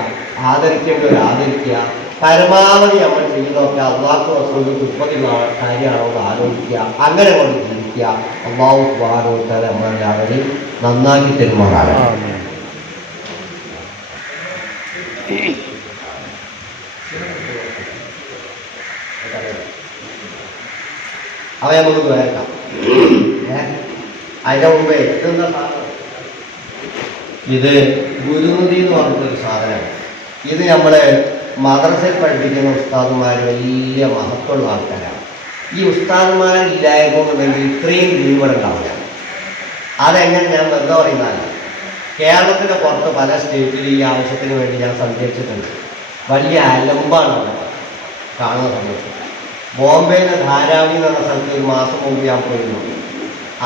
ആദരിക്കേണ്ടവർ ആദരിക്കുക, പരമാവധി നമ്മൾ ചെയ്യുന്നതൊക്കെ അള്ളാഹു റസൂലിന് തൃപ്തിയുള്ള കാര്യമാണോ എന്ന് ആലോചിക്കുക, അങ്ങനെ കൊണ്ട് ജീവിക്കുക. അള്ളാഹു സുബ്ഹാനഹു വ തആല നമ്മളെല്ലാവരെയും നന്നാക്കി തരുമാറാകട്ടെ. അവ നമുക്ക് വേക്കാം. അതിൻ്റെ മുമ്പേ ഇതെന്താ സാധനം? ഇത് ഗുരുനിധി എന്ന് പറഞ്ഞിട്ടൊരു സാധനമാണ്. ഇത് നമ്മളെ മദ്രസയിൽ പഠിപ്പിക്കുന്ന ഉസ്താദുമാർ വലിയ മഹത്വമുള്ള ആൾക്കാരാണ്. ഈ ഉസ്താദുമാരില്ലായിരുന്നുണ്ടെങ്കിൽ ഇത്രയും ദീപങ്ങളുണ്ടാവില്ല. അതെങ്ങനെ ഞാൻ വെറുതെ പറയുന്നതല്ല. കേരളത്തിൻ്റെ പുറത്ത് പല സ്റ്റേറ്റിൽ ഈ ആവശ്യത്തിന് വേണ്ടി ഞാൻ സഞ്ചരിച്ചിട്ടുണ്ട്. വലിയ അലമ്പാണ് അവിടെ കാണുന്ന സമയത്ത്. ബോംബെയിലെ ധാരാവി എന്ന് പറഞ്ഞ സ്ഥലത്ത് ഒരു മാസം മുമ്പ് ഞാൻ പോയിരുന്നു.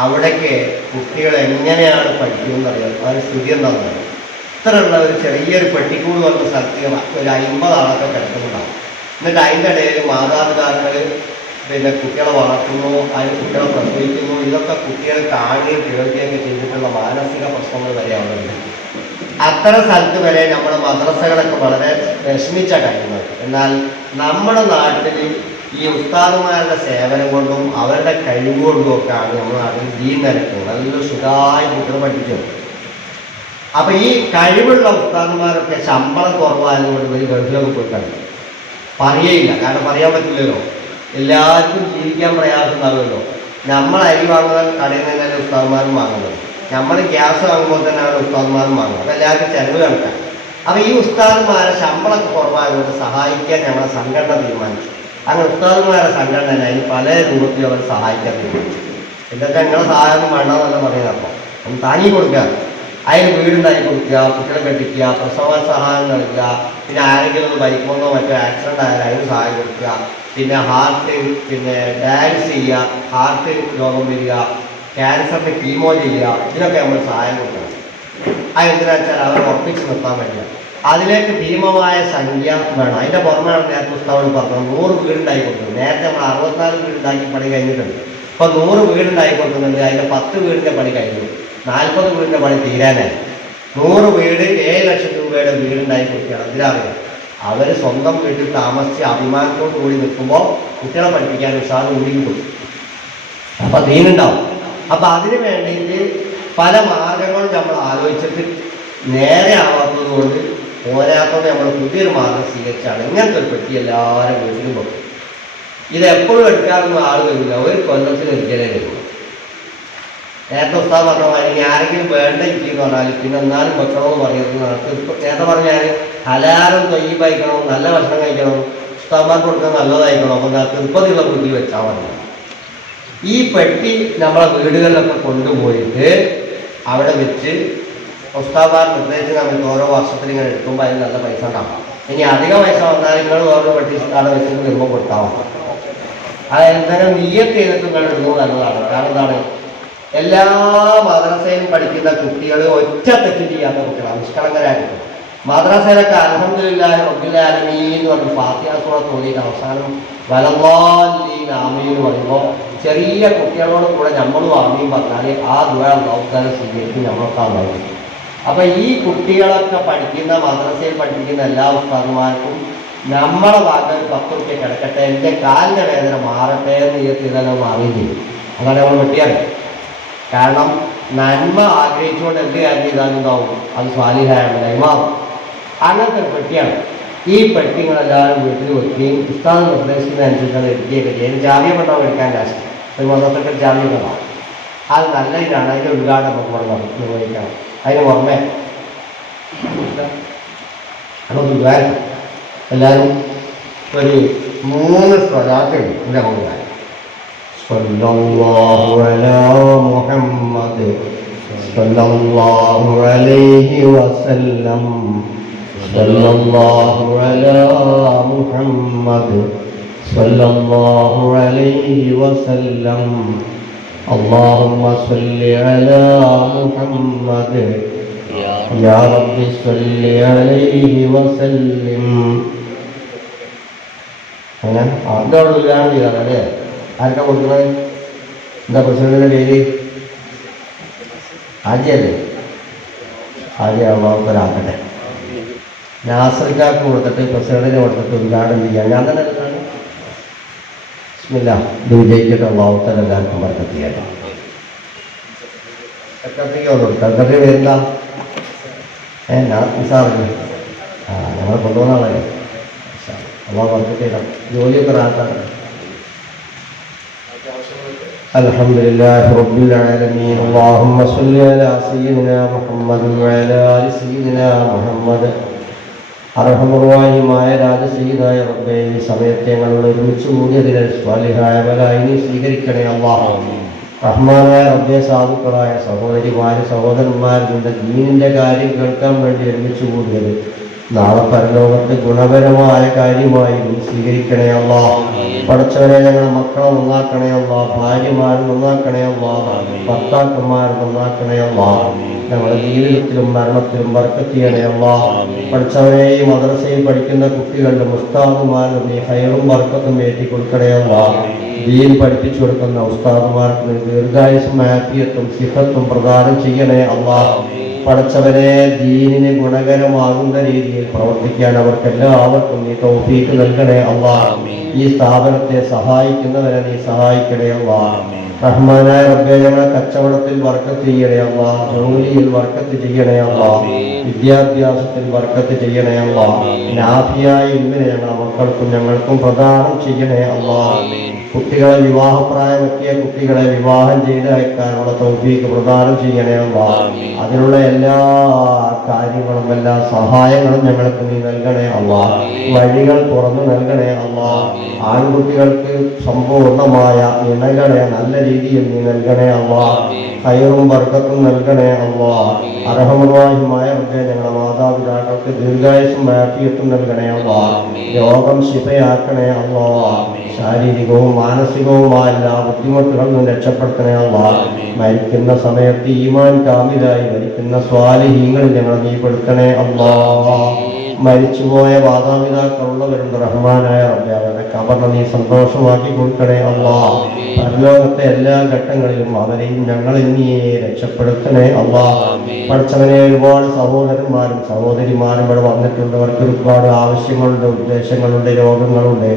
അവിടേക്ക് കുട്ടികൾ എങ്ങനെയാണ് പഠിക്കുന്നതെന്ന് അറിയാം. അതിന് സ്ഥിതി എന്താണെന്ന് അറിയാം. ഇത്രയുള്ള ഒരു ചെറിയൊരു പെട്ടിക്കൂട് പറഞ്ഞ സ്ഥലത്ത് ഒരു 50 ആളൊക്കെ കിടക്കുന്നുണ്ടാവും. എന്നിട്ട് അതിൻ്റെ ഇടയിൽ മാതാപിതാക്കൾ പിന്നെ കുട്ടികളെ വളർത്തുന്നു, അതിന് കുട്ടികളെ പ്രസവിക്കുന്നു. ഇതൊക്കെ കുട്ടികൾ കാണുകയും കേൾക്കുകയൊക്കെ ചെയ്തിട്ടുള്ള മാനസിക പ്രശ്നങ്ങൾ വരെ അവിടെ ഉണ്ട്. അത്തരം സ്ഥലത്ത് വരെ നമ്മുടെ മദ്രസകളൊക്കെ വളരെ വിഷമിച്ച കാര്യങ്ങൾ. എന്നാൽ നമ്മുടെ നാട്ടിൽ ഈ ഉസ്താദുമാരുടെ സേവനം കൊണ്ടും അവരുടെ കഴിവുകൊണ്ടും ഒക്കെയാണ് നമ്മുടെ നാട്ടിൽ ദീൻ നിരക്കുന്നത്. നല്ല സുഖമായി കുട്ടികൾ പഠിക്കുന്നത്. അപ്പം ഈ കഴിവുള്ള ഉസ്താദുമാരൊക്കെ ശമ്പളം കുറവായതുകൊണ്ട് ഒരു ഗൾഫിലൊക്കെ പോയിട്ടാണ് പറയേയില്ല. കാരണം പറയാൻ പറ്റില്ലല്ലോ, എല്ലാവർക്കും ജീവിക്കാൻ പ്രയാസമുണ്ടാകുമല്ലോ. നമ്മൾ അരി വാങ്ങുന്ന കടയിൽ നിന്ന് തന്നെ ഉസ്താദുമാരും വാങ്ങുന്നത്, നമ്മൾ ഗ്യാസ് വാങ്ങുമ്പോൾ തന്നെയാണ് ഉസ്താദുമാരും വാങ്ങുന്നത്. അപ്പം എല്ലാവർക്കും ചിലവ് കണക്കാണ്. അപ്പം ഈ ഉസ്താദുമാരെ ശമ്പളമൊക്കെ കുറവായതുകൊണ്ട് സഹായിക്കാൻ ഞങ്ങളുടെ സംഘടന തീരുമാനിച്ചു. അങ്ങനെ ഉസ്താദുമാരുടെ സംഘടന അതിന് പല രൂപത്തിൽ അവർ സഹായിക്കാൻ തീരുമാനിച്ചു. എന്നിട്ട് ഞങ്ങളുടെ സഹായം വേണമെന്നല്ല പറയുന്നത്. അപ്പം താങ്ങി കൊടുക്കുക, അതിന് വീടുണ്ടാക്കി കൊടുക്കുക, കുട്ടികളെ കെട്ടിക്കുക, പ്രസവ സഹായം നൽകുക, പിന്നെ ആരെങ്കിലും ഒന്ന് ബൈക്കൊന്നോ മറ്റോ ആക്സിഡൻ്റ് ആയാലും അതിന് സഹായം കൊടുക്കുക, പിന്നെ ഹാർട്ട് പിന്നെ ഡയാലിസ് ചെയ്യുക, ഹാർട്ട് രോഗം വരിക, ക്യാൻസറിന് കീമോ ചെയ്യുക, ഇതിനൊക്കെ നമ്മൾ സഹായം കൊടുക്കണം. അതെന്തിനാ വെച്ചാൽ അവർ ഉറപ്പിച്ച് നിർത്താൻ വേണ്ടിയാണ്. അതിലേക്ക് ഭീമമായ സംഖ്യ വേണം. അതിൻ്റെ പുറമെയാണ് നേരത്തെ പുസ്തകം പറഞ്ഞത് 100 വീടുണ്ടായി കൊടുക്കുന്നത്. നേരത്തെ നമ്മൾ 64 വീടുണ്ടാക്കി പണി കഴിഞ്ഞിട്ടുണ്ട്. ഇപ്പോൾ 100 വീടുണ്ടായി കൊടുക്കുന്നുണ്ട്. അതിൻ്റെ 10 വീടിൻ്റെ പണി കഴിഞ്ഞു, 40 വീടിൻ്റെ പണി തീരാനായി. 100 വീട് 7 ലക്ഷം രൂപയുടെ വീടുണ്ടായി കൊടുക്കുകയാണ്. ഇതിലറിയാം അവർ സ്വന്തം വീട്ടിൽ താമസിച്ച് അഭിമാനത്തോടു കൂടി നിൽക്കുമ്പോൾ കുട്ടികളെ പഠിപ്പിക്കാൻ ഉത്സാഹം ഉണ്ടിക്കും. അപ്പം ദീനുണ്ടാവും. അപ്പം അതിന് വേണ്ടിയിട്ട് പല മാർഗങ്ങളും നമ്മൾ ആലോചിച്ചിട്ട് നേരെ ആവാത്തത് കൊണ്ട് പോരാത്തത് നമ്മൾ പുതിയൊരു മാർഗം സ്വീകരിച്ചാണ് ഇങ്ങനത്തെ ഒരു പെട്ടി എല്ലാവരും വീട്ടിലും വെക്കും. ഇതെപ്പോഴും എടുക്കാറൊന്നും ആൾ വരില്ല, ഒരു കൊല്ലത്തിൽ ഒരിക്കലേ വരുള്ളൂ. നേരത്തെ ഉസ്താദ് പറഞ്ഞ മാതിരി ആരെങ്കിലും വേണ്ട എന്ന് പറഞ്ഞാൽ പിന്നെ എന്നാലും വെക്കണമെന്ന് പറയുന്നത്. നേരത്തെ പറഞ്ഞാൽ ഹലാലും തൊയ്യബായിക്കണം, നല്ല ഭക്ഷണം കഴിക്കണം, ഉസ്താദ്മാർക്ക് കൊടുക്കാൻ നല്ലതായിരിക്കണം. അപ്പം തിരുപ്പതിയുള്ള വീട്ടിൽ വെച്ചാൽ മതി. ഈ പെട്ടി നമ്മളെ വീടുകളിലൊക്കെ കൊണ്ടുപോയിട്ട് അവിടെ വെച്ച് ഉസ്താദ്മാർ നിർദ്ദേശിച്ച് നമുക്ക് ഓരോ വർഷത്തിൽ ഇങ്ങനെ എടുക്കുമ്പോൾ അതിന് നല്ല പൈസ ഉണ്ടാക്കാം. ഇനി അധിക പൈസ വന്നാൽ നിങ്ങൾ ഓരോ പെട്ടി അവിടെ വെച്ചിട്ട് വരുമ്പോൾ കൊടുത്താൽ മതി. അത് എന്തെങ്കിലും നിയ്യത്ത് ചെയ്തിട്ട് നിങ്ങൾ ഇടുന്നത് നല്ലതാണ്. കാരണം എന്താണ്, എല്ലാ മദ്രസയിലും പഠിക്കുന്ന കുട്ടികൾ ഒറ്റ തെറ്റ് ചെയ്യാത്ത കുട്ടികളാണ്, നിഷ്കളങ്കരായിട്ട്. മദ്രസയിലൊക്കെ അൽഹംദുലില്ലാഹി റബ്ബിൽ ആലമീൻ എന്ന് പറഞ്ഞ് ഫാത്തിഹ സൂറത്ത് ഓതിയിട്ട് അവസാനം വലല്ലാഹീൻ ആമീൻ എന്ന് പറയുമ്പോൾ ചെറിയ കുട്ടികളോട് കൂടെ നമ്മളും ആമീൻ പറഞ്ഞാൽ ആ ദുആ അല്ലാഹു സ്വീകരിക്കും, നമ്മളൊക്കെ ഉണ്ടാവും. അപ്പം ഈ കുട്ടികളൊക്കെ പഠിക്കുന്ന മദ്രസയിൽ പഠിപ്പിക്കുന്ന എല്ലാ ഉസ്താദുമാർക്കും നമ്മളെ ഭാഗത്ത് 10 റുപ്യ കിടക്കട്ടെ, എൻ്റെ കാലിൻ്റെ വേദന മാറട്ടെ എന്ന് ചെയ്താൽ മാറുകയും ചെയ്യും. അതാണ് നമ്മൾ വെട്ടിയാണ്. കാരണം നന്മ ആഗ്രഹിച്ചുകൊണ്ട് എന്ത് കാര്യം ചെയ്താലും ഉണ്ടാവും, അത് സ്വാലിഹായാണ് മാറും. അങ്ങനത്തെ ഒരു പെട്ടിയാണ്. ഈ പെട്ടിങ്ങളെല്ലാവരും വീട്ടിൽ വെക്കുകയും ഉസ്താദ് നിർദ്ദേശിക്കുന്നതനുസരിച്ചാണ് എടുക്കുകയൊക്കെ ചെയ്യും. ജാമ്യം ഉണ്ടാവും എടുക്കാൻ ലാസ്റ്റ് ഒരു മതത്തൊക്കെ ജാമ്യം ഉണ്ടാവും. അത് നല്ല ഇതാണ്. അതിൻ്റെ ഉദ്ഘാടനം നമുക്ക് നിർവഹിക്കണം. അതിന് പുറമെ അതൊന്ന് ഉദ്ഘാടനം എല്ലാവരും ഒരു 3 സ്വലാത്തുണ്ട്. ഇവിടെ നമുക്ക് സല്ലല്ലാഹു അലാ മുഹമ്മദ് സല്ലല്ലാഹു അലൈഹി വസല്ലം സല്ലല്ലാഹു അലാ മുഹമ്മദ് സല്ലല്ലാഹു അലൈഹി വസല്ലം اللهم صل على محمد يا رب صل عليه وسلم അങ്ങനെ അതിൻ്റെ അവിടെ ഉദ്ഘാടനം ചെയ്താണ് അല്ലേ? ആർക്കാ കൊടുക്കുന്നത്? എന്താ പ്രസിഡന്റിൻ്റെ പേര്? ആജിയല്ലേ? ആജിയ അള്ളാഹുത്തലാക്കട്ടെ. നാസർക്കാർക്ക് കൊടുത്തിട്ട് പ്രസിഡന്റിന് കൊടുത്തിട്ട് ഉദ്ഘാടനം ചെയ്യാം. ഞാൻ തന്നെ ബിസ്മില്ലാ, ഇത് വിജയിച്ചിട്ട് അള്ളാഹുത്തല എല്ലാവർക്കും ബർക്കത്ത് ചെയ്യട്ടെ. സെക്രട്ടറിക്ക് കൊടുക്കും. സെക്രട്ടറി പേരെന്താ? നിസാറിന്. ഞങ്ങളെ കൊണ്ടുപോകുന്ന ആളല്ലേ. അള്ളാഹു ബർക്കത്ത് ചെയ്യണം. ജോലിയൊക്കെ റാത്താണ്. അൽഹംദുലില്ലാഹി റബ്ബിൽ ആലമീൻ. അല്ലാഹുമ്മ സ്വല്ലി അലാ സയ്യിദിനാ മുഹമ്മദ് വഅലാ ആലി സയ്യിദിനാ മുഹമ്മദ്. അർഹമുറാഹിമായ രാജസയ്യിദായ റബ്ബേ, ഈ സമയത്തെ ഞങ്ങൾ ഒരുമിച്ച് കൂടിയതിനെ സ്വാലിഹായ ബലായി നീ സ്വീകരിക്കണേ അല്ലാഹ്. റഹ്മാനായ റബ്ബേ, സാധുക്കളായ സഹോദരിമാര് സഹോദരന്മാരുടെ ദീനിന്റെ കാര്യം കേൾക്കാൻ വേണ്ടി ഒരുമിച്ച് കൂടിയത് നാളെ പരലോകത്ത് ഗുണപരമായ കാര്യമായി നീ സ്വീകരിക്കണേ അല്ലാഹ്. പഠിച്ചവരെ ഞങ്ങളെ മക്കളെ നന്നാക്കണേ അല്ലാഹ്, ഭാര്യമാരെ നന്നാക്കണേ അല്ലാഹ്, ഭർത്താക്കന്മാരെ നന്നാക്കണേ അല്ലാഹ്. ഞങ്ങളുടെ ജീവിതത്തിലും മരണത്തിലും ബർക്കത്ത് ചെയ്യണേ അല്ലാഹ്. പഠിച്ചവരെ ഈ മദ്രസയിൽ പഠിക്കുന്ന കുട്ടികളുടെ ഉസ്താദുമാരും നീ ഹൈറും ബർക്കത്തും ഏറ്റി കൊടുക്കണേ അല്ലാഹ്. ദീൻ പഠിപ്പിച്ചു കൊടുക്കുന്ന ഉസ്താദുമാർക്ക് ദീർഘായുസ്സും ആഫിയത്തും സിഫത്തും പ്രദാനം ചെയ്യണേ അല്ലാഹ്. പഠിച്ചവരെ ദീനിന് ഗുണകരമാകുന്ന രീതിയിൽ പ്രവർത്തിക്കാൻ അവർക്കെല്ലാവർക്കും നീ തൗഫീഖ് നൽകണേ അല്ലാഹ്. ഈ സ്ഥാപനത്തെ സഹായിക്കുന്നവരെ നീ സഹായിക്കണേ അല്ലാഹ്. റഹ്മാനായ റബ്ബേ, ഞങ്ങളെ കച്ചവടത്തിൽ ബർക്കത്ത് ചെയ്യണേ അല്ലാഹ്, ജോലിയിൽ ബർക്കത്ത് ചെയ്യണേ അല്ലാഹ്, വിദ്യാഭ്യാസത്തിൽ ബർക്കത്ത് ചെയ്യണേ അല്ലാഹ്. നാഫിയായ ഇൽമിനെ ഞങ്ങളുടെ മക്കൾക്കും ഞങ്ങൾക്കും പ്രദാനം ചെയ്യണേ അല്ലാഹ്. കുട്ടികളെ വിവാഹപ്രായമെത്തിയ കുട്ടികളെ വിവാഹം ചെയ്ത് അയക്കാനുള്ള തൗഫീഖ് പ്രദാനം ചെയ്യണേ അല്ലാഹ്. അതിനുള്ള എല്ലാ കാര്യങ്ങളും എല്ലാ സഹായങ്ങളും ഞങ്ങൾക്ക് നീ നൽകണേ അല്ലാഹ്. വഴികൾ തുറന്നു നൽകണേ അല്ലാഹ്. ആൺകുട്ടികൾക്ക് സമ്പൂർണമായ ഇണകളെ നല്ല രീതിയിൽ നീ നൽകണേ അല്ലാഹ്. ഖൈറും ബർക്കത്തും നൽകണേ അല്ലാഹ്. അർഹമുറാഹിമായ റബ്ബേ, ഞങ്ങളുടെ മാതാപിതാക്കൾക്ക് ദീർഘായുസ്സും ആഫിയത്തും നൽകണേ അല്ലാഹ്. രോഗം ശിഫയാക്കണേ അല്ലാഹ്. ശാരീരികവും മാനസികവുമായ എല്ലാ ബുദ്ധിമുട്ടുകളിൽ നിന്ന് രക്ഷപ്പെടുത്തണേ അല്ലാഹ്. മരിക്കുന്ന സമയത്ത് ഈമാൻ കാമിലായി മരിക്കുന്ന സ്വാലിഹീങ്ങളിൽ ഞങ്ങൾ നീ പെടുത്തണേ അല്ലാഹ്. മരിച്ചുപോയ മാതാപിതാക്കളുള്ളവരുണ്ട് റഹ്മാനായ റബ്ബേ, അവരുടെ ഖബറിനെ നീ സന്തോഷമാക്കി കൊടുക്കണേ അല്ലാഹ്. പരലോകത്തെ എല്ലാ ഘട്ടങ്ങളിലും അവരെയും ഞങ്ങളെയും നീ രക്ഷപ്പെടുത്തണേ അല്ലാഹ്. പഠിച്ചവനെ, ഒരുപാട് സഹോദരന്മാരും സഹോദരിമാരും ഇവിടെ വന്നിട്ടുണ്ട്. അവർക്ക് ഒരുപാട് ആവശ്യങ്ങളുണ്ട്, ഉദ്ദേശങ്ങളുണ്ട്, രോഗങ്ങളുണ്ട്.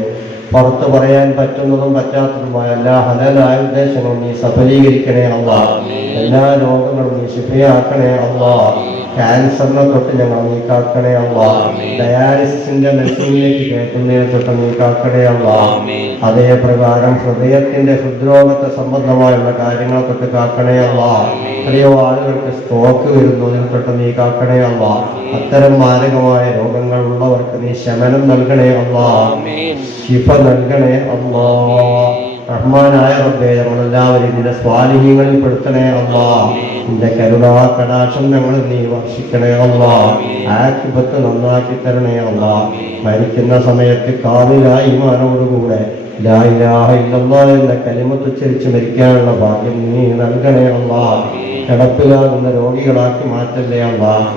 പുറത്ത് പറയാൻ പറ്റുന്നതും പറ്റാത്തതുമായ എല്ലാ ഹലാലായ ഉദ്ദേശങ്ങളും നീ സഫലീകരിക്കണേ അല്ലാഹ്. എല്ലാ രോഗങ്ങളും നീ ശിഫയാക്കണേ അല്ലാഹ്. ക്യാൻസറിനെ തൊട്ട് ഞങ്ങൾ നീ കാക്കണേ അല്ലാഹ്. ഡയാലിസിസിന്റെ മെഷീനിലേക്ക് കയറ്റുന്നതിനെ തൊട്ട് നീ കാക്കണേ അല്ലാഹ്. അതേ പ്രകാരം ഹൃദയത്തിന്റെ ഹൃദ്രോഗത്തെ സംബന്ധമായുള്ള കാര്യങ്ങളെ തൊട്ട് കാക്കണേ അല്ലാഹ്. എത്രയോ ആളുകൾക്ക് സ്ട്രോക്ക് വരുന്നതിനെ തൊട്ട് നീ കാക്കണേ അല്ലാഹ്. അത്തരം മാരകമായ രോഗങ്ങൾ ഉള്ളവർക്ക് നീ ശമനം നൽകണേ അല്ലാഹ്, ശിഫ നൽകണേ അല്ലാഹ്. റഹ്മാനായ റബ്ബേ, നമ്മളെല്ലാവരും നിന്റെ സ്വാലിഹീങ്ങളിൽ പെടുത്തണേ അല്ലാഹ്. നിന്റെ കരുണാ കടാക്ഷം ഞങ്ങൾ നീ വർഷിക്കണേ അല്ലാഹ്. ആഖിബത്ത് നന്നാക്കി തരണേ അല്ലാഹ്. മരിക്കുന്ന സമയത്ത് കാമിലായ ഈമാനോടുകൂടെ ലാ ഇലാഹ ഇല്ലല്ലാഹ് എന്ന കലിമത്ത് ഉച്ചരിച്ച് മരിക്കാനുള്ള ഭാഗ്യം നീ നൽകണേ അല്ലാഹ്. കിടപ്പിലാകുന്ന രോഗികളാക്കി മാറ്റല്ലേ അല്ലാഹ്.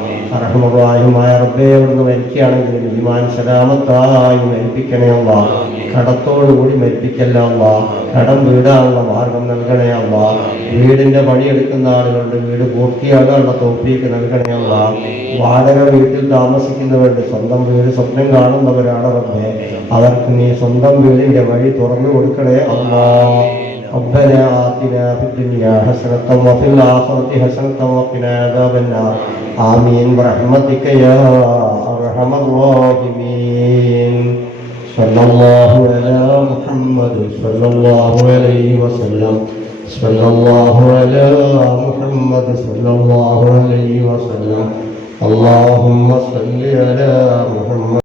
റഹ്മാനുമായ റബ്ബേ, അവിടുന്ന് മരിക്കുകയാണെങ്കിലും ഈമാൻ സലാമത്തായി മരിപ്പിക്കണേ അല്ലാഹ്. കടത്തോടുകൂടി മരിപ്പിക്കല്ല അല്ലാഹ്. കടം വീടാനുള്ള മാർഗം നൽകണേ അല്ലാഹ്. വീടിന്റെ പണിയെടുക്കുന്ന ആളുകളുടെ വീട് പൂർത്തിയാകാനുള്ള തൗഫീഖ് നൽകണേ അല്ലാഹ്. വാടക വീട്ടിൽ താമസിക്കുന്നവരുടെ സ്വന്തം വീട് സ്വപ്നം കാണുന്നവരാണ് റബ്ബേ, അവർക്ക് നീ സ്വന്തം വീടിന്റെ വഴി തുറന്നു കൊടുക്കണേ അല്ലാഹ്. ربنا آتنا في الدنيا حسنة وفي الآخرة حسنة وقنا عذاب النار آمين برحمتك يا أرحم الراحمين. صلى الله على محمد صلى الله عليه وسلم. صلى الله على محمد صلى الله عليه وسلم. اللهم صل على محمد